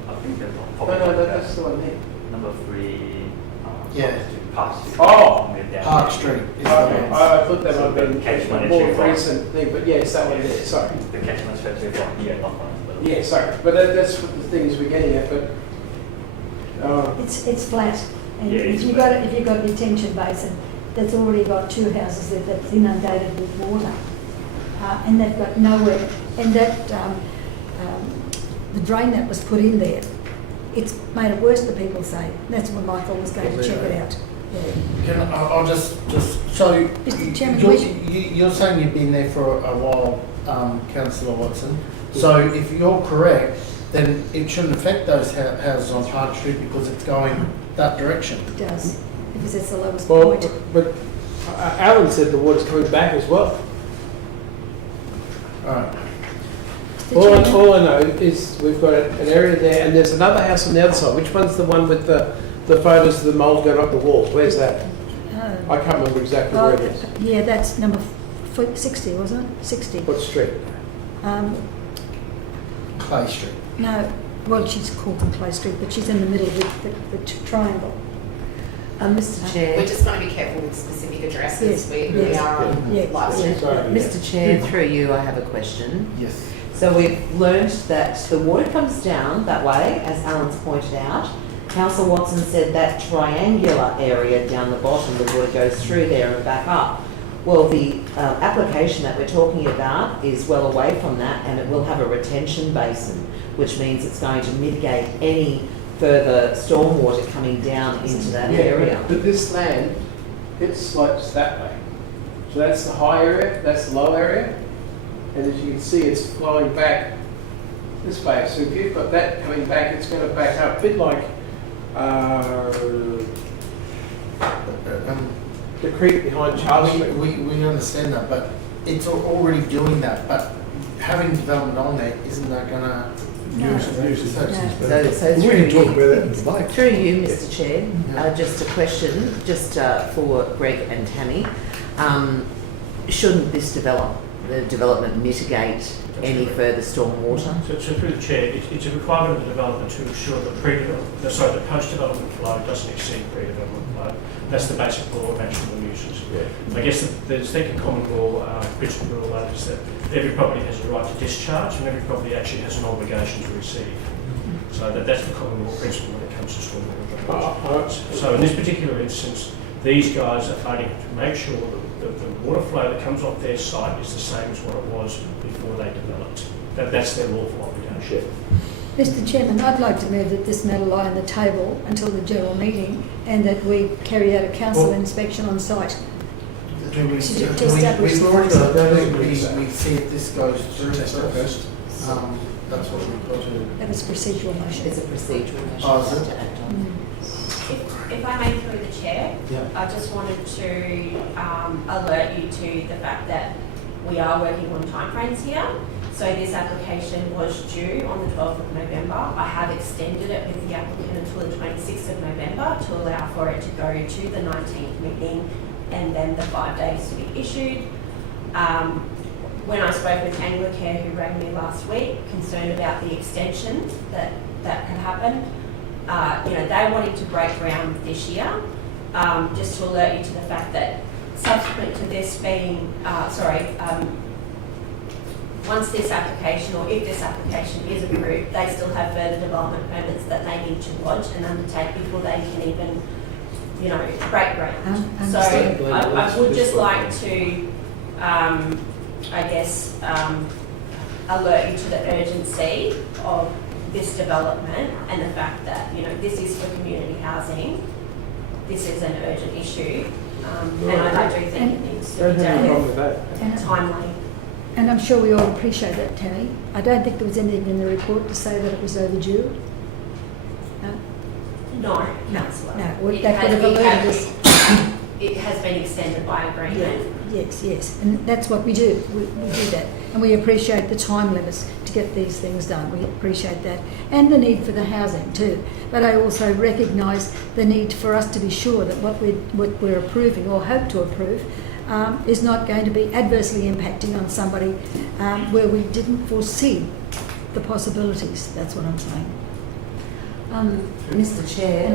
I think that's No, that's the one here. number 3. Yeah. Park Street. Oh! Park Street is the Okay, one. I thought that might have been Catchment a more issue. recent thing, but yeah, it's that one there, sorry. The catchment structure from here, not from the... Yeah, sorry, but that's what the things we're getting at, but... It's flat. And Yeah, if it's you've got a detention basin that's already got 2 houses there that's inundated with water, and they've got nowhere, and that the drain that was put in there, it's made it worse, the people say. That's when Michael was going to check it out. Yeah. I'll just so Mr. Chairman, you're saying you've been there for a while, Councillor Watson. So if you're correct, then it shouldn't affect those houses on Park Street because it's going that direction. It does, because it's the lowest Well, point. but Alan said the water's coming back as well. Alright. All I know is we've got an area there, and there's another house on the other side. Which one's the one with the photos of the mould going up the walls? Where's that? I can't remember exactly where it is. Yeah, that's number 60, wasn't it? 60. What street? Clay Street. No, well, she's called them Clay Street, but she's in the middle of the triangle. Mr. Chair. We're just going to be careful with specific addresses. Yes, We yes, are on yes. live stream. Mr. Chair, through you, I have a question. Yes. So we've learned that the water comes down that way, as Alan's pointed out. Councillor Watson said that triangular area down the bottom, the water goes through there and back up. Well, the application that we're talking about is well away from that, and it will have a retention basin, which means it's going to mitigate any further stormwater coming down into that area. But this land, it slopes that way. So that's the high area, that's the low area. And as you can see, it's flowing back this way. So if you've got that coming back, it's going to back up a bit like the creek behind Charles Street. We understand that, but it's already doing that. But having development on there, isn't that going to So through you, Mr. Chair, just a question, just for Greg and Tammy. Shouldn't this development mitigate any further storm water? So through the chair, it's a requirement of the development to ensure that the post-development flow doesn't exceed pre-development flow. That's the basic law of actionable nuisance. Yeah. I guess the second common law principle of that is that every property has a right to discharge and every property actually has an obligation to receive. So that's the common law principle when it comes to stormwater. So in this particular instance, these guys are fighting to make sure that the water flow that comes off their site is the same as what it was before they developed. That's their lawful obligation. Mr. Chairman, I'd like to move that this matter lie on the table until the general meeting and that we carry out a council inspection on site. We've already To got establish the we see if this goes through first. That's what we've got to. That was procedural motion. It's a procedural motion Oh, is it? to act on. If I may, through the chair, Yeah. I just wanted to alert you to the fact that we are working on timeframes here. So this application was due on the 12th of November. I have extended it with the applicant until the 26th of November to allow for it to go to the 19th meeting and then the 5 days to be issued. when I spoke with Anglicare, who rang me last week, concerned about the extension that could happen, they wanted to break ground this year. Just to alert you to the fact that subsequent to this being, once this application, or if this application is approved, they still have further development permits that they need to lodge and undertake before they can even, break ground. So I would just like to, alert you to the urgency of this development and the fact that, this is for community housing. This is an urgent issue, and I do think it needs to be dealt with timely. And I'm sure we all appreciate that, Tammy. I don't think there was anything in the report to say that it was overdue. No, Councillor. No, that would have alerted us. It has been extended by agreement. Yes, and that's what we do. We do that, and we appreciate the time limits to get these things done. We appreciate that, and the need for the housing too. But I also recognise the need for us to be sure that what we're approving or hope to approve is not going to be adversely impacting on somebody where we didn't foresee the possibilities. That's what I'm saying. Mr. Chair,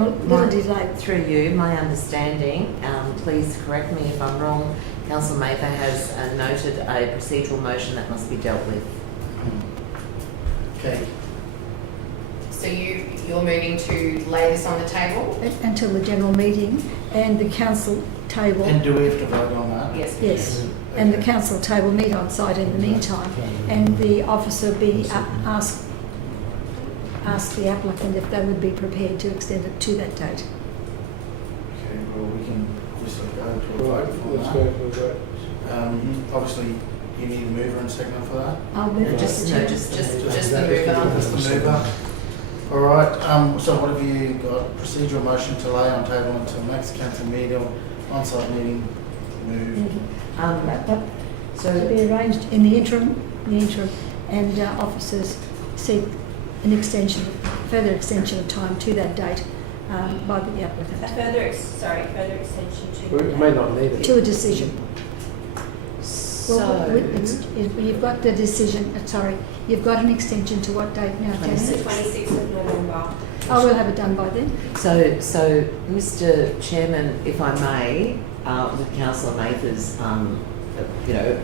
through you, my understanding, please correct me if I'm wrong, Councillor Mather has noted a procedural motion that must be dealt with. Okay. So you're moving to lay this on the table? Until the general meeting and the council table. And do we have to vote on that? Yes. Yes. And the council table meet on site in the meantime, and the officer ask the applicant if they would be prepared to extend it to that date. Okay, well, we can obviously go to a vote for Let's that. go for a vote. Obviously, you need a mover and seconder for that? I'll move it. Just the mover. Just the mover. All right, so what have you got? Procedural motion to lay on table until next council meeting, on-site meeting, move. So to be arranged in the interim, and officers seek an further extension of time to that date by the applicant. Further extension to. We may not need it. To a decision. So, You've got the decision. You've got an extension to what date now? The 26th of November. Oh, we'll have it done by then. So, Mr. Chairman, if I may, with Councillor Mather's,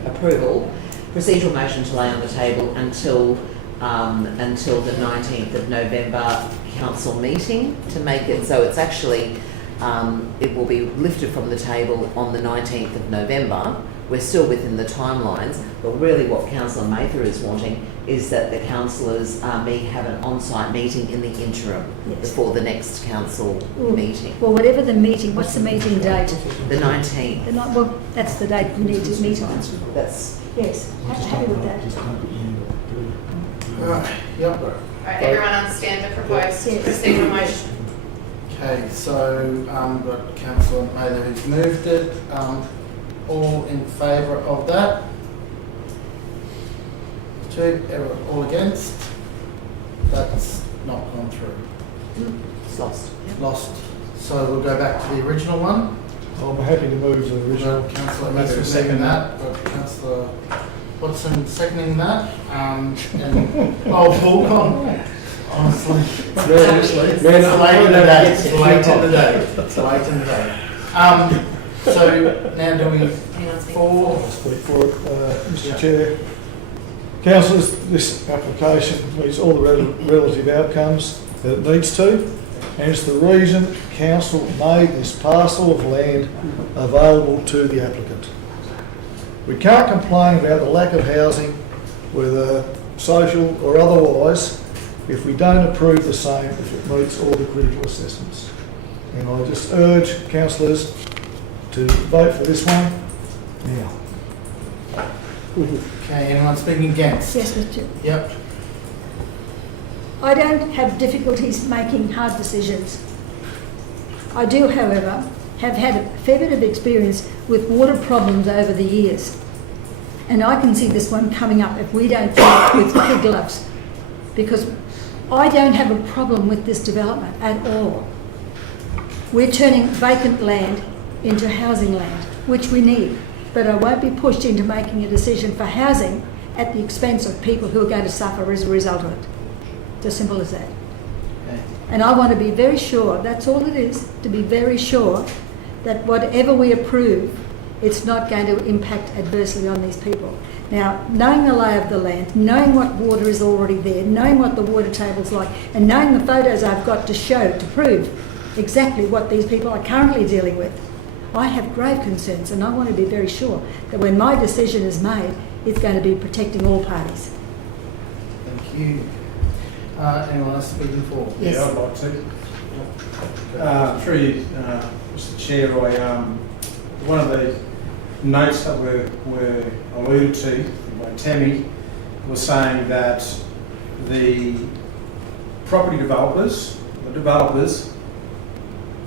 approval, procedural motion to lay on the table until the 19th of November council meeting to make it so it's actually it will be lifted from the table on the 19th of November. We're still within the timelines, but really what Councillor Mather is wanting is that the councillors may have an on-site meeting in the interim before the next council meeting. Well, whatever the meeting, what's the meeting date? The 19th. Well, that's the date we need to meet on. That's yes. Happy with that. Yep. Right, everyone understand the proposed procedural motion? Okay, so got Councillor Mather who's moved it. All in favour of that? All against? That's not gone through. It's lost. Lost. So we'll go back to the original one. I'm happy to move the original. Councillor Mather seconding that. Got Councillor Watson seconding that. Fulcon. Honestly. It's late in the day. It's late in the day. It's late in the day. So now do we Mr. Chair. Councillors, this application meets all the relative outcomes that it needs to, and it's the reason council made this parcel of land available to the applicant. We can't complain about the lack of housing, whether social or otherwise, if we don't approve the same if it meets all the critical assessments. And I just urge councillors to vote for this one now. Okay, anyone speaking against? Yes, Mr. Yep. I don't have difficulties making hard decisions. I do, however, have had a fair bit of experience with water problems over the years. And I can see this one coming up if we don't do it with kid gloves. Because I don't have a problem with this development at all. We're turning vacant land into housing land, which we need. but I won't be pushed into making a decision for housing at the expense of people who are going to suffer as a result of it. It's as simple as that. And I want to be very sure, that's all it is, to be very sure that whatever we approve, it's not going to impact adversely on these people. Now, knowing the lay of the land, knowing what water is already there, knowing what the water table's like, and knowing the photos I've got to show, to prove exactly what these people are currently dealing with, I have grave concerns, and I want to be very sure that when my decision is made, it's going to be protecting all parties. Thank you. Anyone else speaking for? Yes. Yeah, I'd like to. Through you, Mr. Chair, one of the notes that were alluded to by Tammy was saying that the property developers, the developers,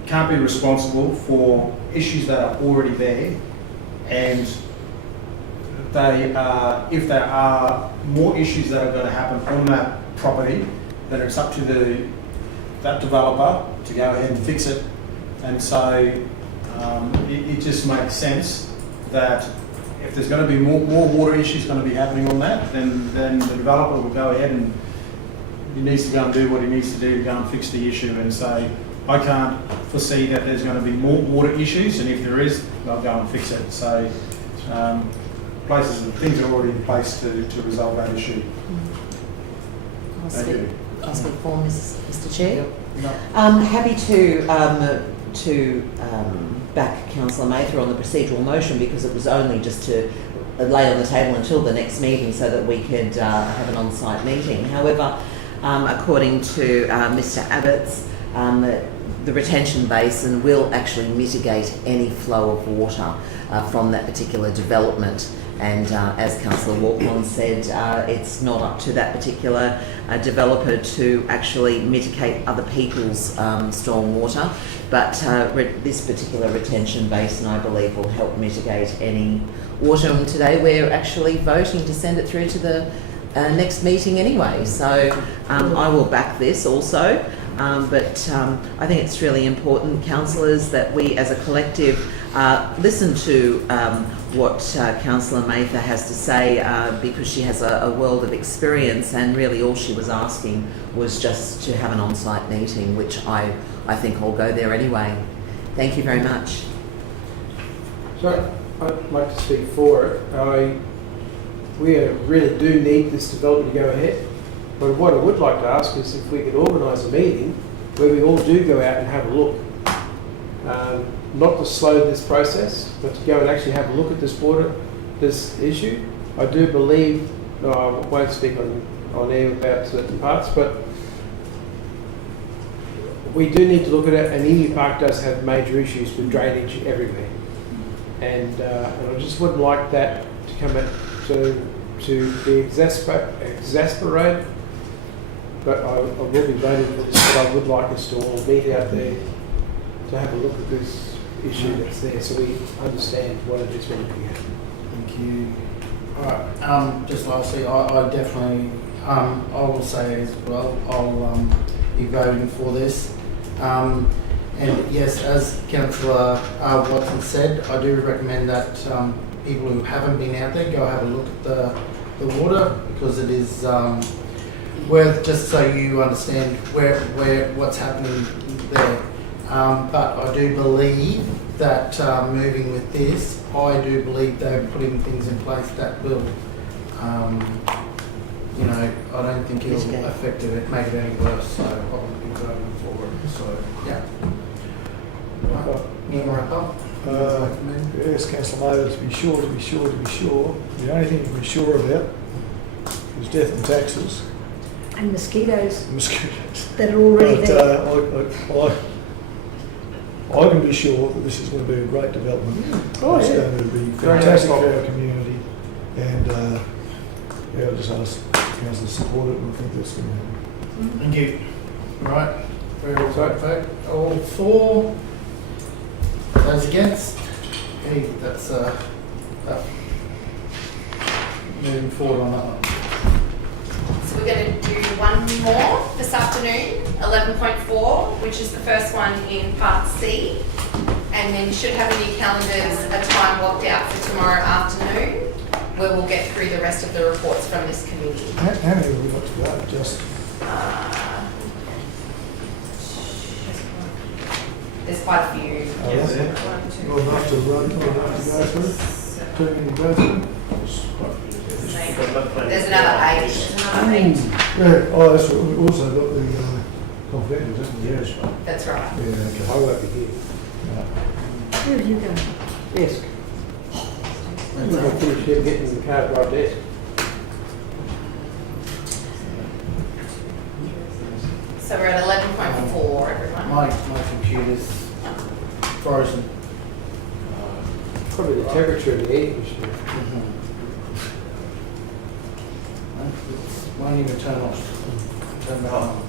can't be responsible for issues that are already there, and if there are more issues that are going to happen on that property, then it's up to that developer to go ahead and fix it. And so it just makes sense that if there's going to be more water issues going to be happening on that, then the developer will go ahead and he needs to go and do what he needs to do to go and fix the issue. And so I can't foresee that there's going to be more water issues, and if there is, they'll go and fix it. So things are already in place to resolve that issue. I'll speak for Mr. Chair. Yep. No. Happy to back Councillor Mather on the procedural motion, because it was only just to lay on the table until the next meeting so that we could have an on-site meeting. However, according to Mr. Abbott's, the retention basin will actually mitigate any flow of water from that particular development. And as Councillor Walkman said, it's not up to that particular developer to actually mitigate other people's storm water, but this particular retention basin, I believe, will help mitigate any water. And today we're actually voting to send it through to the next meeting anyway, so I will back this also. But I think it's really important, councillors, that we as a collective listen to what Councillor Mather has to say, because she has a world of experience, and really all she was asking was just to have an on-site meeting, which I think I'll go there anyway. Thank you very much. So I'd like to speak for it. We really do need this development to go ahead. But what I would like to ask is if we could organise a meeting where we all do go out and have a look. Not to slow this process, but to go and actually have a look at this issue. I do believe, I won't speak on air about certain parts, but we do need to look at it, and Emu Park does have major issues with drainage everywhere. And I just wouldn't like that to come at, to be exasperated. But I will be voting for this, but I would like us to all meet out there to have a look at this issue that's there, so we understand what it is we're looking at. Thank you. All right. Just lastly, I definitely, I will say as well, I'll be voting for this. And yes, as Councillor Watson said, I do recommend that people who haven't been out there go have a look at the water, because it is just so you understand what's happening there. But I do believe that moving with this, I do believe they're putting things in place that will, I don't think it'll affect it, make it any worse. So I'll be voting for it. So yeah. Right. Wrap up. Yes, Councillor Mather, to be sure. The only thing you can be sure about is death and taxes. And mosquitoes. That are already there. I can be sure that this is going to be a great development. Oh, it's yeah. going to be fantastic for our community, and I just ask council to support it, and I think that's going to happen. Thank you. Right. Very well vote. All for. Those against. Okay, that's moving forward on that one. So we're going to do one more this afternoon, 11.4, which is the first one in Part C. And And then you should have in your calendars a time blocked out for tomorrow afternoon, where we'll get through the rest of the reports from this committee. How many have we got to go? Just There's quite a few. oh, that's it. Well, enough to run, well enough to go through. Too many to go through. There's another 8. There's another 8. Yeah. Oh, that's what we've also got the conflicting, isn't it? Yes. That's right. Yeah. Okay. I won't be here. Where have you gone? Desk. I'm going to finish here getting the car drive desk. So we're at 11.4, everyone. My computer's frozen. Probably the temperature of the air conditioner. Won't even turn off. Turn back on.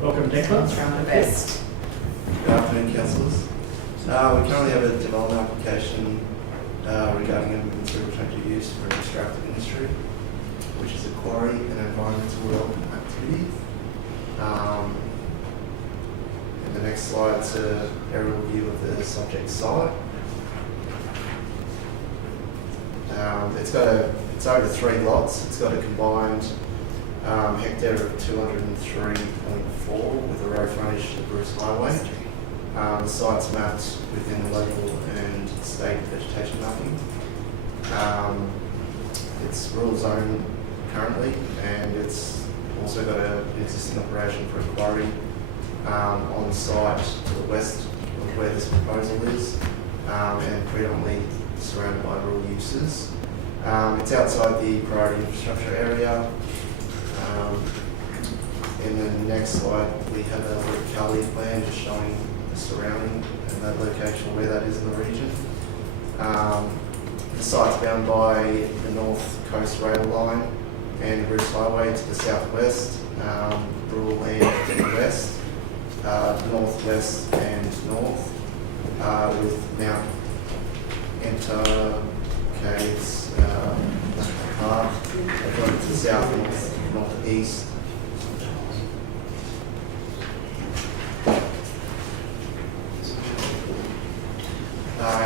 Welcome, Declan. Trying my best. Good afternoon, councillors. We currently have a development application regarding a material change of use for an extractive industry, which is a quarry and environmental development activity. And the next slide is an aerial view of the subject site. It's over 3 lots. It's got a combined hectare of 203.4 with a road frontage to the Bruce Highway. The site's mapped within the local and state vegetation mapping. It's rural zone currently, and it's also got an existing operation for a quarry on site to the west of where this proposal is, and predominantly surrounded by rural uses. It's outside the priority infrastructure area. In the next slide, we have a locality plan just showing the surrounding and that location where that is in the region. The site's bound by the North Coast Rail Line and the Bruce Highway to the southwest, rural land to the west, northwest and north, with Mount Enter Caves, Park, going to the south, northeast.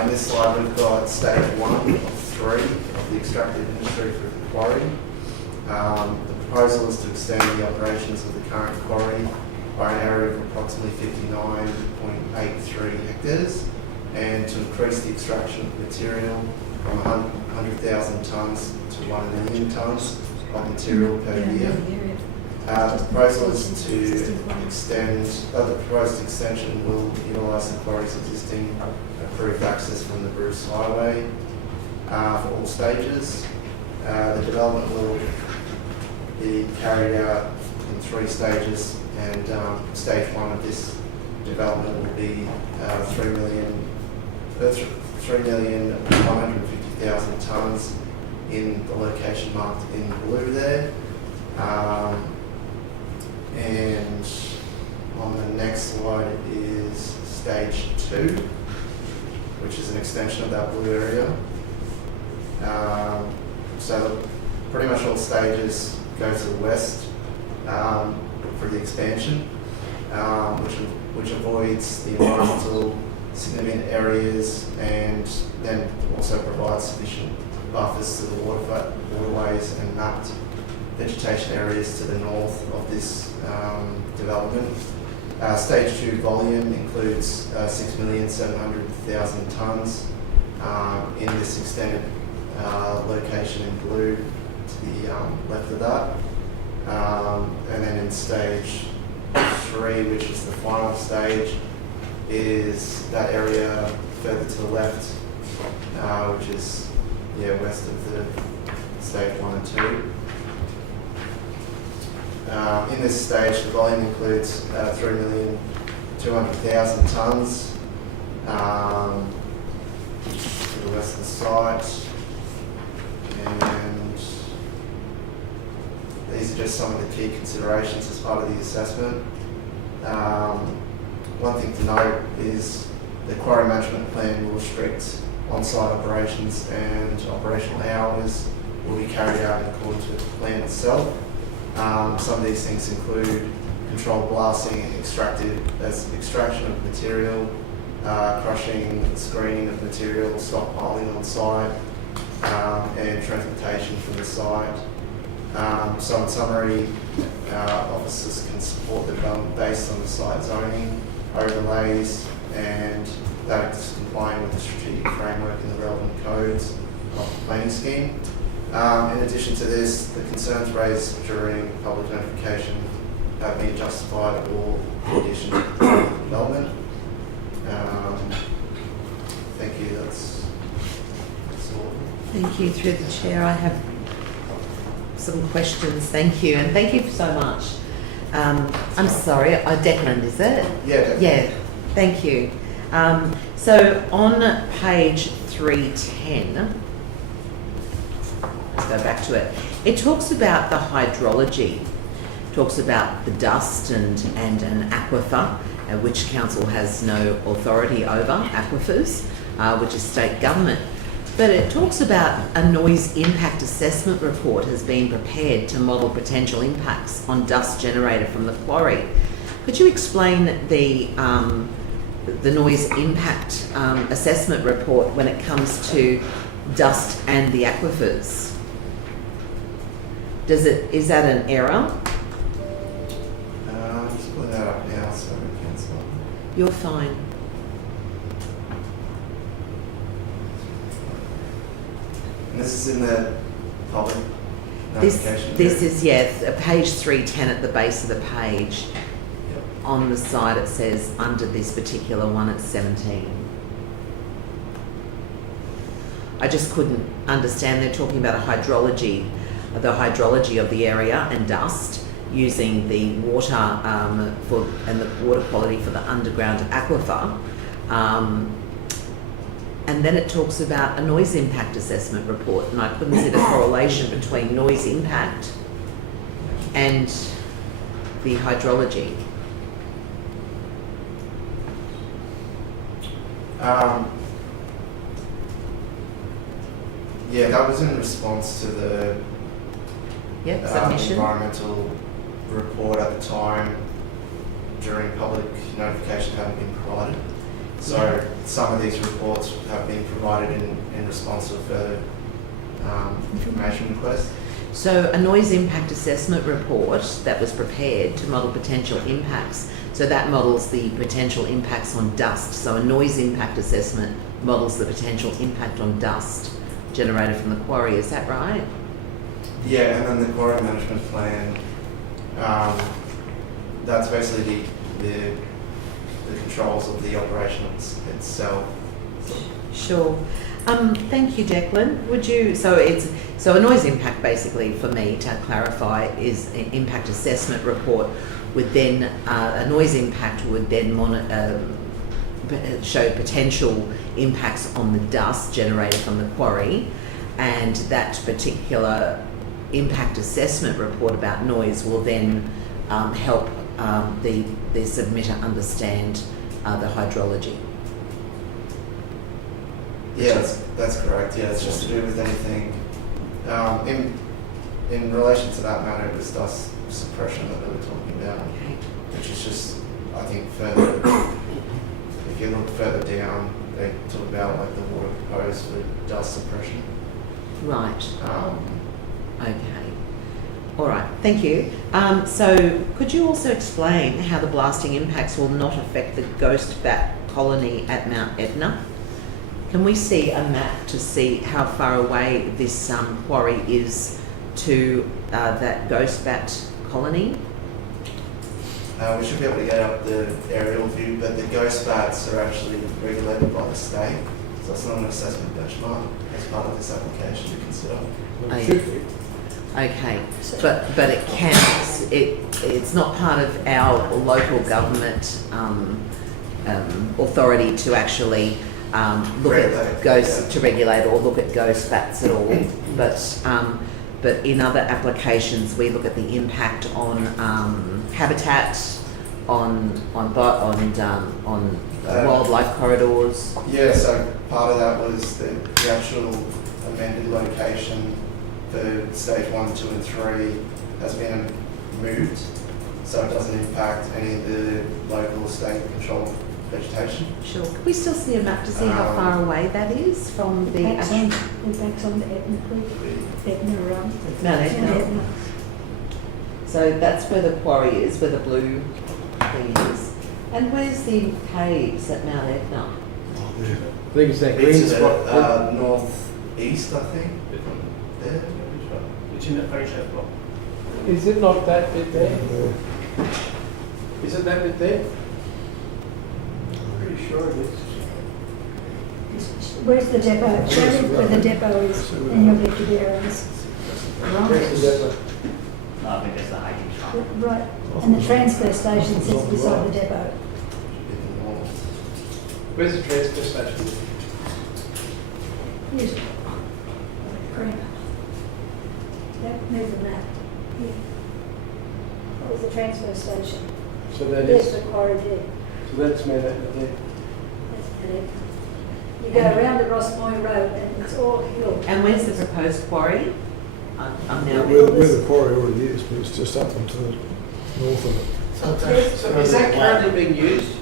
In this slide, we've got stage 1 of 3 of the extractive industry for the quarry. The proposal is to extend the operations of the current quarry by an area of approximately 59.83 hectares, and to increase the extraction of material from 100,000 tonnes to 1 million tonnes of material per year. The proposal is to extend, the proposed extension will utilise the quarry's existing approved access from the Bruce Highway for all stages. The development will be carried out in 3 stages, and stage 1 of this development will be 3,150,000 tonnes in the location marked in blue there. And on the next slide is stage 2, which is an extension of that blue area. So pretty much all stages go to the west for the expansion, which avoids the environmental significant areas and then also provides sufficient buffers to the waterways and mapped vegetation areas to the north of this development. Stage 2 volume includes 6,700,000 tonnes in this extended location in blue to the left of that. And then in stage 3, which is the final stage, is that area further to the left, which is west of the stage 1 and 2. In this stage, the volume includes 3,200,000 tonnes to the west of the site, and these are just some of the key considerations as part of the assessment. One thing to note is the quarry management plan will restrict on-site operations, and operational hours will be carried out in accordance with the plan itself. Some of these things include controlled blasting, extraction of material, crushing, screening of material, stockpiling on site, and transportation from the site. So in summary, officers can support the development based on the site zoning, overlays, and that is complying with the strategic framework and the relevant codes of the planning scheme. In addition to this, the concerns raised during public notification have been justified or conditioned to development. Thank you, that's all. Thank you. Through the chair, I have some questions. Thank you, and thank you so much. I'm sorry, Declan, is it? Yeah, Declan. Yeah, thank you. So on page 310, let's go back to it. It talks about the hydrology, talks about the dust and an aquifer, which council has no authority over, aquifers, which is state government. But it talks about a noise impact assessment report has been prepared to model potential impacts on dust generated from the quarry. Could you explain the noise impact assessment report when it comes to dust and the aquifers? Is that an error? I'm just pulling that up now, sorry, Councillor. You're fine. And this is in the public This notification? is, page 310 at the base of the page. Yep. On the side it says, under this particular one, it's 17. I just couldn't understand. They're talking about the hydrology of the area and dust, using the water and the water quality for the underground aquifer. And then it talks about a noise impact assessment report, and I couldn't see the correlation between noise impact and the hydrology. Yeah, that was in response to the Submission. environmental report at the time during public notification hadn't been provided. So some of these reports have been provided in response to a further information request. So a noise impact assessment report that was prepared to model potential impacts. So that models the potential impacts on dust. So a noise impact assessment models the potential impact on dust generated from the quarry. Is that right? Yeah, and then the quarry management plan, that's basically the controls of the operation itself. Sure. Thank you, Declan. Would you? So a noise impact, basically, for me to clarify, is an impact assessment report. Would then a noise impact would then show potential impacts on the dust generated from the quarry, and that particular impact assessment report about noise will then help the submitter understand the hydrology. Yeah, that's correct. Yeah, it's just to do with anything. In relation to that matter, it was dust suppression that they were talking about, which is just, I think, further. If you look further down, they talk about like the water proposed for dust suppression. Right. Okay. All right. Thank you. So, could you also explain how the blasting impacts will not affect the ghost bat colony at Mount Etna? Can we see a map to see how far away this quarry is to that ghost bat colony? We should be able to get up the aerial view, but the ghost bats are actually regulated by the state, so it's not an assessment benchmark as part of this application to consider. Okay, but it counts. It's not part of our local government authority to actually look at ghosts, to regulate or look at ghost bats at all. But in other applications, we look at the impact on habitat, on wildlife corridors. Yeah, so part of that was the actual amended location for stage 1, 2 and 3 has been moved so it doesn't impact any of the local state controlled vegetation. Sure. Can we still see a map to see how far away that is from the Backs actual... on the Etna Creek, Etna, Mount Etna. So that's where the quarry is, where the blue thing is. And where's the caves at Mount Etna? I think it's that green It's spot. northeast, I think. There. It's in that very shape block. Is it not that bit there? Is it that bit there? Pretty sure it is. Where's the depot? Show me where the depot is, and you'll get to the areas. Where's the depot? No, I think that's the hiking trail. Right, and the transfer station sits beside the depot. Where's the transfer station? Here's Green. Yep, move the map. Here. That was the transfer station. So that There's is, the quarry there. so that's Mount Etna there. That's it. You go around the Rossmoy Road and it's all hill. And where's the proposed quarry? I'm now... Where the quarry already is, but it's just up and to the north of it. So is that currently being used?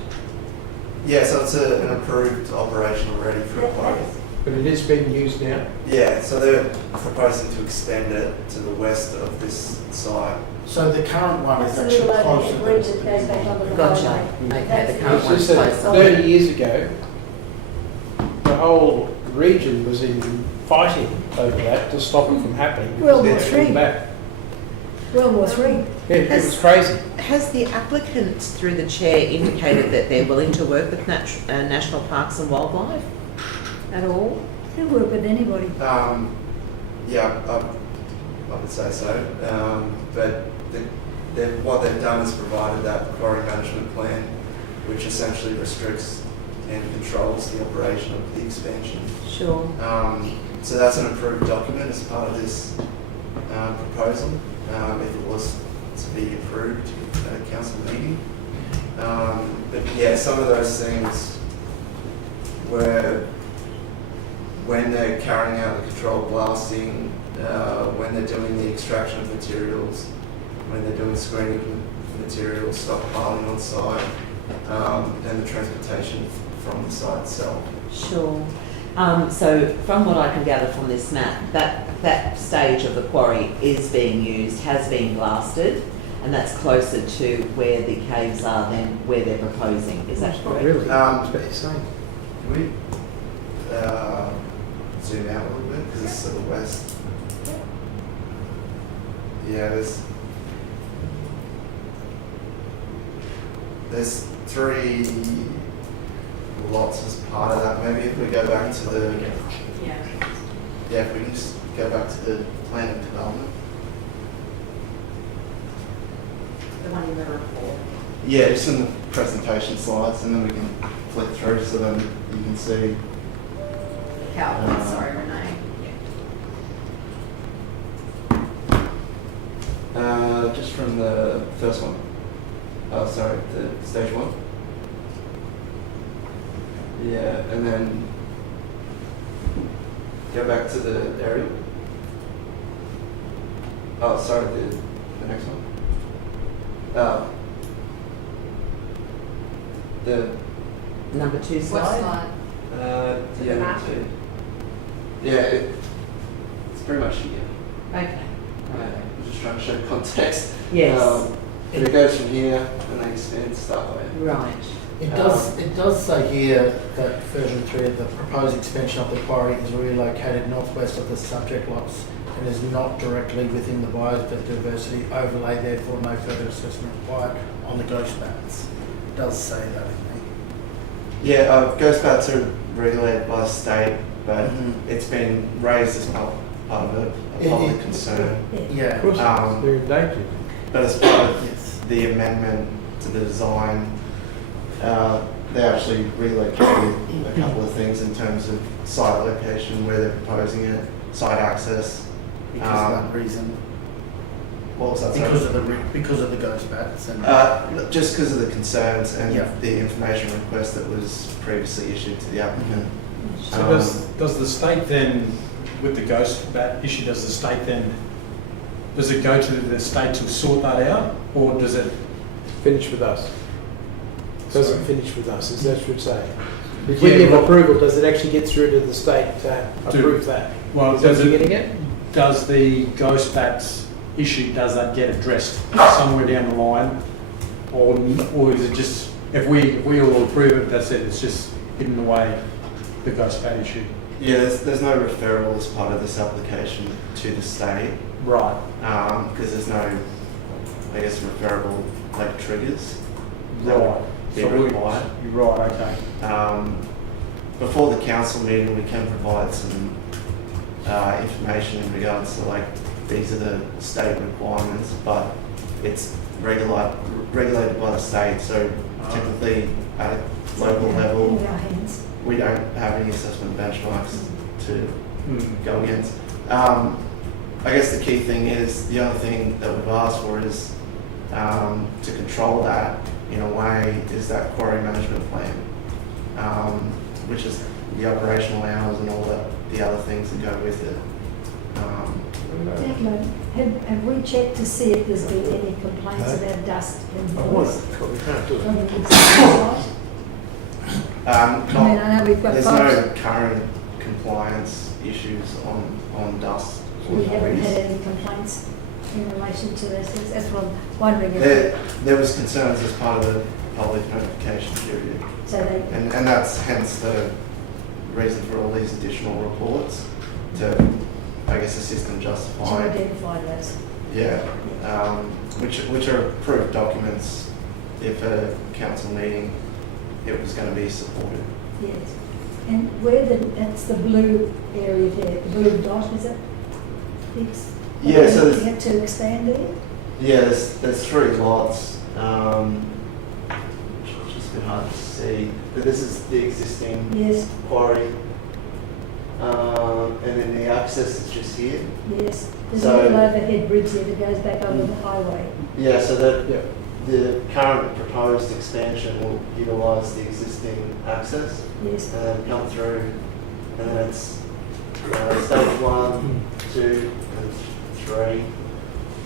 Yeah, so it's an approved operation already for a quarry. But it is being used now? Yeah, so they're proposing to extend it to the west of this site. So the current one is That's a actually little over closer the than bridge that goes back onto the Gotcha. highway. Okay, the current It's one's just that closer. 30 years ago, the whole region was in fighting over that to stop it from happening. World because War they had to Three. come back. World War Three. Yeah, it was crazy. Has the applicant, through the chair, indicated that they're willing to work with National Parks and Wildlife at all? They'll work with anybody. Yeah, I would say so. But what they've done is provided that quarry management plan, which essentially restricts and controls the operation of the expansion. Sure. So that's an approved document as part of this proposal, if it was to be approved at a council meeting. But yeah, some of those things were when they're carrying out the controlled blasting, when they're doing the extraction of materials, when they're doing screening of materials, stockpiling on site, and the transportation from the site itself. Sure. So from what I can gather from this map, that stage of the quarry is being used, has been blasted, and that's closer to where the caves are than where they're proposing. Is that correct? Really? It's about the same. Can we zoom out a little bit because it's to the west? Yeah, there's 3 lots as part of that. Maybe if we go back to the if we can just go back to the plan of development. The one in the report. Yeah, just in the presentation slides, and then we can flick through so then you can see. PowerPoint, sorry, Renee. Just from the first one. Oh, sorry, the stage 1. Yeah, and then go back to the aerial. Oh, sorry, the next one. The Number 2 slide? yeah, map? number 2. Yeah, it's pretty much here. Okay. I'm just trying to show context. Yes. But it goes from here and then extends that way. Right. It does say here that version 3 of the proposed expansion of the quarry is relocated northwest of the subject lots and is not directly within the biodiversity overlay, therefore no further assessment required on the ghost bats. It does say that in there. Yeah, ghost bats are regulated by state, but it's been raised as part of a public concern. Yeah. Of course, they're endangered. But as part of the amendment to the design, they actually relocated a couple of things in terms of site location, where they're proposing it, site access. Because of that reason. What was that? Because of the ghost bats and just because of the concerns and Yeah. the information request that was previously issued to the applicant. So does the state then, with the ghost bat issue, does it go to the state to sort that out, or does it finish with us? Doesn't finish with us, is that what you're saying? If Yeah, we give well- approval, does it actually get through to the state to approve that? Well, Is that does what you're it, getting at? does the ghost bats issue, does that get addressed somewhere down the line? Or is it just, if we all approve it, that's it, it's just hidden away, the ghost bat issue? Yeah, there's no referral as part of this application to the state. Right. Because there's no, I guess, referable like triggers. that Right. would be So required. You're right, okay. Before the council meeting, we can provide some information in regards to like these are the state requirements, but it's regulated by the state. So technically, at a local level, In our hands. we don't have any assessment benchmarks to go against. I guess the key thing is, the other thing that we've asked for is to control that in a way is that quarry management plan, which is the operational hours and all the other things that go with it. Declan, have we checked to see if there's been any complaints about dust and noise But we can't do from it. the existing site? I know we've got There's five. no current compliance issues on dust. or We haven't noise. had any complaints in relation to this. That's what I'm wondering There, if, there was concerns as part of the public notification period. so they, And that's hence the reason for all these additional reports to, I guess, assist in to justifying. identify those. Yeah, which are approved documents if a council meeting, it was going to be supported. Yes. And where that's the blue area there, the blue dot, is it? Yeah, so you have to expand there? Yeah, there's 3 lots. Just a bit hard to see, but this is the existing Yes. quarry, and then the access is just here. Yes. There's So- a little overhead bridge there that goes back over the highway. Yeah, so the current proposed expansion will utilise the existing access Yes. and then come through, and then it's stage 1, 2, and 3.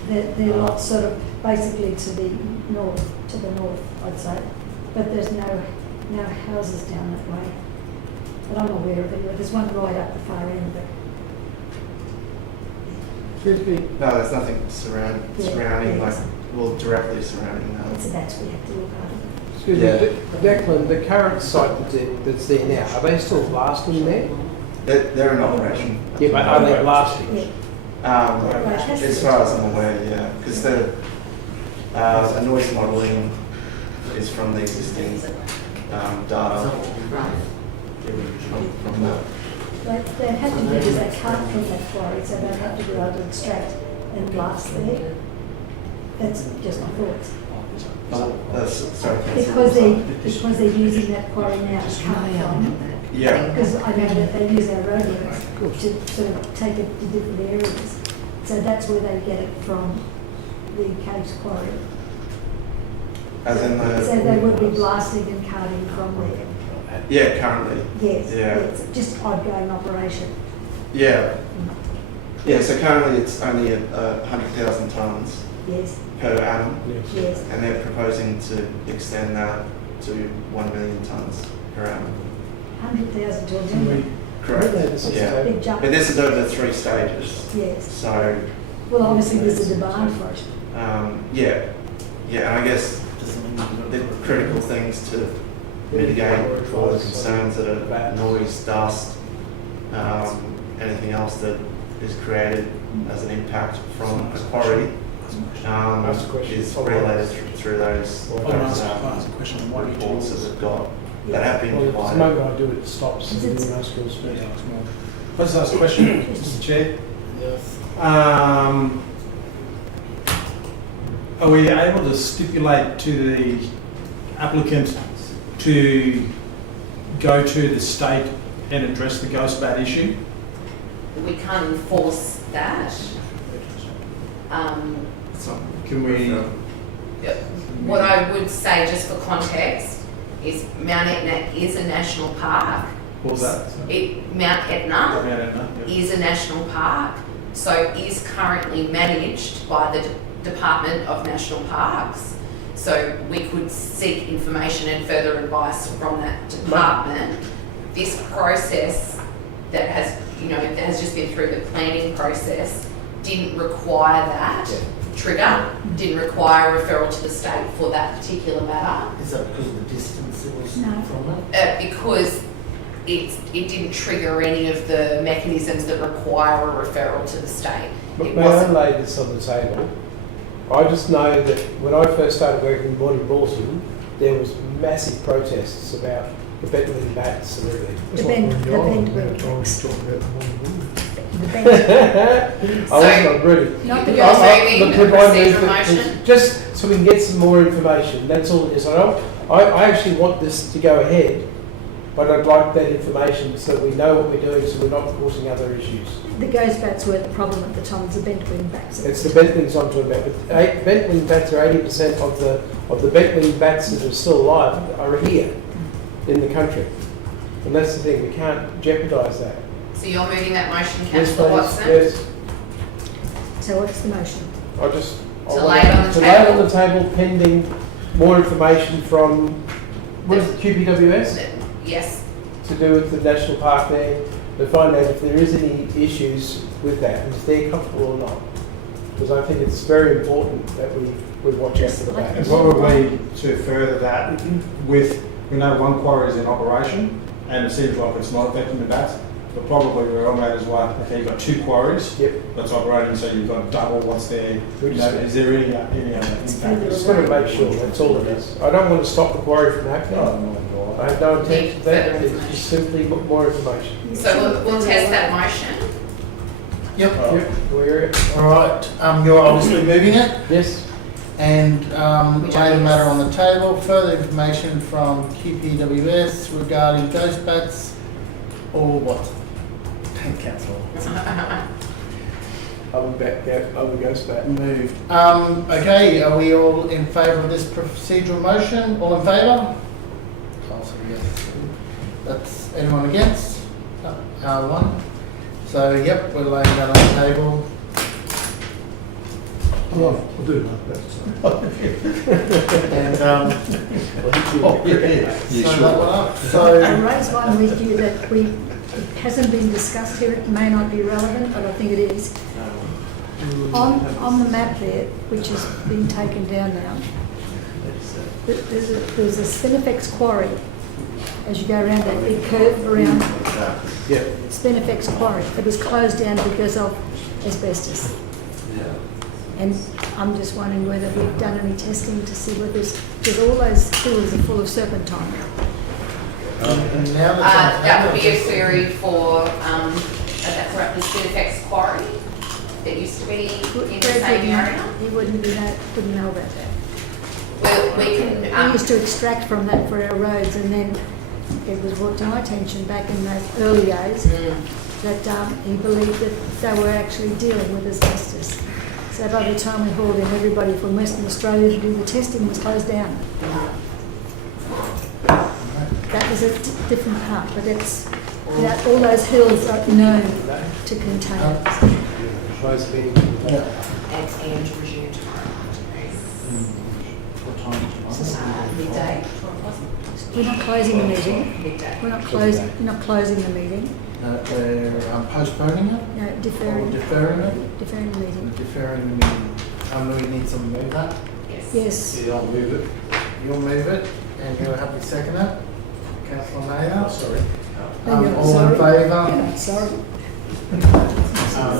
They're lots sort of basically to the north, I'd say. But there's no houses down that way. But I'm aware of it. There's one right up the far end, but Excuse me. No, there's nothing surrounding, yeah. like, well, directly surrounding that. so that's we have to look at. Excuse Yeah. me, Declan, the current site that's there now, are they still blasting there? They're in operation. Yeah, but are they blasting? Yeah. As far as I'm aware, yeah, because the noise modelling is from the existing data from that. They have to do is they cut from that quarry, so they have to be able to extract and blast there. That's just my thoughts. Sorry, Because they're using that quarry now to cut from. Yeah. Because I know that they use our roadworks to sort of take it to different areas. So that's where they get it from, the Caves quarry. As in the. So they would be blasting and cutting from there. Yeah, currently. Yes, Yeah. yes, just ongoing operation. Yeah. Yeah, so currently it's only 100,000 tonnes Yes. per annum. Yes. And they're proposing to extend that to 1 million tonnes per annum. 100,000 to a million. Correct. Yeah. Big jump. But this is over 3 stages. Yes. So. Well, obviously there's a demand for it. Yeah. Yeah, and I guess the critical things to mitigate all the concerns that are noise, dust, anything else that is created as an impact from a quarry is regulated through those reports that we've got that have been The provided. moment I do it, it stops. And then I still speak. I'll just ask a question, Mr. Chair. Are we able to stipulate to the applicant to go to the state and address the ghost bat issue? We can't enforce that. Can we? What I would say, just for context, is Mount Etna is a national park. What was that? Mount Etna Mount Etna, yeah. is a national park, so is currently managed by the Department of National Parks. so we could seek information and further advice from that department. This process that has, that has just been through the planning process didn't require that trigger, didn't require referral to the state for that particular matter. Is that because of the distance it was No. from it? Because it didn't trigger any of the mechanisms that require a referral to the state. But It may I wasn't. lay this on the table? I just know that when I first started working in Morning Bolton, there was massive protests about the Bentley bats and everything. The bend I wing was talking about the morning. The bend. I wasn't ready. Not the You're moving look, a could I move procedural it- motion? Just so we can get some more information, that's all it is. I actually want this to go ahead, but I'd like that information so we know what we're doing, so we're not causing other issues. The ghost bats were the problem at the time, it's the bent wing bats. It's the bent wings I'm talking about. But bent wing bats are 80% of the bent wing bats that are still alive are here in the country, and that's the thing. We can't jeopardise that. So you're moving that motion, Yes, Councillor please. Watson? Yes. So what's the motion? To lay it on the to lay it on table? the table pending more information from what is it, QPWS? Yes. To do with the national park there, to find out if there is any issues with that and if they're comfortable or not. Because I think it's very important that we watch out for the And bats. probably to further that, with, we know one quarry is in operation, and it seems like it's not affecting the bats, but probably we're on that as well. Okay, you've got 2 quarries that's operating, so you've got double what's there. Is there any other impact? Just got to make sure, that's all it is. I don't want to stop the quarry from happening. I have no intention of that, it's just simply more information. So we'll test that motion. Yep. We're All right. You're obviously moving it. Yes. And lay the matter on the table. Further information from QPWS regarding ghost bats or what? Thank Councillor. I would go back. Moved. Okay. Are we all in favour of this procedural motion? All in favour? Councillor, yes. That's anyone against? One. So, yep, we're laying that on the table. I'll do that. And Yeah, so that one up. So, I raised one with you that it hasn't been discussed here, it may not be relevant, but I think it is. On the map there, which has been taken down now, there's a Spinifex quarry as you go around that big curve around. Yeah. Spinifex quarry. It was closed down because of asbestos. And I'm just wondering whether we've done any testing to see whether because all those hills are full of serpentine. That would be a query for, that's right, the Spinifex quarry that used to be in the same area. He wouldn't know about that. Well, we can. We used to extract from that for our roads, and then it was brought to my attention back in those early days that he believed that they were actually dealing with asbestos. So by the time we hauled in everybody from Western Australia to do the testing, it was closed down. That was a different part, but it's all those hills are known to contain it. Close meeting. And resume tomorrow. what time? Midday. We're not closing the meeting. Midday. We're not closing the meeting. They're postponing it? No, deferring. Or deferring it? Deferring the meeting. Deferring the meeting. We need someone to move that? Yes. Yeah, I'll move it. You'll move it, and you'll have to second it? Councillor Mayer? Sorry. All in Sorry. favour? Sorry.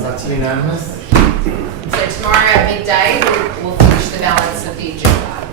That's unanimous. So tomorrow at midday, we'll finish the balance of the agenda.